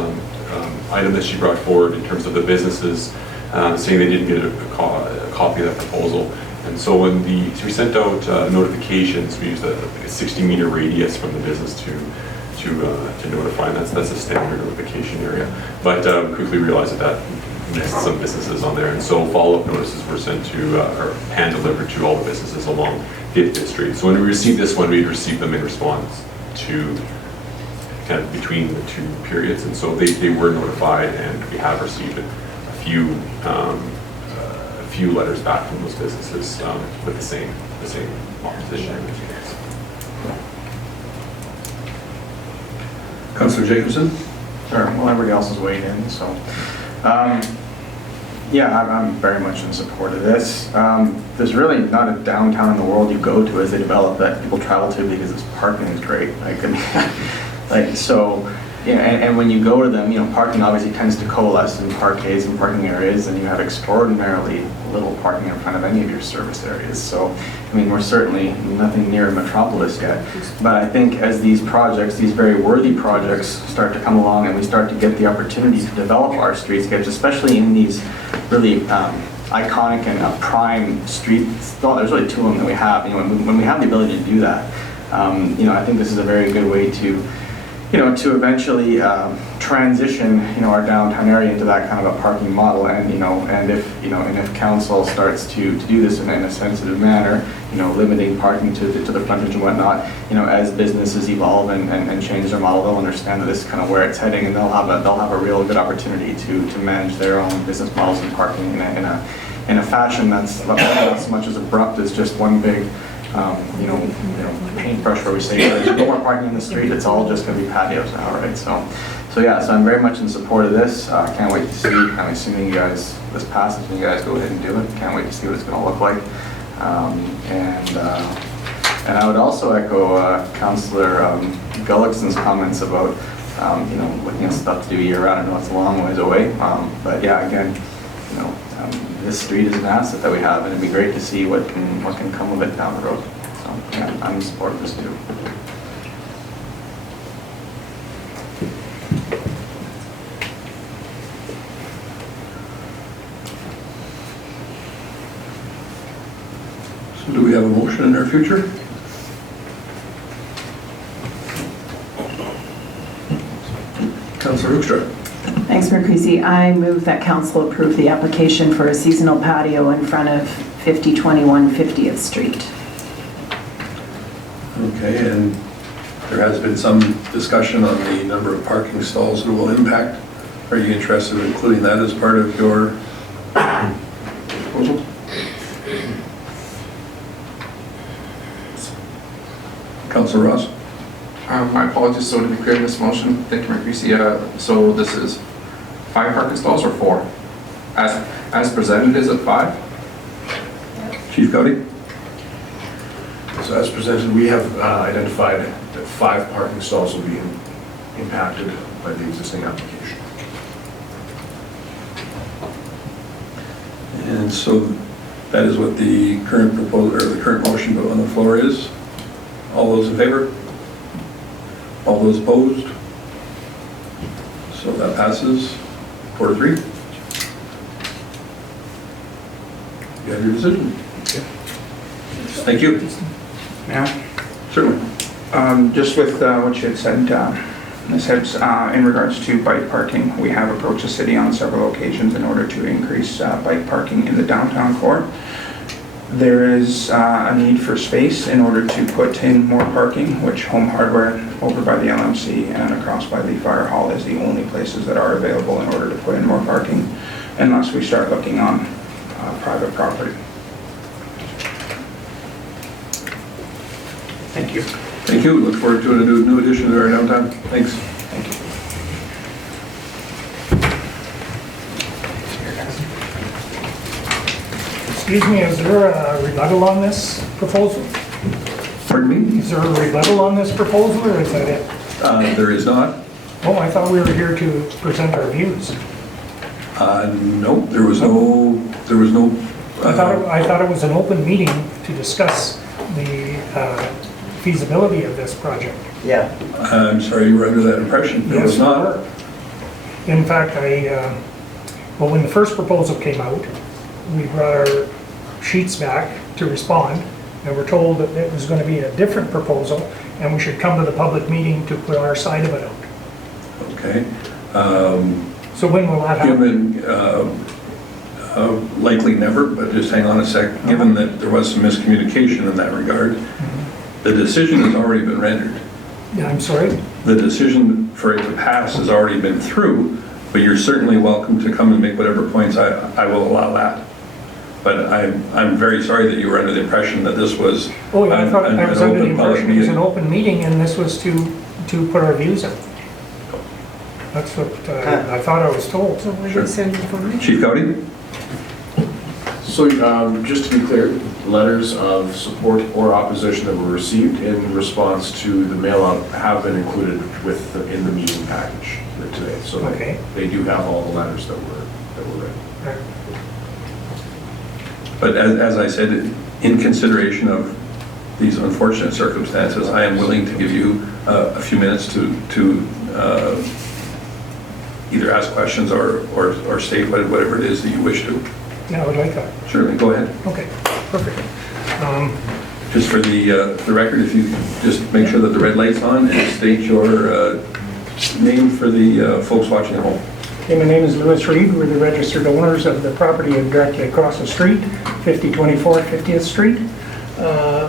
item that she brought forward in terms of the businesses saying they didn't get a copy of that proposal. And so when we sent out notifications, we used a 60-meter radius from the business to notify, and that's a standard notification area. But quickly realized that missed some businesses on there, and so follow-up notices were sent to, or hand-delivered to all the businesses along 50th Street. So when we received this one, we'd received them in response to kind of between the 2 periods, and so they were notified, and we have received a few letters back from those businesses with the same opposition. Councillor Jacobson? Sure, well, everybody else is weighed in, so. Yeah, I'm very much in support of this. There's really not a downtown in the world you go to as they develop that people travel to because its parking is great. And when you go to them, parking obviously tends to coalesce in parkades and parking areas, and you have extraordinarily little parking in front of any of your service areas. So, we're certainly nothing near a metropolis yet. But I think as these projects, these very worthy projects, start to come along and we start to get the opportunity to develop our streetscapes, especially in these really iconic and prime streets. Well, there's really 2 of them that we have. When we have the ability to do that, I think this is a very good way to eventually transition, our downtown area into that kind of a parking model, and if council starts to do this in a sensitive manner, limiting parking to the frontage and whatnot, as businesses evolve and change their model, they'll understand that this is kind of where it's heading, and they'll have a real good opportunity to manage their own business models and parking in a fashion that's not so much as abrupt as just one big paintbrush where we say there's no more parking in the street, it's all just going to be patios now, right? So I'm very much in support of this. Can't wait to see, I'm assuming this passes and you guys go ahead and do it. Can't wait to see what it's going to look like. And I would also echo Councillor Gullickson's comments about looking at stuff to do year-round. I know it's a long ways away, but yeah, again, this street is an asset that we have, and it'd be great to see what can come of it down the road. So yeah, I'm in support of this too. So do we have a motion in our future? Councillor Hoekstra. Thanks, Mayor Creasy. I move that council approve the application for a seasonal patio in front of 5021 50th Street. Okay, and there has been some discussion on the number of parking stalls it will impact. Are you interested in including that as part of your proposal? Councillor Ross? My apologies, so to be clear in this motion, thank you, Mayor Creasy. So this is 5 parking stalls or 4? As presented, is it 5? Chief Cody? So as presented, we have identified that 5 parking stalls will be impacted by the existing application. And so that is what the current proposal, or the current motion on the floor is. All those in favor? All those opposed? So that passes 4-3. You have your decision. Thank you. Yeah. Certainly. Just with what you had said, Ms. Hibbs, in regards to bike parking, we have approached the city on several occasions in order to increase bike parking in the downtown core. There is a need for space in order to put in more parking, which Home Hardware over by the LMC and across by the Fire Hall is the only places that are available in order to put in more parking, unless we start looking on private property. Thank you. Thank you. Look forward to a new addition to our downtown. Thanks. Thank you. Excuse me, is there a rebuttal on this proposal? Pardon me? Is there a rebuttal on this proposal, or is that it? There is not. Oh, I thought we were here to present our views. No, there was no. I thought it was an open meeting to discuss the feasibility of this project. Yeah. I'm sorry you were under that impression. There was Yes, not. we were. In fact, well, when the first proposal came out, we brought our sheets back to respond, and we're told that it was going to be a different proposal, and we should come to the public meeting to put our side of it out. Okay. So when will that happen? Given, likely never, but just hang on a sec. Given that there was some miscommunication in that regard, the decision has already been rendered. Yeah, I'm sorry? The decision for it to pass has already been through, but you're certainly welcome to come and make whatever points. I will allow that. But I'm very sorry that you were under the impression that this was Oh, yeah, I thought I was under the open public impression it was an meeting. open meeting, and this was to put our views out. That's what I thought I was told. So we Sure. send information. Chief Cody? So just to be clear, letters of support or opposition that were received in response to the mail-out have been included in the meeting package here today. So Okay. they do have all the letters that were written. Right. But as I said, in consideration of these unfortunate circumstances, I am willing to give you a few minutes to either ask questions or state whatever it is that you wish to. Yeah, I would like that. Surely, go ahead. Okay, perfect. Just for the record, if you just make sure that the red light's on and state your name for the folks watching at home. Okay, my name is Louis Reed. We're the registered owners of the property directly across the street, 5024 50th Street.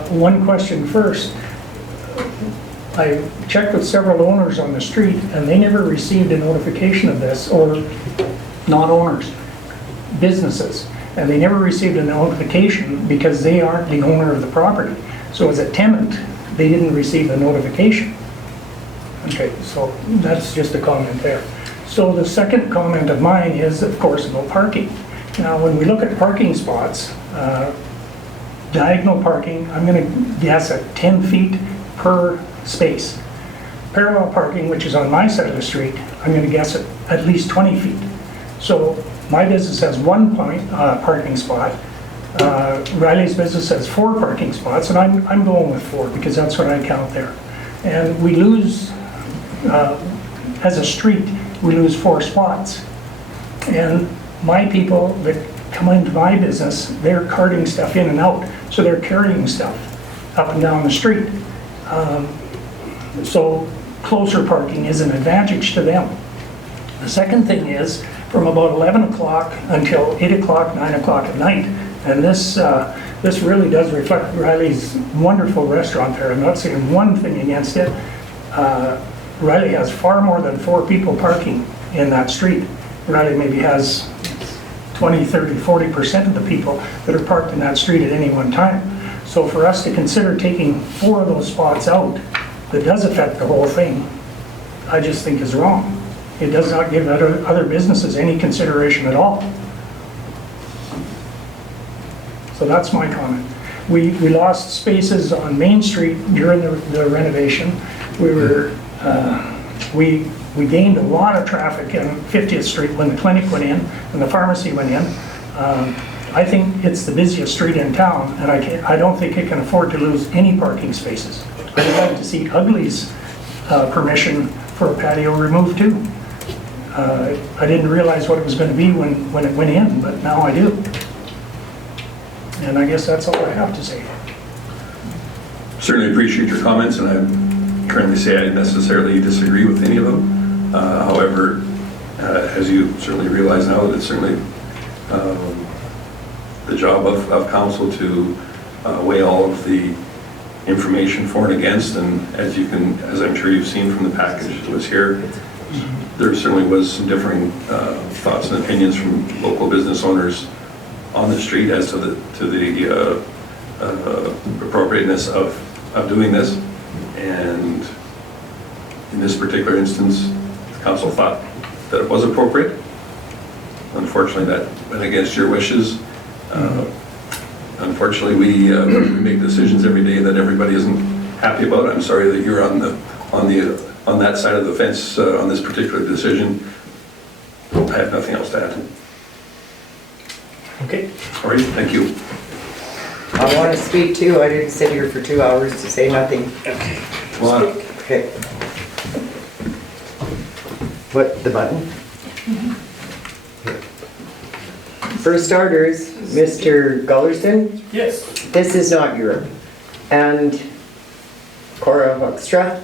One question first. I checked with several owners on the street, and they never received a notification of this, or not owners, businesses. And they never received a notification because they aren't the owner of the property. So as a tenant, they didn't receive a notification. Okay, so that's just a comment there. So the second comment of mine is, of course, about parking. Now, when we look at parking spots, diagonal parking, I'm going to guess at 10 feet per space. Parallel parking, which is on my side of the street, I'm going to guess at least 20 feet. So my business has one parking spot. Riley's business has 4 parking spots, and I'm going with 4 because that's what I count there. And we lose, as a street, we lose 4 spots. And my people that come into my business, they're carting stuff in and out, so they're carrying stuff up and down the street. So closer parking is an advantage to them. The second thing is, from about 11 o'clock until 8 o'clock, 9 o'clock at night, and this really does reflect Riley's wonderful restaurant there. I'm not saying one thing against it. Riley has far more than 4 people parking in that street. Riley maybe has 20, 30, 40% of the people that are parked in that street at any one time. So for us to consider taking 4 of those spots out, that does affect the whole thing, I just think is wrong. It does not give other businesses any consideration at all. So that's my comment. We lost spaces on Main Street during the renovation. We gained a lot of traffic on 50th Street when the clinic went in and the pharmacy went in. I think it's the busiest street in town, and I don't think it can afford to lose any parking spaces. I'd like to see Ugly's permission for a patio removed too. I didn't realize what it was going to be when it went in, but now I do. And I guess that's all I have to say. Certainly appreciate your comments, and I currently say I necessarily disagree with any of them. However, as you certainly realize now, that it's certainly the job of council to weigh all of the information for and against, and as I'm sure you've seen from the package that was here, there certainly was some differing thoughts and opinions from local business owners on the street as to the appropriateness of doing this. And in this particular instance, the council thought that it was appropriate. Unfortunately, that went against your wishes. Unfortunately, we make decisions every day that everybody isn't happy about. I'm sorry that you're on that side of the fence on this particular decision. I have nothing else to add. Okay. All right, thank you. I want to speak too. I didn't sit here for 2 hours to say nothing. Okay. Well, Okay. What, the button? For starters, Mr. Gullerson, Yes. this is not Europe. And Cora Hoekstra,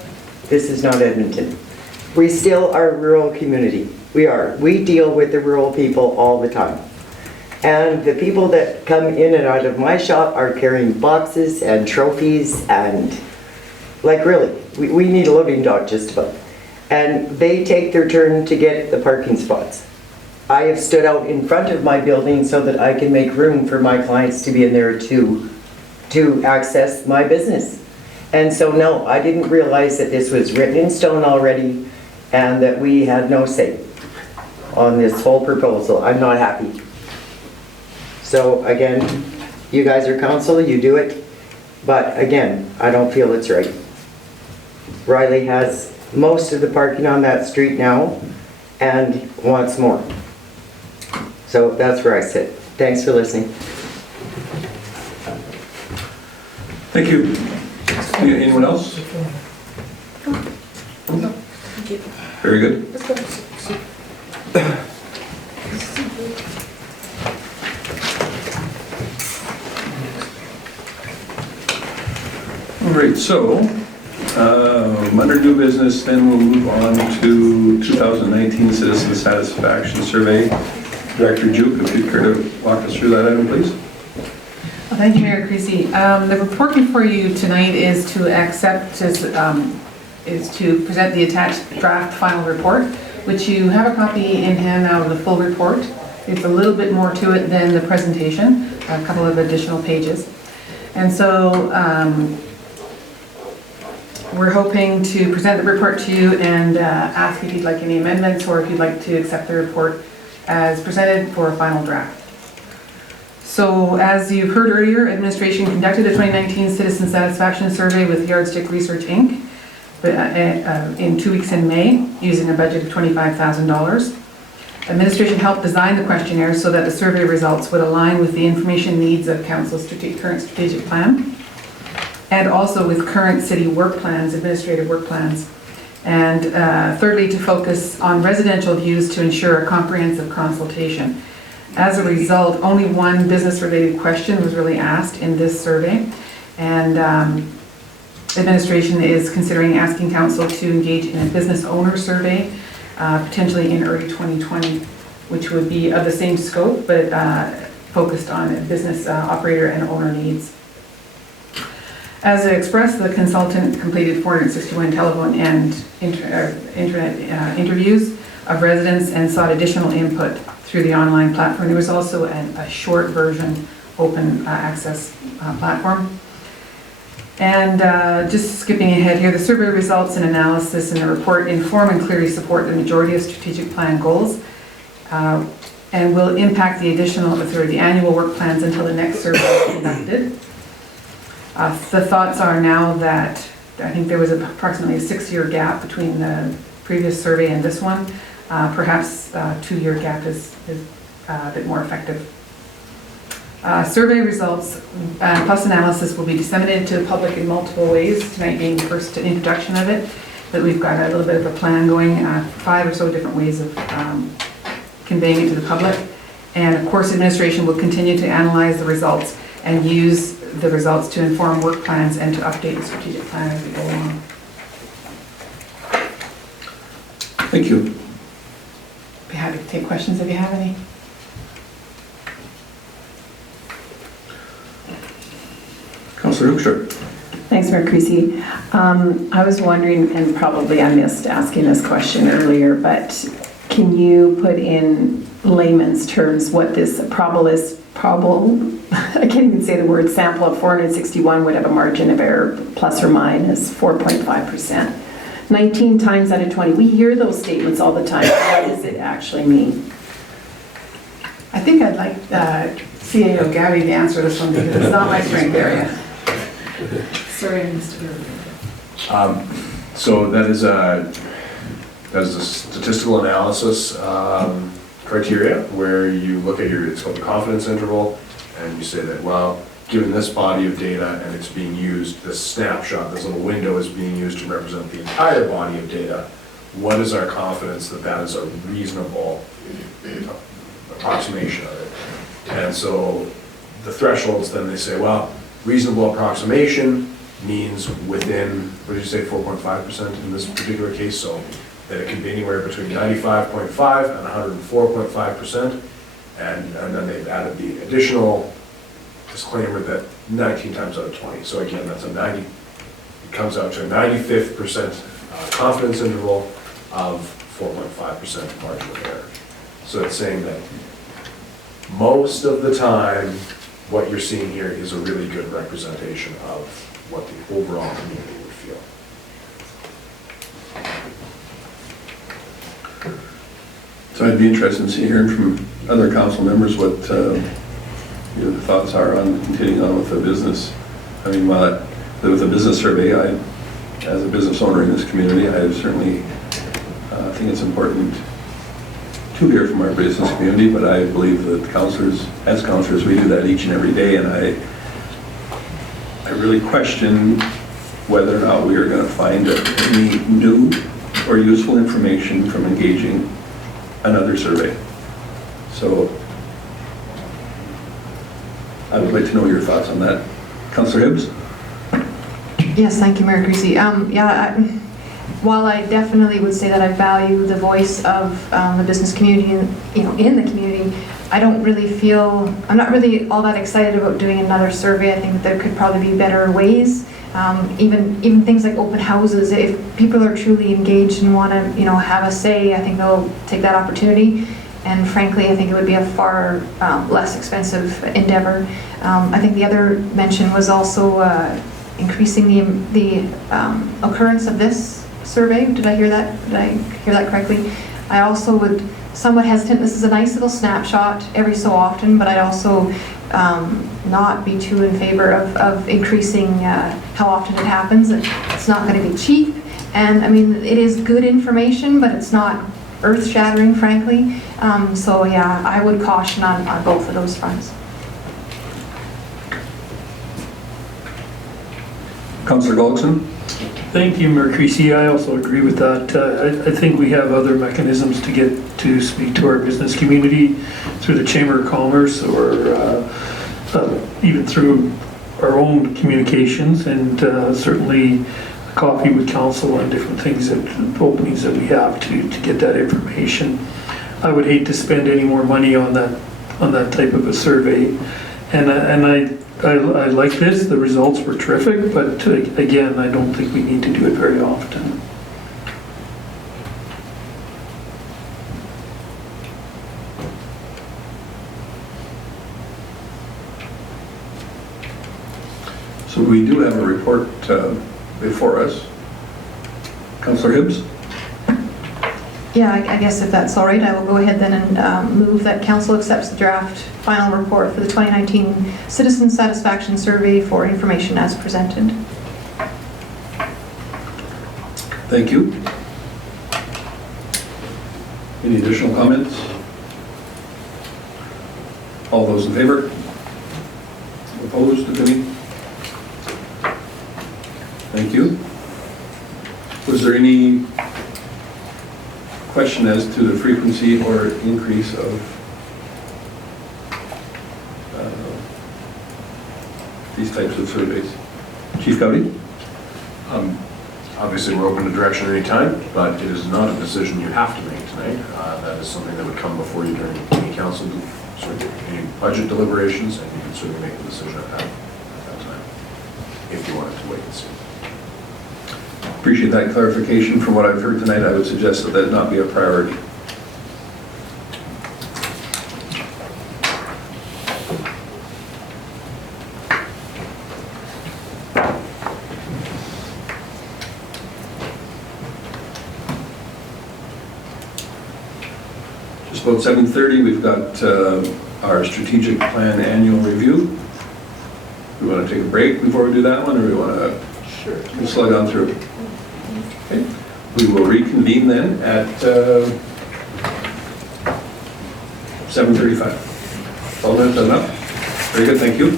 this is not Edmonton. We still are a rural community. We are. We deal with the rural people all the time. And the people that come in and out of my shop are carrying boxes and trophies and, like, really, we need a loading dock just about. And they take their turn to get the parking spots. I have stood out in front of my building so that I can make room for my clients to be in there to access my business. And so no, I didn't realize that this was written in stone already and that we had no say on this whole proposal. I'm not happy. So again, you guys are council, you do it. But again, I don't feel it's right. Riley has most of the parking on that street now and wants more. So that's where I sit. Thanks for listening. Thank you. Anyone else? Very good. All right, so under new business, then we'll move on to 2019 Citizen Satisfaction Survey. Director Juke, if you'd care to walk us through that item, please. Well, thank you, Mayor Creasy. The report before you tonight is to present the attached draft final report, which you have a copy in hand now of the full report. It's a little bit more to it than the presentation, a couple of additional pages. And so we're hoping to present the report to you and ask if you'd like any amendments or if you'd like to accept the report as presented for a final draft. So as you've heard earlier, administration conducted a 2019 Citizen Satisfaction Survey with Yardstick Research Inc. In 2 weeks in May, using a budget of $25,000. Administration helped design the questionnaire so that the survey results would align with the information needs of Council's current strategic plan, and also with current city work plans, administrative work plans. And thirdly, to focus on residential views to ensure a comprehensive consultation. As a result, only one business-related question was really asked in this survey, and administration is considering asking council to engage in a business owner survey, potentially in early 2020, which would be of the same scope, but focused on business operator and owner needs. As expressed, the consultant completed 461 telephone and internet interviews of residents and sought additional input through the online platform. There was also a short version open access platform. And just skipping ahead here, the survey results and analysis in the report inform and clearly support the majority of strategic plan goals and will impact the annual work plans until the next survey is conducted. The thoughts are now that I think there was approximately a 6-year gap between the previous survey and this one. Perhaps a 2-year gap is a bit more effective. Survey results plus analysis will be disseminated to the public in multiple ways, tonight being the first introduction of it, but we've got a little bit of a plan going, 5 or so different ways of conveying it to the public. And of course, administration will continue to analyze the results and use the results to inform work plans and to update the strategic plan as we go along. Thank you. Be happy to take questions if you have any. Councillor Hoekstra. Thanks, Mayor Creasy. I was wondering, and probably I missed asking this question earlier, but can you put in layman's terms what this I can't even say the word, sample of 461 would have a margin of error plus or minus 4.5%. 19 times out of 20. We hear those statements all the time. What does it actually mean? I think I'd like CAO Gabby to answer this one because it's not my strength area. Sorry, Mr. So that is a statistical analysis criteria where you look at it's called the confidence interval, and you say that, well, given this body of data and it's being used, this snapshot, this little window is being used to represent the entire body of data, what is our confidence that that is a reasonable approximation of it? And so the thresholds, then they say, well, reasonable approximation means within, what did you say, 4.5% in this particular case, so that it can be anywhere between 95.5 and 104.5%, and then they've added the additional disclaimer that 19 times out of 20. So again, that's a 90, it comes out to a 95% confidence interval of 4.5% margin of error. So it's saying that most of the time, what you're seeing here is a really good representation of what the overall community would feel. So I'd be interested in hearing from other council members what your thoughts are on continuing on with the business. I mean, with the business survey, as a business owner in this community, I certainly think it's important to hear from our business community, but I believe that as councillors, we do that each and every day, and I really question whether or not we are going to find any new or useful information from engaging another survey. So I would like to know your thoughts on that. Councillor Hibbs? Yes, thank you, Mayor Creasy. While I definitely would say that I value the voice of the business community in the community, I'm not really all that excited about doing another survey. I think that there could probably be better ways. Even things like open houses, if people are truly engaged and want to have a say, I think they'll take that opportunity. And frankly, I think it would be a far less expensive endeavor. I think the other mention was also increasing the occurrence of this survey. Did I hear that correctly? I also would somewhat hesitant. This is a nice little snapshot every so often, but I'd also not be too in favor of increasing how often it happens. It's not going to be cheap, and I mean, it is good information, but it's not earth-shattering, frankly. So yeah, I would caution on both of those fronts. Councillor Gullickson? Thank you, Mayor Creasy. I also agree with that. I think we have other mechanisms to get to speak to our business community through the Chamber of Commerce or even through our own communications, and certainly coffee with council on different things, openings that we have to get that information. I would hate to spend any more money on that type of a survey, and I like this. The results were terrific, but again, I don't think we need to do it very often. So we do have a report before us. Councillor Hibbs? Yeah, I guess if that's all right, I will go ahead then and move that council accepts the draft final report for the 2019 Citizen Satisfaction Survey for information as presented. Thank you. Any additional comments? All those in favor? Opposed, if any? Thank you. Was there any question as to the frequency or increase of types of surveys. Chief Cowdy? Obviously, we're open to direction anytime, but it is not a decision you have to make tonight. That is something that would come before you during any council, any budget deliberations, and you can certainly make the decision at that time, if you wanted to wait and see. Appreciate that clarification. From what I've heard tonight, I would suggest that that not be a priority. Just about 7:30, we've got our strategic plan annual review. We want to take a break before we do that one, or we want to slug on through? Okay. We will reconvene then at 7:35. All that done up? Very good, thank you.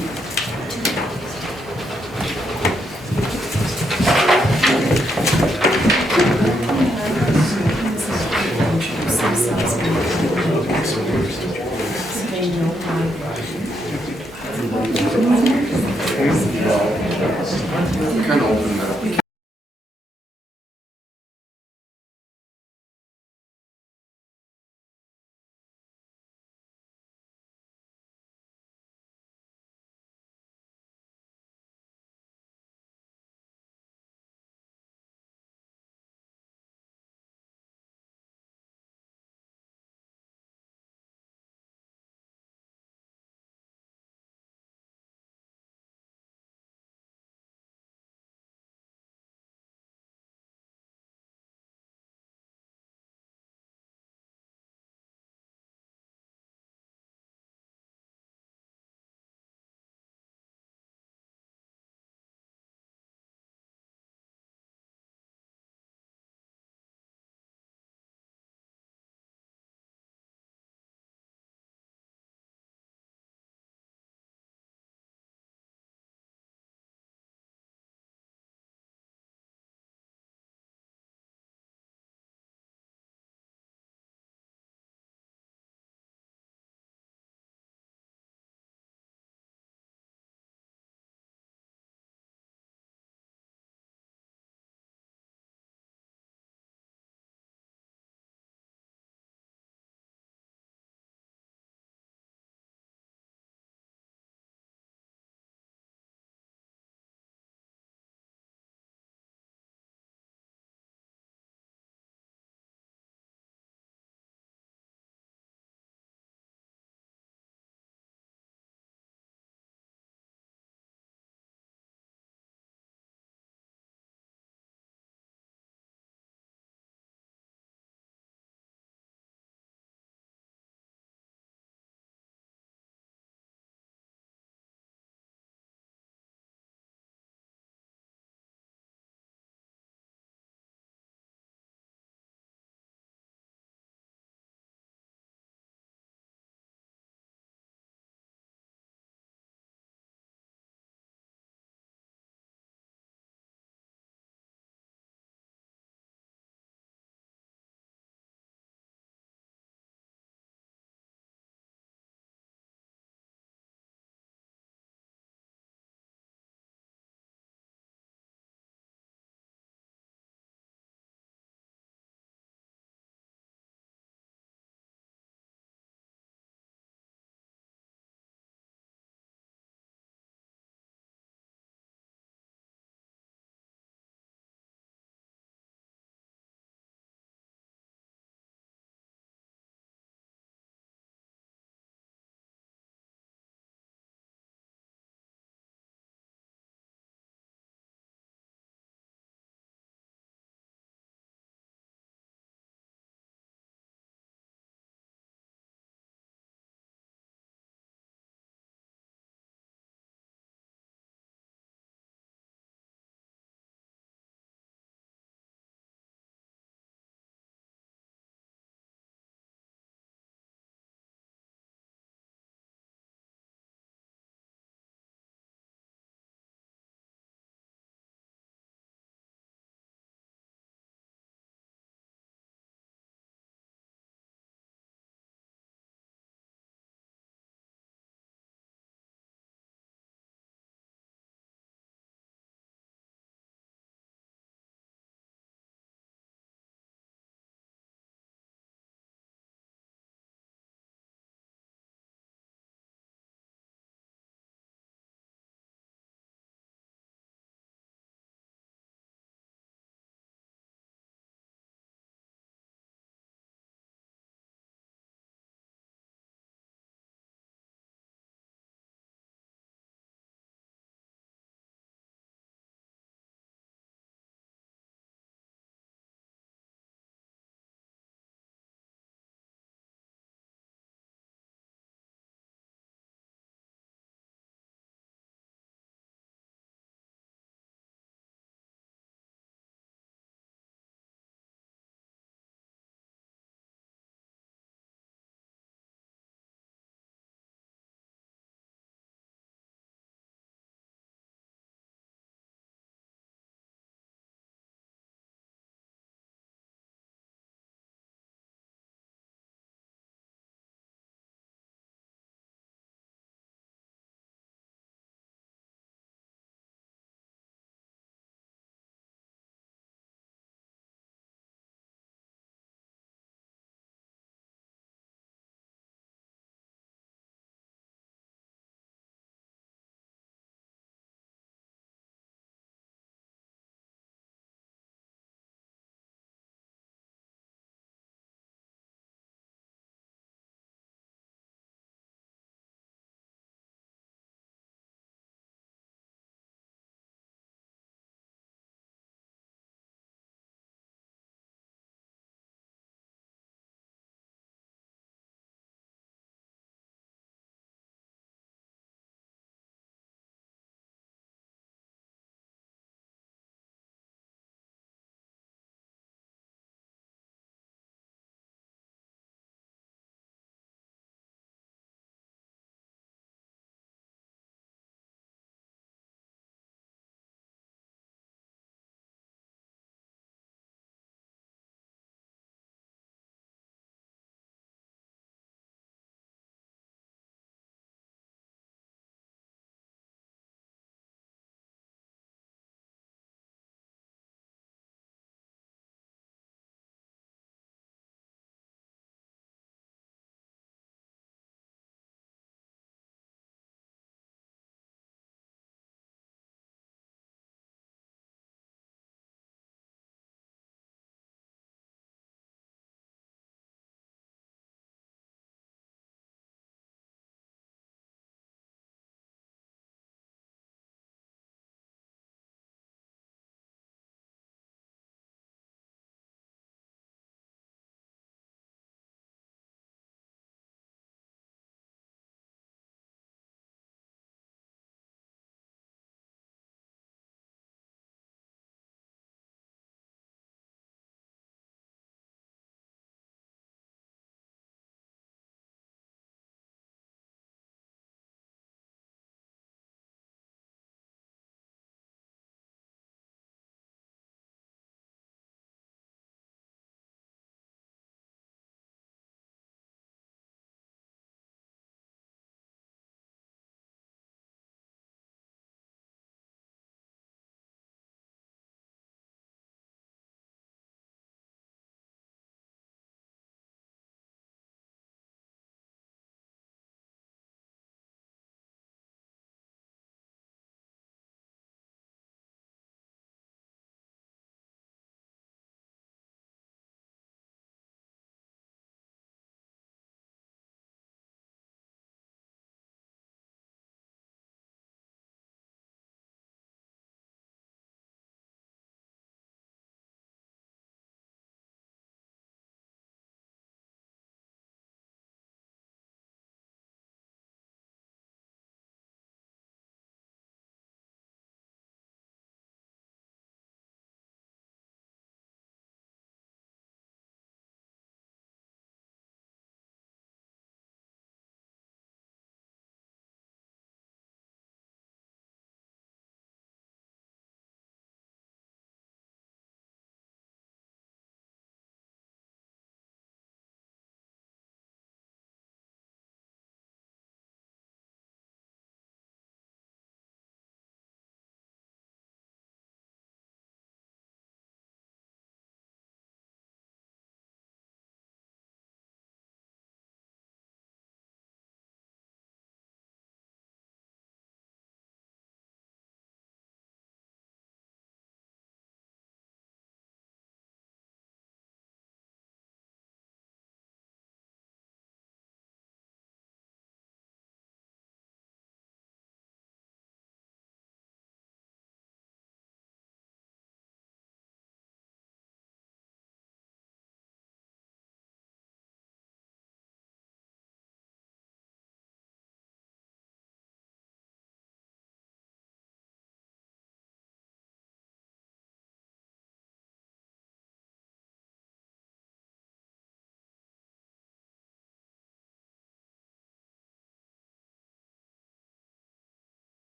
Kind of open that up.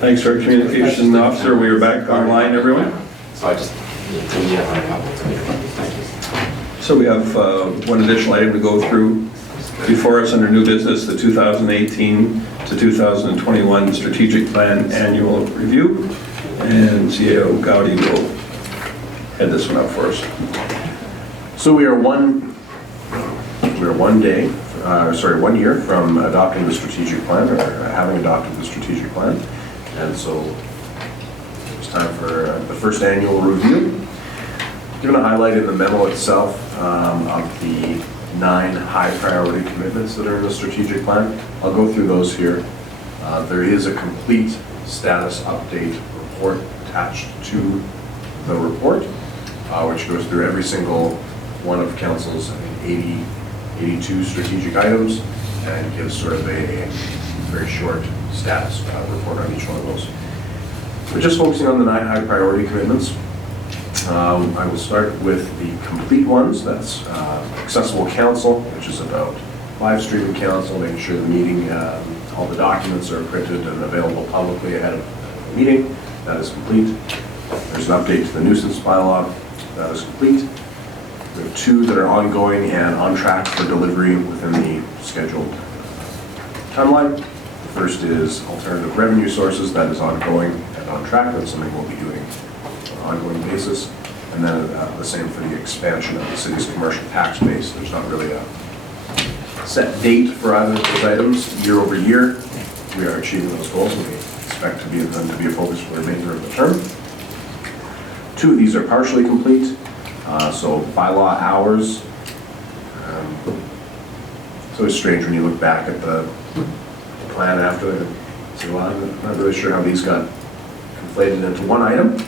Thanks for our communication officer. We are back online, everyone. So we have one additional item to go through before us under new business, the 2018 to 2021 Strategic Plan Annual Review. And CAO Gowdy will head this one up for us. So we are one year from adopting the strategic plan, or having adopted the strategic plan. And so it's time for the first annual review. Given a highlight in the memo itself of the 9 high priority commitments that are in the strategic plan. I'll go through those here. There is a complete status update report attached to the report, which goes through every single one of Council's 82 strategic items and gives sort of a very short status report on each one of those. We're just focusing on the 9 high priority commitments. I will start with the complete ones. That's accessible council, which is about live streaming council, making sure the meeting, all the documents are printed and available publicly ahead of the meeting. That is complete. There's an update to the nuisance bylaw. That is complete. We have 2 that are ongoing and on track for delivery within the scheduled timeline. The first is alternative revenue sources. That is ongoing and on track. That's something we'll be doing on an ongoing basis. And then the same for the expansion of the city's commercial tax base. There's not really a set date for either of those items. Year over year, we are achieving those goals, and we expect them to be a focus for the remainder of the term. 2 of these are partially complete. So bylaw hours. It's always strange when you look back at the plan after and say, well, I'm not really sure how these got conflated into one item.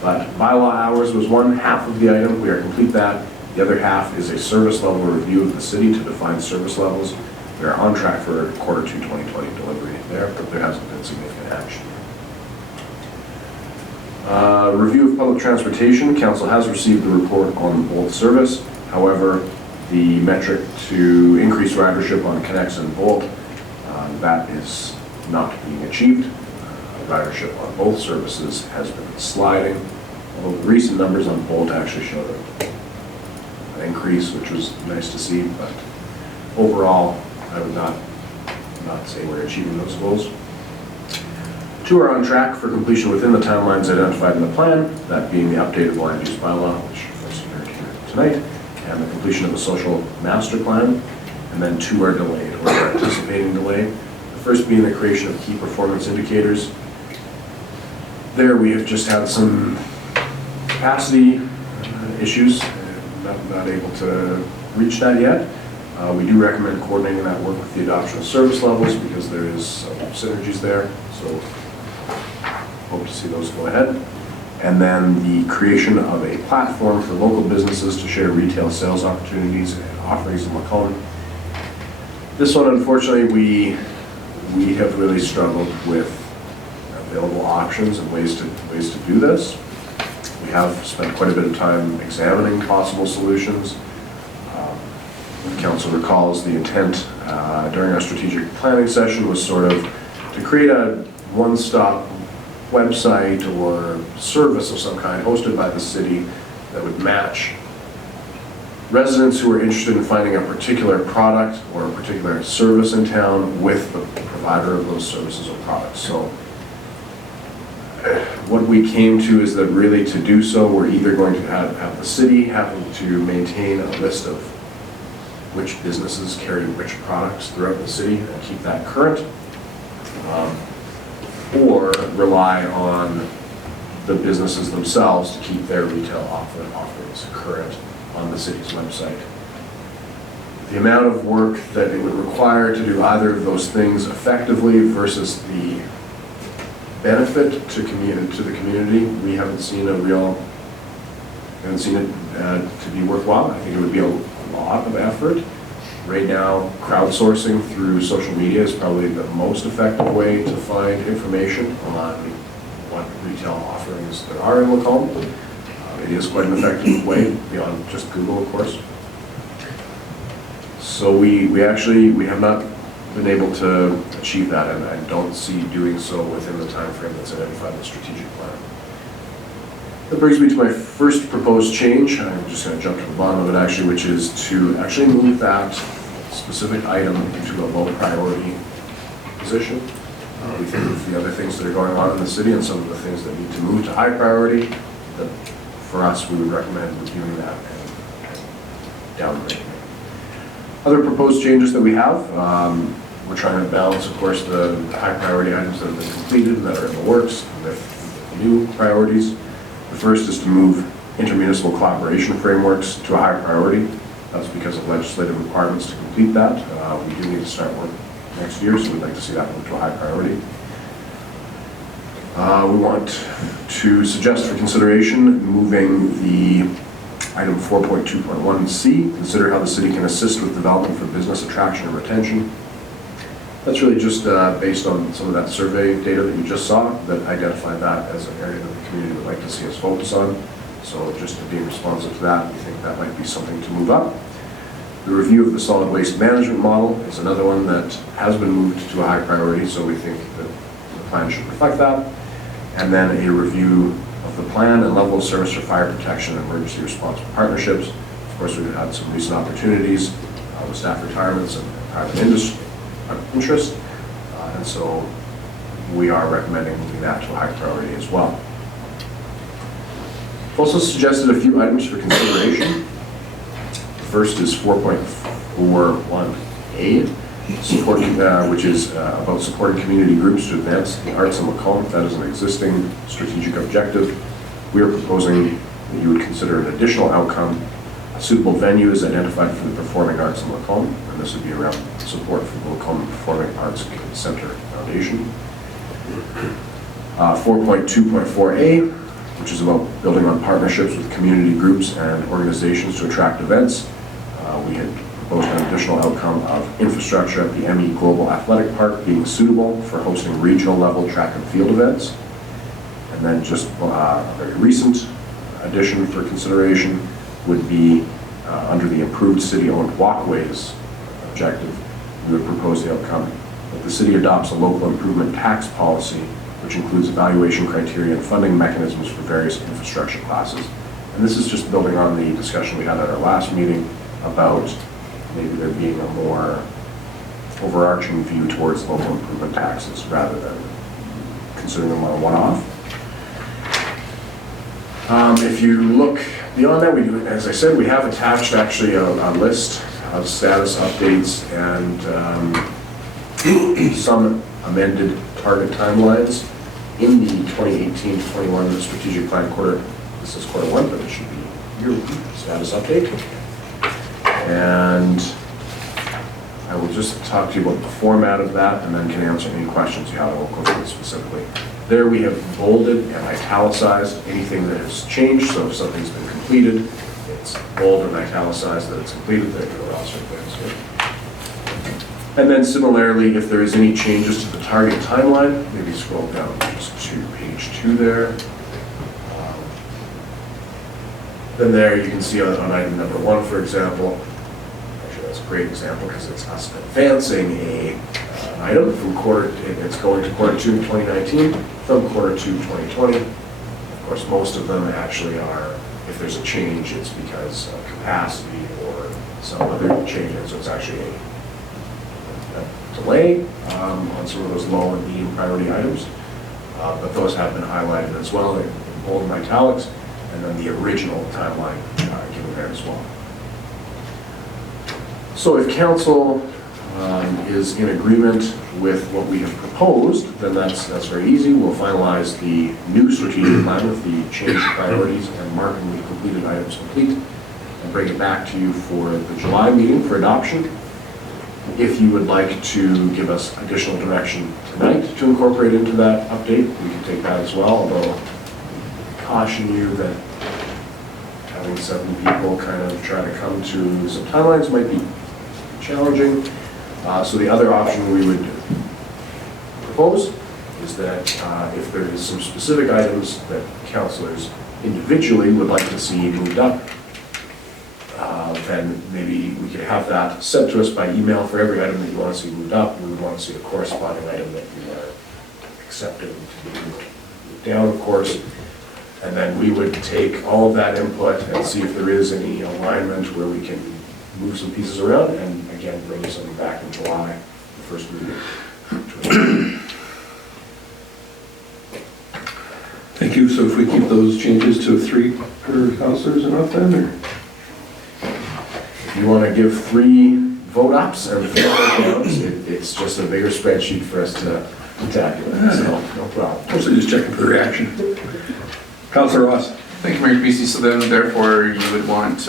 But bylaw hours was one half of the item. We are complete that. The other half is a service level review of the city to define service levels. We are on track for Q2 2020 delivery there, but there hasn't been significant action. Review of public transportation. Council has received the report on the Bolt service. However, the metric to increase ridership on Connects and Bolt, that is not being achieved. Ridership on both services has been sliding, although the recent numbers on Bolt actually showed an increase, which was nice to see, but overall, I would not say we're achieving those goals. 2 are on track for completion within the timelines identified in the plan, that being the updated land use bylaw, which first heard here tonight, and the completion of the social master plan, and then 2 are delayed, or are anticipating delay. The first being the creation of key performance indicators. There we have just had some capacity issues, not able to reach that yet. We do recommend coordinating that work with the adoption of service levels because there is some synergies there, so hope to see those go ahead. And then the creation of a platform for local businesses to share retail sales opportunities and offerings in Macomb. This one, unfortunately, we have really struggled with available options and ways to do this. We have spent quite a bit of time examining possible solutions. If Council recalls, the intent during our strategic planning session was sort of to create a one-stop website or service of some kind hosted by the city that would match residents who are interested in finding a particular product or a particular service in town with the provider of those services or products. So what we came to is that really to do so, we're either going to have the city having to maintain a list of which businesses carry which products throughout the city and keep that current, or rely on the businesses themselves to keep their retail offerings current on the city's website. The amount of work that it would require to do either of those things effectively versus the benefit to the community, we haven't seen it to be worthwhile. I think it would be a lot of effort. Right now, crowdsourcing through social media is probably the most effective way to find information on what retail offerings there are in Macomb. It is quite an effective way, beyond just Google, of course. So we have not been able to achieve that, and I don't see doing so within the time frame that's identified in the strategic plan. That brings me to my first proposed change. I'm just going to jump to the bottom of it actually, which is to actually move that specific item into a low priority position. We think of the other things that are going on in the city and some of the things that need to move to high priority, that for us, we would recommend reviewing that and downgrading. Other proposed changes that we have, we're trying to balance, of course, the high priority items that have been completed and that are in the works with new priorities. The first is to move intermunicipal collaboration frameworks to a high priority. That's because of legislative requirements to complete that. We do need to start work next year, so we'd like to see that move to a high priority. We want to suggest for consideration moving the item 4.2.1C, consider how the city can assist with development for business attraction and retention. That's really just based on some of that survey data that you just saw that identified that as an area that the community would like to see us focus on. So just to be responsive to that, we think that might be something to move up. The review of the solid waste management model is another one that has been moved to a high priority, so we think that the plan should reflect that. And then a review of the plan and level of service for fire protection and emergency response partnerships. Of course, we've had some recent opportunities with staff retirements and private interest, and so we are recommending moving that to a high priority as well. We've also suggested a few items for consideration. The first is 4.41A, support, which is about supporting community groups to advance the arts in Macomb. That is an existing strategic objective. We are proposing that you would consider an additional outcome. A suitable venue is identified for the performing arts in Macomb, and this would be around support for the Macomb Performing Arts Center Foundation. 4.2.4A, which is about building on partnerships with community groups and organizations to attract events. We had proposed an additional outcome of infrastructure at the ME Global Athletic Park being suitable for hosting regional level track and field events. And then just a very recent addition for consideration would be under the improved city-owned walkways objective. We would propose the outcome that the city adopts a local improvement tax policy, which includes evaluation criteria and funding mechanisms for various infrastructure classes. And this is just building on the discussion we had at our last meeting about maybe there being a more overarching view towards local improvement taxes rather than considering them on a one-off. If you look beyond that, we do, as I said, we have attached actually a list of status updates and some amended target timelines in the 2018-21 strategic plan quarter. This is quarter one, but it should be your status update. And I will just talk to you about the format of that and then can answer any questions you have. I won't go through it specifically. There we have bolded and italicized anything that has changed. So if something's been completed, it's bold and italicized that it's completed. There everywhere else right there is good. And then similarly, if there is any changes to the target timeline, maybe scroll down just to page 2 there. Then there you can see on item number 1, for example, actually that's a great example because it's us advancing an item from it's going to quarter 2 2019 from quarter 2 2020. Of course, most of them actually are, if there's a change, it's because of capacity or some other change, and so it's actually a delay on some of those low and medium priority items. But those have been highlighted as well in bold and italics, and then the original timeline given there as well. So if council is in agreement with what we have proposed, then that's very easy. We'll finalize the new strategic plan with the changed priorities and marking the completed items complete and bring it back to you for the July meeting for adoption. If you would like to give us additional direction tonight to incorporate into that update, we can take that as well, although I caution you that having 7 people kind of try to come to some timelines might be challenging. So the other option we would propose is that if there is some specific items that councillors individually would like to see moved up, then maybe we could have that sent to us by email for every item that you want to see moved up. We would want to see a corresponding item that you are accepting to be moved down, of course. And then we would take all of that input and see if there is any alignment where we can move some pieces around, and again, bring something back in July, the first meeting. Thank you. So if we keep those changes to 3 per councillor, is enough then, or? If you want to give 3 vote ups and 4 vote downs, it's just a bigger spreadsheet for us to tabulate, so no problem. Mostly just checking for the reaction. Councillor Ross. Thank you, Mayor Creasy. So then, therefore, you would want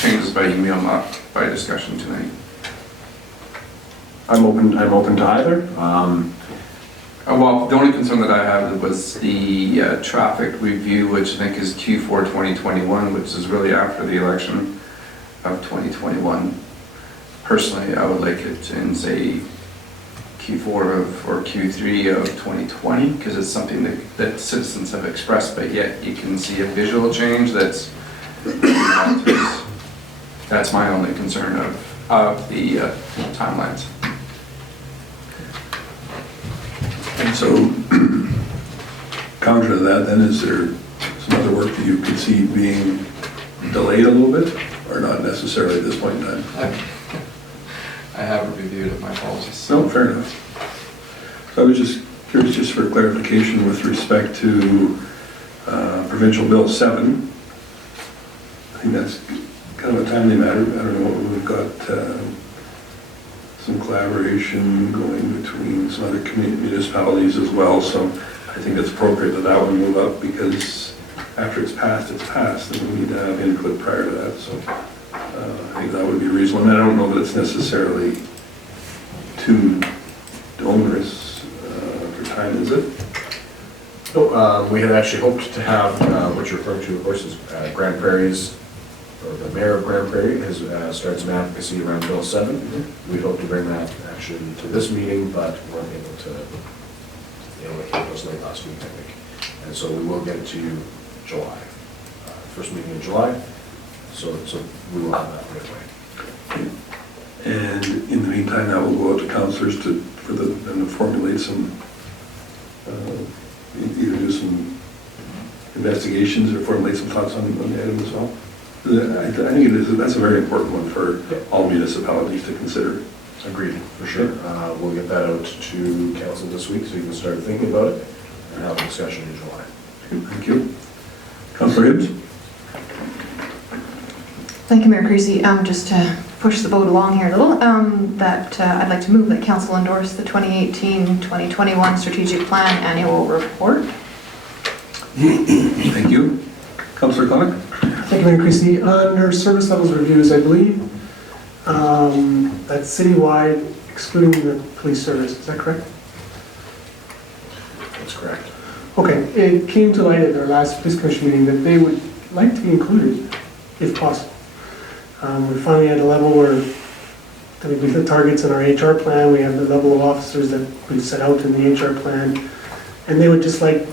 changes by email, not by discussion tonight. I'm open to either. Well, the only concern that I have was the traffic review, which I think is Q4 2021, which is really after the election of 2021. Personally, I would like it in, say, Q4 or Q3 of 2020, because it's something that citizens have expressed, but yet you can see a visual change that's my only concern of the timelines. And so, counter to that, then, is there some other work that you could see being delayed a little bit, or not necessarily at this point in time? I haven't reviewed it, my apologies. No, fair enough. So I was just curious, just for clarification with respect to Provincial Bill 7. I think that's kind of a timely matter. I don't know, we've got some collaboration going between some other municipalities as well, so I think it's appropriate that that one move up, because after it's passed, and we need to have input prior to that, so I think that would be reasonable. And I don't know that it's necessarily too onerous for time, is it? No, we had actually hoped to have, what you're referring to, of course, is Grand Prairie's, or the mayor of Grand Prairie has started some advocacy around Bill 7. We'd hope to bring that actually to this meeting, but weren't able to, it was late last week, I think. And so we will get it to you July, first meeting in July, so we will have that right away. And in the meantime, that will go out to councillors to formulate some, either do some investigations or formulate some thoughts on the item as well. I think that's a very important one for all municipalities to consider. Agreed, for sure. We'll get that out to council this week, so you can start thinking about it and have a discussion in July. Thank you. Councillor Hibbs? Thank you, Mayor Creasy. Just to push the vote along here a little, I'd like to move that council endorse the 2018-2021 Strategic Plan Annual Report. Thank you. Councillor Clark? Thank you, Mayor Creasy. Under service levels reviews, I believe that's citywide, excluding the police service. Is that correct? That's correct. Okay. It came to light at our last police commission meeting that they would like to be included, if possible. We're finally at a level where we meet the targets in our HR plan. We have the level of officers that we set out in the HR plan, and they would just like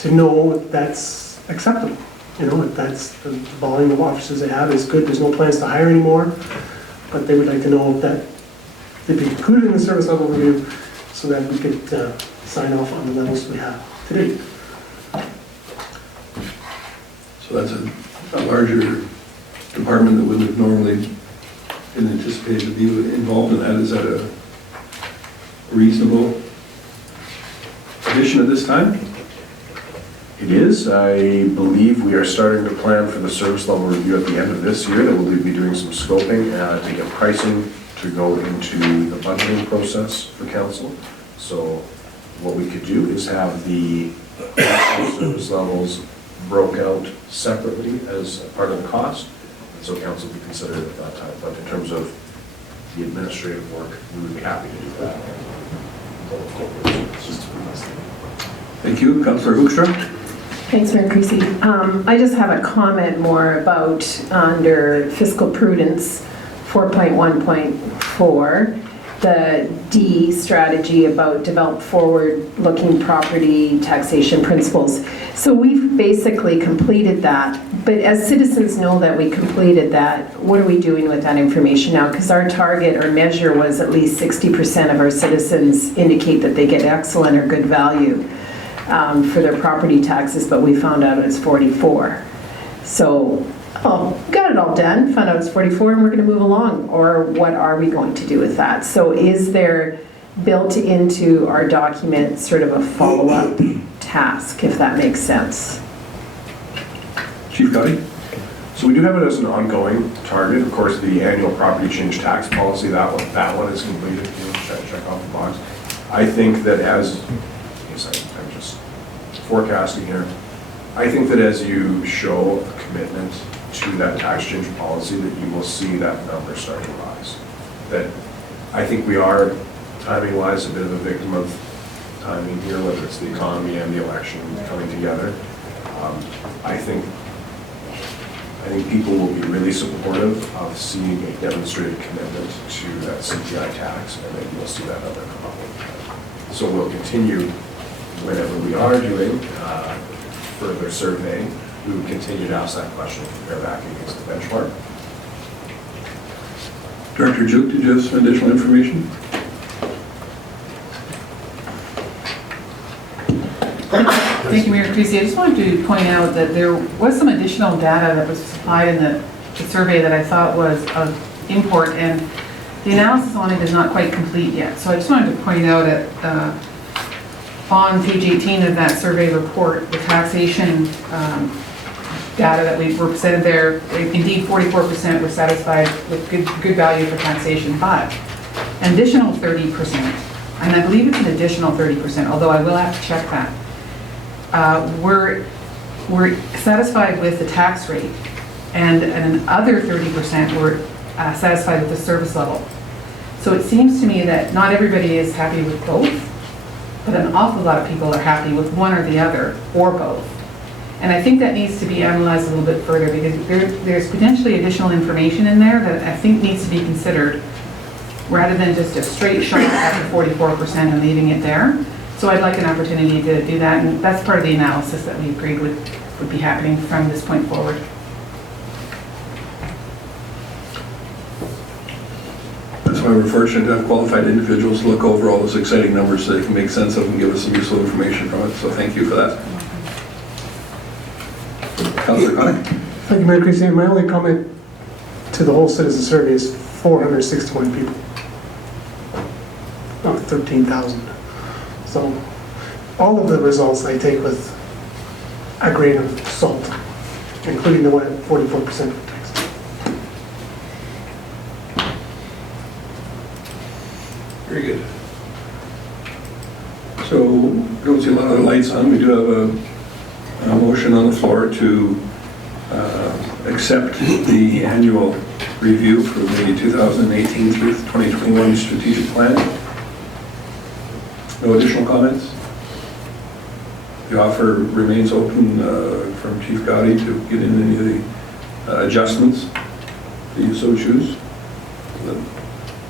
to know if that's acceptable. If that's the volume of officers they have is good. There's no plans to hire anymore, but they would like to know if that they'd be included in the service level review so that we could sign off on the levels we have today. So that's a larger department that wouldn't have normally been anticipated to be involved in that. Is that a reasonable addition at this time? It is. I believe we are starting to plan for the service level review at the end of this year, that we'll be doing some scoping to get pricing to go into the budgeting process for council. So what we could do is have the service levels broke out separately as part of the cost, and so council would be considered at that time. But in terms of the administrative work, we would be happy to do that. Thank you. Councillor Hoekstra? Thanks, Mayor Creasy. I just have a comment more about under fiscal prudence 4.1.4, the D strategy about develop forward-looking property taxation principles. So we've basically completed that, but as citizens know that we completed that, what are we doing with that information now? Because our target or measure was at least 60% of our citizens indicate that they get excellent or good value for their property taxes, but we found out it's 44. So, got it all done, found out it's 44, and we're gonna move along, or what are we going to do with that? So is there built into our document sort of a follow-up task, if that makes sense? Chief Gotti? So we do have it as an ongoing target. Of course, the annual property change tax policy, that one is completed, check off the box. I think that I'm just forecasting here. I think that as you show a commitment to that tax change policy, that you will see that number start to rise. That I think we are, timing-wise, a bit of a victim of timing here, whether it's the economy and the election coming together. I think people will be really supportive of seeing a demonstrated commitment to that CPI tax, and then you'll see that number come up. So we'll continue, whenever we are doing further surveying, we would continue to ask that question, compare back against the benchmark. Director Duke, did you have some additional information? Thank you, Mayor Creasy. I just wanted to point out that there was some additional data that was supplied in the survey that I thought was of import, and the analysis on it is not quite complete yet. So I just wanted to point out that on page 18 of that survey report, the taxation data that we were presented there, indeed 44% were satisfied with good value for taxation, but an additional 30%, and I believe it's an additional 30%, although I will have to check that, we're satisfied with the tax rate, and another 30% were satisfied with the service level. So it seems to me that not everybody is happy with both, but an awful lot of people are happy with one or the other, or both. And I think that needs to be analyzed a little bit further, because there's potentially additional information in there that I think needs to be considered, rather than just a straight shot at the 44% and leaving it there. So I'd like an opportunity to do that, and that's part of the analysis that we agreed would be happening from this point forward. That's why we're fortunate to have qualified individuals look over all those exciting numbers so they can make sense of them and give us some useful information from it. So thank you for that. Councilor Connick? Thank you, Mayor Creasy. My only comment to the whole citizen survey is 461 people. Not 13,000. So all of the results I take with a grain of salt, including the one at 44% tax. Very good. So, don't see a lot of the lights on. We do have a motion on the floor to accept the annual review for the 2018 through 2021 strategic plan. No additional comments? The offer remains open from Chief Gotti to get in any of the adjustments that you so choose. The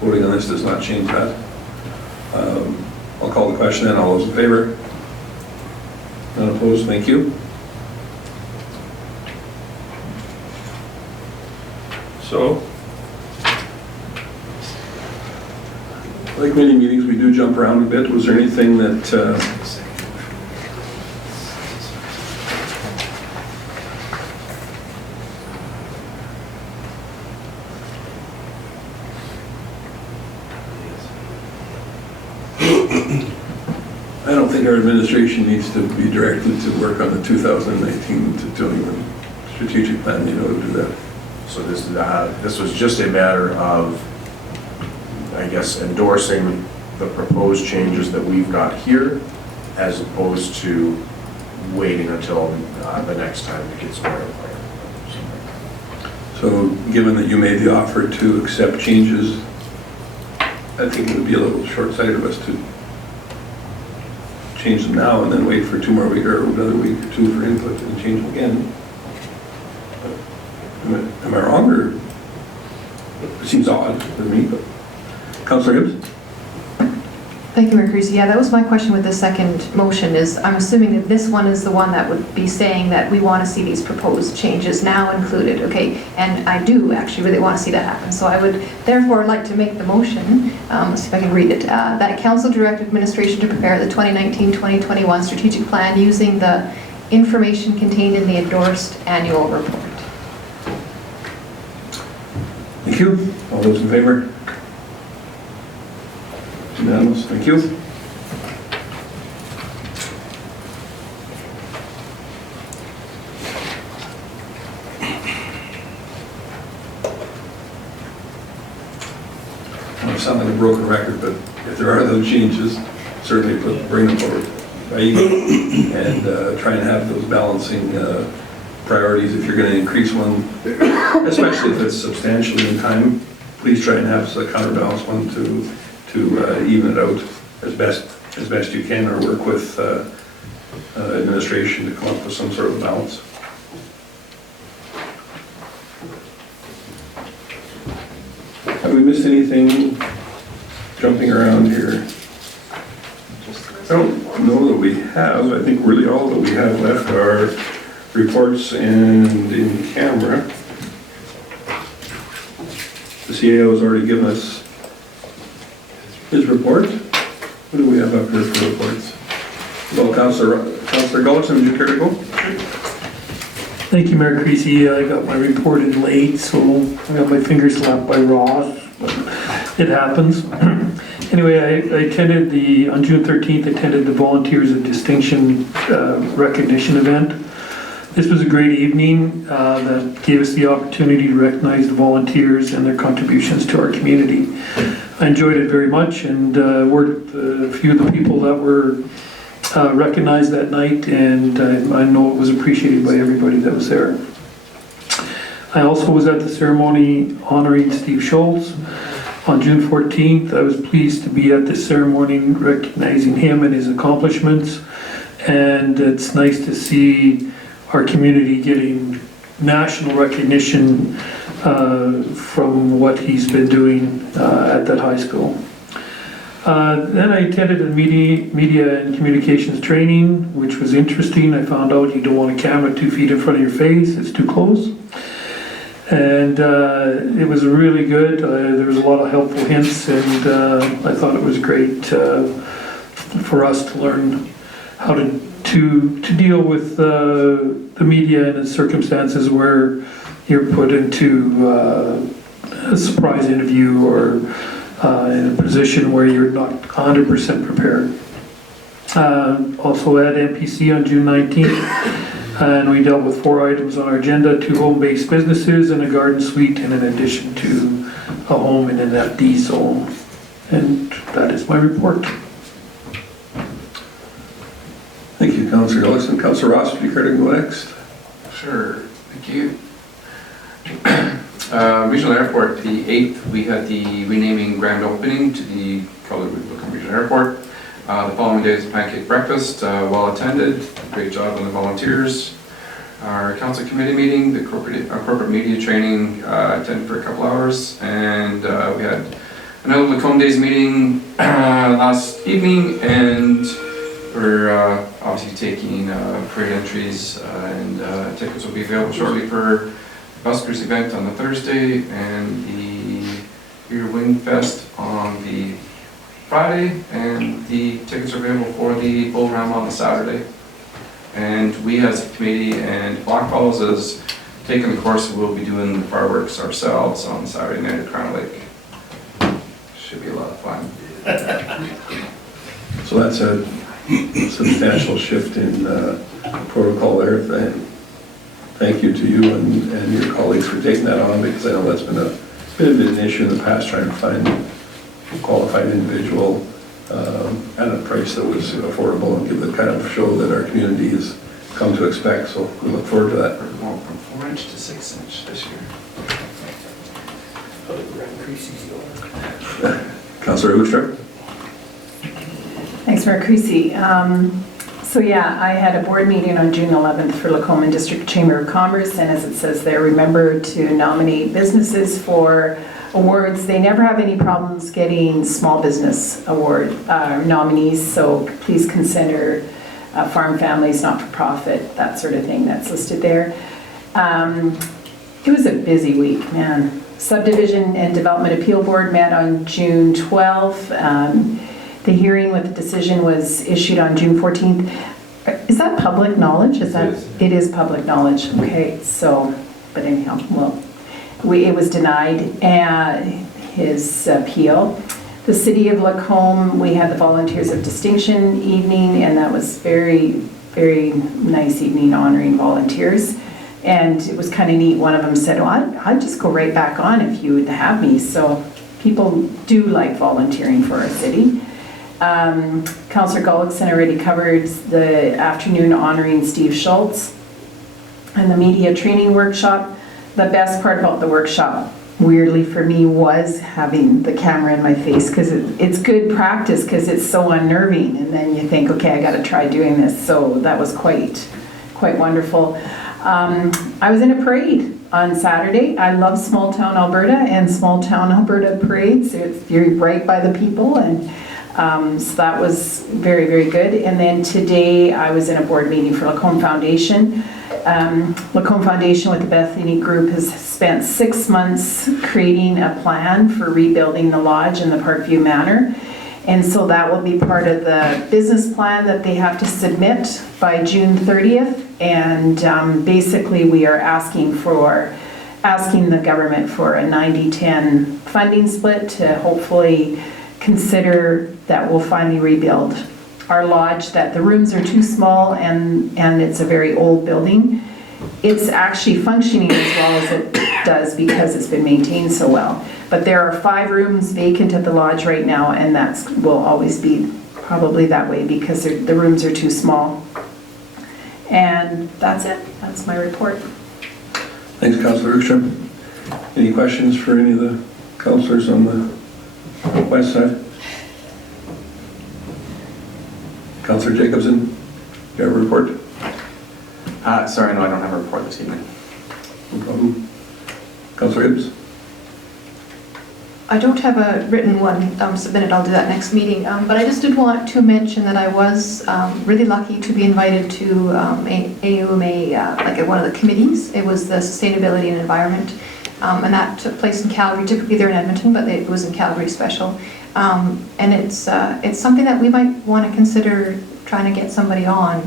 voting on this does not change that. I'll call the question then. All those in favor? None opposed? Thank you. So, like many meetings, we do jump around a bit. Was there anything that I don't think our administration needs to be directed to work on the 2019 to 21 strategic plan, to do that. So this was just a matter of, I guess, endorsing the proposed changes that we've got here, as opposed to waiting until the next time to get square plan. So given that you made the offer to accept changes, I think it would be a little short-sighted of us to change them now and then wait for 2 more weeks or another week or 2 for input and change them again. Am I wrong, or? It seems odd to me, but. Councillor Hibbs? Thank you, Mayor Creasy. Yeah, that was my question with the second motion is, I'm assuming that this one is the one that would be saying that we want to see these proposed changes now included, okay? And I do actually really want to see that happen. So I would therefore like to make the motion, let's see if I can read it, that Council direct administration to prepare the 2019-2021 strategic plan using the information contained in the endorsed annual report. Thank you. All those in favor? Unanimous. Thank you. I sound like a broken record, but if there are those changes, certainly bring them forward by email and try and have those balancing priorities. If you're going to increase one, especially if it's substantially in time, please try and have a counterbalance one to even it out as best you can, or work with administration to come up with some sort of balance. Have we missed anything jumping around here? I don't know that we have. I think really all that we have left are reports and in camera. The CAO has already given us his report. What do we have up here for reports? Well, Councillor Gullickson, would you care to go? Thank you, Mayor Creasy. I got my report in late, so I got my fingers slapped by Ross, but it happens. Anyway, I attended on June 13th, attended the Volunteers of Distinction recognition event. This was a great evening that gave us the opportunity to recognize the volunteers and their contributions to our community. I enjoyed it very much and worked with a few of the people that were recognized that night, and I know it was appreciated by everybody that was there. I also was at the ceremony honoring Steve Schultz. On June 14th, I was pleased to be at this ceremony recognizing him and his accomplishments, and it's nice to see our community getting national recognition from what he's been doing at that high school. Then I attended a media and communications training, which was interesting. I found out you don't want a camera 2 feet in front of your face, it's too close. And it was really good. There was a lot of helpful hints, and I thought it was great for us to learn how to deal with the media in circumstances where you're put into a surprise interview or in a position where you're not 100% prepared. Also at MPC on June 19th, and we dealt with 4 items on our agenda: 2 home-based businesses and a garden suite, and in addition to a home in an FD zone. And that is my report. Thank you, Councillor Gullickson. Councillor Ross, would you care to go next? Sure, thank you. Regional Airport, the 8th, we had the renaming grand opening to the Calgary Regional Airport. The following day is pancake breakfast, well attended, great job on the volunteers. Our council committee meeting, the corporate media training, attended for a couple hours, and we had another Lacombe Days meeting last evening, and we're obviously taking parade entries, and tickets will be available shortly for Buskers event on the Thursday and the Beer Wing Fest on the Friday, and the tickets are available for the Bull Ram on the Saturday. And we as a committee and Blackfalls has taken the course, we'll be doing the fireworks ourselves on Saturday night at Crown Lake. Should be a lot of fun. So that's a substantial shift in protocol there. Thank you to you and your colleagues for taking that on, because I know that's been a bit of an issue in the past, trying to find a qualified individual at a price that was affordable and give the kind of show that our community has come to expect. So we look forward to that. We're going from 4-inch to 6-inch this year. Councillor Hoekstra. Thanks, Mayor Creasy. So yeah, I had a board meeting on June 11th for Lacombe District Chamber of Commerce, and as it says there, remember to nominate businesses for awards. They never have any problems getting small business award nominees, so please consider farm families, not-for-profit, that sort of thing that's listed there. It was a busy week, man. Subdivision and Development Appeal Board met on June 12th. The hearing with the decision was issued on June 14th. Is that public knowledge? It is public knowledge. Okay, so, but anyhow, well, it was denied, his appeal. The City of Lacombe, we had the Volunteers of Distinction evening, and that was very, very nice evening honoring volunteers. And it was kind of neat. One of them said, oh, I'd just go right back on if you would have me. So people do like volunteering for our city. Councillor Gullickson already covered the afternoon honoring Steve Schultz and the media training workshop. The best part about the workshop, weirdly for me, was having the camera in my face, because it's good practice because it's so unnerving, and then you think, okay, I got to try doing this. So that was quite wonderful. I was in a parade on Saturday. I love small town Alberta and small town Alberta parades. You're right by the people, and so that was very, very good. And then today I was in a board meeting for Lacombe Foundation. Lacombe Foundation with the Bethany Group has spent 6 months creating a plan for rebuilding the lodge in the Parkview Manor. And so that will be part of the business plan that they have to submit by June 30th. And basically we are asking the government for a 90-10 funding split to hopefully consider that we'll finally rebuild our lodge, that the rooms are too small and it's a very old building. It's actually functioning as well as it does because it's been maintained so well. But there are 5 rooms vacant at the lodge right now, and that will always be probably that way because the rooms are too small. And that's it. That's my report. Thanks, Councillor Rookstrom. Any questions for any of the councillors on the west side? Councillor Jacobson, you have a report? Sorry, no, I don't have a report this evening. No problem. Councillor Hibbs? I don't have a written one submitted. I'll do that next meeting. But I just did want to mention that I was really lucky to be invited to AUMA, like at one of the committees. It was the Sustainability and Environment, and that took place in Calgary. Typically they're in Edmonton, but it was in Calgary special. And it's something that we might want to consider trying to get somebody on,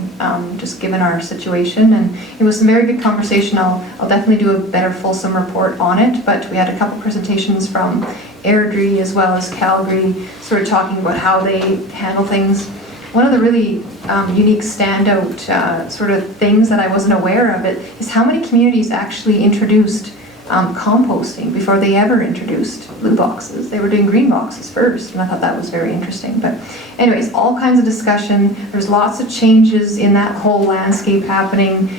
just given our situation. And it was some very good conversation. I'll definitely do a better fulsome report on it, but we had a couple presentations from Airdrie as well as Calgary, sort of talking about how they handle things. One of the really unique standout sort of things that I wasn't aware of is how many communities actually introduced composting before they ever introduced blue boxes. They were doing green boxes first, and I thought that was very interesting. But anyways, all kinds of discussion. There's lots of changes in that whole landscape happening.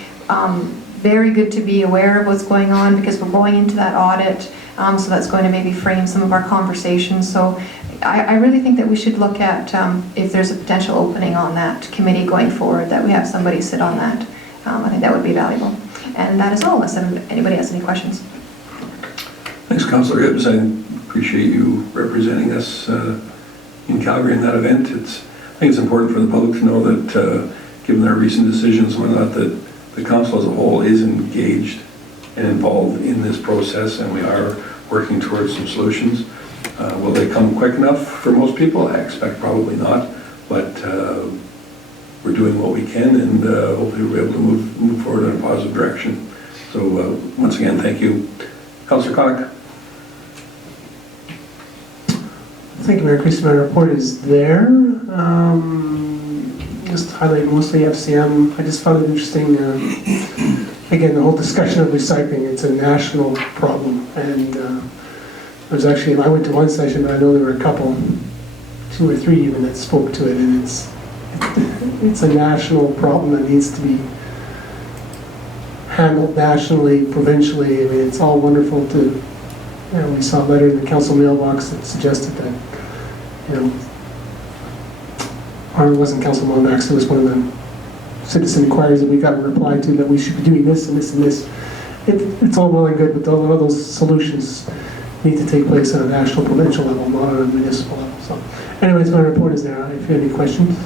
Very good to be aware of what's going on because we're going into that audit, so that's going to maybe frame some of our conversations. So I really think that we should look at if there's a potential opening on that committee going forward, that we have somebody sit on that. I think that would be valuable. And that is all, unless anybody has any questions. Thanks, Councillor Hibbs. I appreciate you representing us in Calgary in that event. I think it's important for the public to know that given our recent decisions and whatnot, that the council as a whole is engaged and involved in this process, and we are working towards some solutions. Will they come quick enough for most people? I expect probably not, but we're doing what we can, and hopefully we'll be able to move forward in a positive direction. So once again, thank you. Councillor Connick. Thank you, Mayor Christie. My report is there. Just highlight mostly FCM. I just found it interesting, again, the whole discussion of recycling. It's a national problem, and I went to one session, but I know there were a couple, 2 or 3 even, that spoke to it, and it's a national problem that needs to be handled nationally, provincially. I mean, it's all wonderful to, we saw a letter in the council mailbox that suggested that, or it wasn't council mailbox, it was one of the citizen inquiries that we got a reply to, that we should be doing this and this and this. It's all well and good with all of those solutions. need to take place on a national, provincial level, not on a municipal level. So anyways, my report is there. If you have any questions.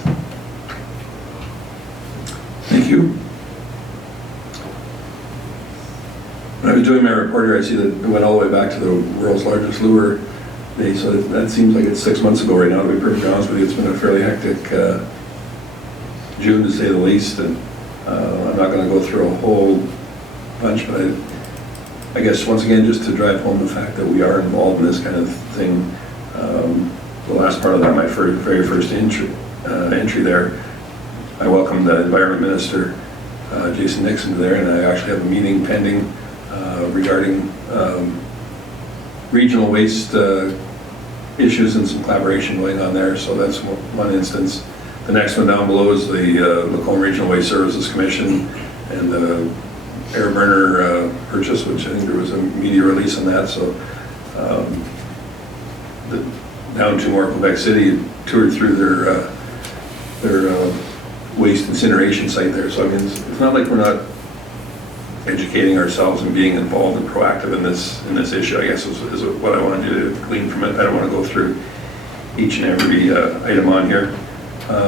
Thank you. When I was doing my report here, I see that it went all the way back to the world's largest lure day, so that seems like it's 6 months ago right now, to be perfectly honest with you. It's been a fairly hectic June, to say the least, and I'm not going to go through a whole bunch, but I guess once again, just to drive home the fact that we are involved in this kind of thing. The last part of that, my very first entry there, I welcomed the Environment Minister, Jason Nixon, there, and I actually have a meeting pending regarding regional waste issues and some collaboration going on there. So that's one instance. The next one down below is the Lacombe Regional Waste Services Commission and the air burner purchase, which I think there was a media release on that. So down to more Quebec City toured through their waste incineration site there. So I mean, it's not like we're not educating ourselves and being involved and proactive in this issue, I guess is what I wanted you to glean from it. I don't want to go through each and every item on here.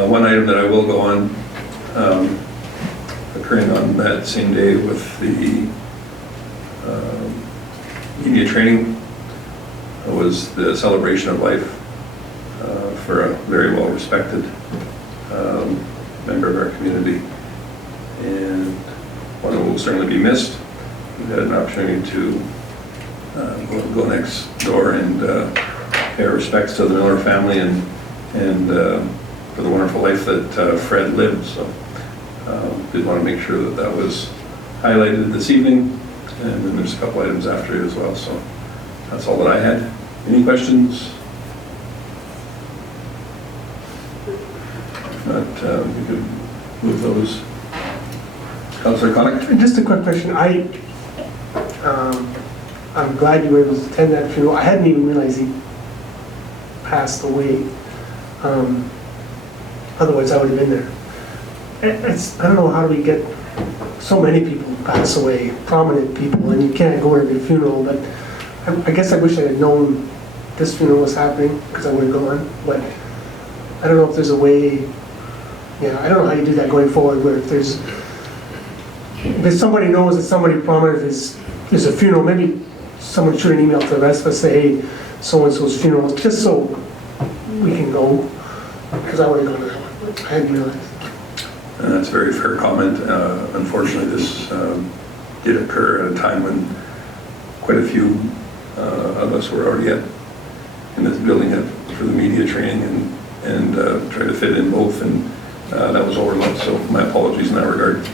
One item that I will go on, occurring on that same day with the media training, was the celebration of life for a very well-respected member of our community, and one who will certainly be missed. We've had an opportunity to go next door and pay our respects to the Miller family and for the wonderful life that Fred lived. So did want to make sure that that was highlighted this evening, and then there's a couple items after it as well. So that's all that I had. Any questions? If not, we could move those. Councillor Connick? Just a quick question. I'm glad you were able to attend that funeral. I hadn't even realized he passed away. Otherwise, I would have been there. I don't know how do we get so many people pass away, prominent people, and you can't go to every funeral, but I guess I wish I had known this funeral was happening, because I would have gone, but I don't know if there's a way, I don't know how you do that going forward, where if somebody knows that somebody prominent is a funeral, maybe someone should an email to the rest of us, say, hey, so-and-so's funeral, just so we can go, because I would have gone to that one. I hadn't realized. That's a very fair comment. Unfortunately, this did occur at a time when quite a few of us were already in this building for the media training and tried to fit in both, and that was overlooked, so my apologies in that regard.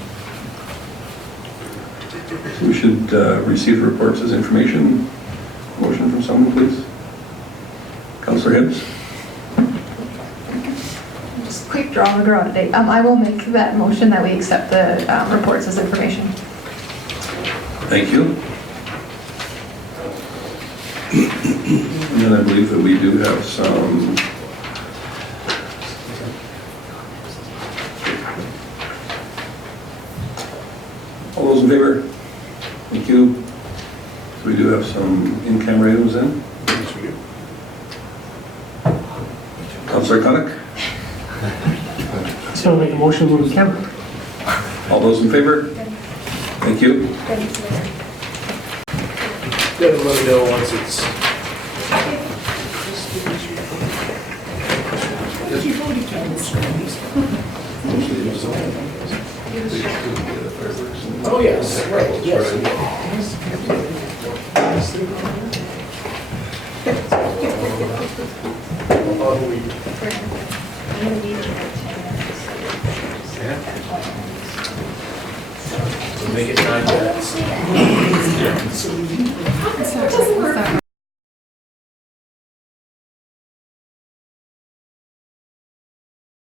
So we should receive the reports as information. Motion from someone, please. Councillor Hibbs. Just quick draw today. I will make that motion that we accept the reports as information. Thank you. And then I believe that we do have some all those in favor? Thank you. So we do have some in-camera items in. Yes, we do. Councillor Connick? So I'll make a motion to move the camera. All those in favor? Thank you. Let me know once it's... Oh, yes, right, yes. Make it 9 minutes.